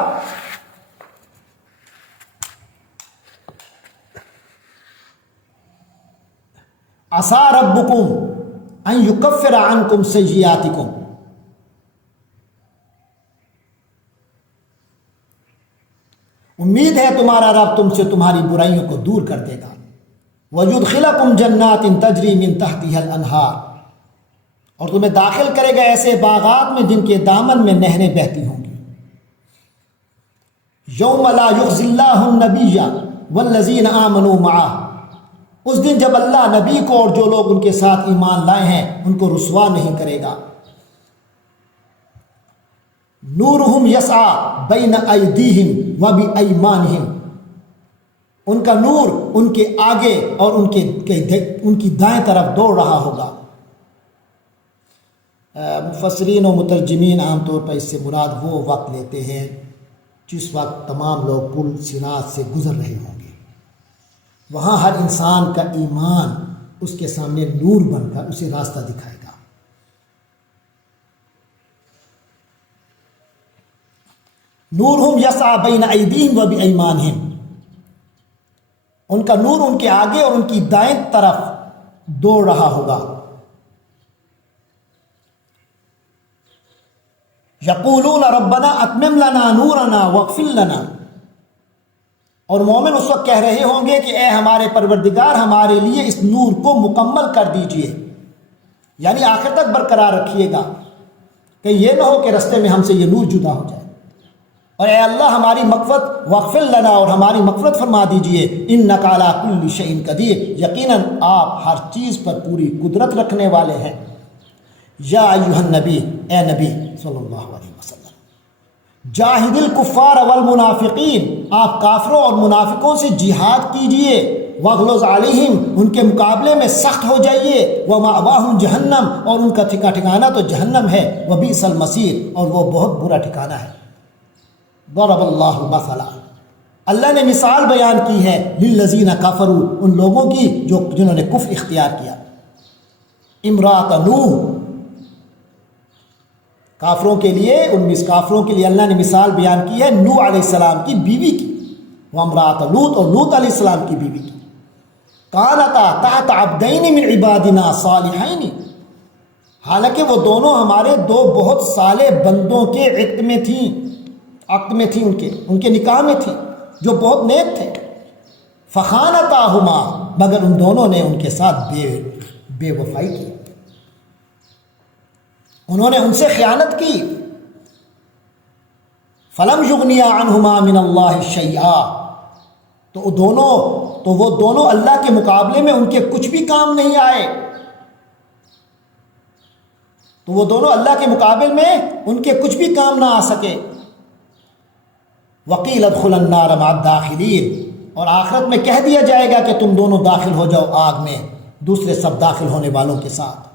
عسیٰ ربکم ان یکفر عنکم سیئاتکم، امید ہے تمہارا رب تم سے تمہاری برائیوں کو دور کر دے گا، وَيُدْخِلَكُمْ جَنَّاتٍ تَجْرِي مِن تَحْتِهَا الْأَنْهَارُ، اور تمہیں داخل کرے گا ایسے باغات میں جن کے دامن میں نہریں بہتی ہوں گی۔ يَوْمَ لَا يُخْزِي اللَّهُ النَّبِيَّ وَالَّذِينَ آمَنُوا مَعَهُ، اس دن جب اللہ نبی کو اور جو لوگ ان کے ساتھ ایمان لائے ہیں ان کو رسوا نہیں کرے گا۔ نورہم یسعی بین ایدیہم وبایمانہم، ان کا نور ان کے آگے اور ان کی دائیں طرف دوڑ رہا ہوگا۔ مفسرین و مترجمین عام طور پر اس سے مراد وہ وقت لیتے ہیں جس وقت تمام لوگ پل صراط سے گزر رہے ہوں گے، وہاں ہر انسان کا ایمان اس کے سامنے نور بن کر اسے راستہ دکھائے گا۔ نورہم یسعی بین ایدیہم وبایمانہم، ان کا نور ان کے آگے اور ان کی دائیں طرف دوڑ رہا ہوگا۔ یقولون ربنا اتمم لنا نورنا واغفر لنا، اور مومن اس وقت کہہ رہے ہوں گے کہ اے ہمارے پروردگار ہمارے لیے اس نور کو مکمل کر دیجئے، یعنی آخر تک برقرار رکھیے گا، کہ یہ نہ ہو کہ رستے میں ہم سے یہ نور جدا ہو جائے، اور اے اللہ ہماری مغفرت، واغفر لنا، اور ہماری مغفرت فرما دیجئے، انک علی کل شیء قدیر، یقیناً آپ ہر چیز پر پوری قدرت رکھنے والے ہیں۔ یا ایھا النبی، اے نبی صلی اللہ علیہ وسلم، جاہد الکفار والمنافقین، آپ کافروں اور منافقوں سے جہاد کیجئے، واغلظ علیہم، ان کے مقابلے میں سخت ہو جائیے، ومأواہم جہنم، اور ان کا ٹھکانہ تو جہنم ہے، وبئس المصیر، اور وہ بہت برا ٹھکانہ ہے۔ ضرب اللہ مثلا، اللہ نے مثال بیان کی ہے، للذین کفروا، ان لوگوں کی جنہوں نے کفر اختیار کیا، امرأۃ نوح، کافروں کے لیے کافروں کے لیے اللہ نے مثال بیان کی ہے نوح علیہ السلام کی بیوی کی، وامرأۃ لوط، اور لوط علیہ السلام کی بیوی کی، کانتا تحت عبدین من عبادنا صالحین، حالانکہ وہ دونوں ہمارے دو بہت صالح بندوں کے عقد میں تھیں، ان کے نکاح میں تھی، جو بہت نیک تھے، فخانتاہما، مگر ان دونوں نے ان کے ساتھ بے وفائی کی، انہوں نے ان سے خیانت کی، فلم یغنیا عنہما من اللہ شیئا، تو وہ دونوں اللہ کے مقابلے میں ان کے کچھ بھی کام نہیں آئے، تو وہ دونوں اللہ کے مقابل میں ان کے کچھ بھی کام نہ آ سکے۔ وقیل ادخلا النار مع الداخلین، اور آخرت میں کہہ دیا جائے گا کہ تم دونوں داخل ہو جاؤ آگ میں دوسرے سب داخل ہونے والوں کے ساتھ۔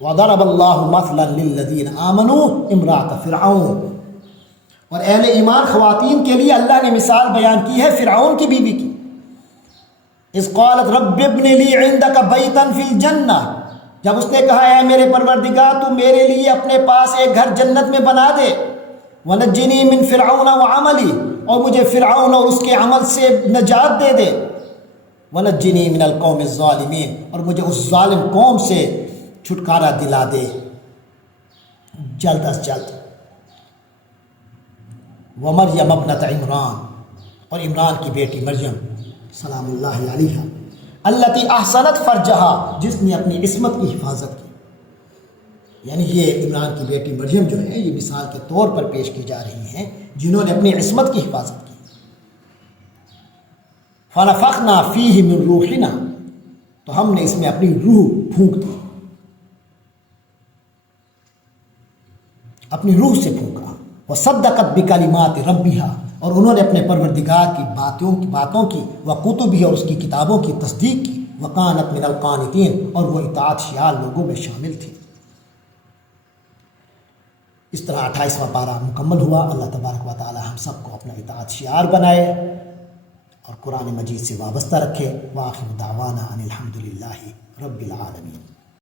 وضرب اللہ مثلا للذین آمنوا امرأۃ فرعون، اور اہل ایمان خواتین کے لیے اللہ نے مثال بیان کی ہے فرعون کی بیوی کی. اذ قالت رب ابن لی عندک بیتا فی الجنہ، جب اس نے کہا اے میرے پروردگار تو میرے لیے اپنے پاس ایک گھر جنت میں بنا دے. ونجنی من فرعون وعملی، اور مجھے فرعون اور اس کے عمل سے نجات دے دے. ونجنی من القوم الظالمین، اور مجھے اس ظالم قوم سے چھٹکارا دلا دے جلد از جلد. ومریم ابنت عمران، اور عمران کی بیٹی مریم سلام اللہ علیہا، التی احسنت فرجہا، جس نے اپنی عصمت کی حفاظت کی. یعنی یہ عمران کی بیٹی مریم جو ہے یہ مثال کے طور پر پیش کی جا رہی ہیں جنہوں نے اپنی عصمت کی حفاظت کی. فنفخنا فیہ من روحنا، تو ہم نے اس میں اپنی روح پھونک دی، اپنی روح سے پھونکا. وصدقت بکلمات ربہا، اور انہوں نے اپنے پروردگار کی باتوں کی وکتبہ، اور اس کی کتابوں کی تصدیق کی. وکانت من القانتین، اور وہ اطاعت شیار لوگوں میں شامل تھی. اس طرح 28واں پارہ مکمل ہوا. اللہ تبارک و تعالی ہم سب کو اپنا اطاعت شیار بنائے اور قرآن مجید سے وابستہ رکھے. وآخر دعوانا ان الحمد للہ رب العالمین.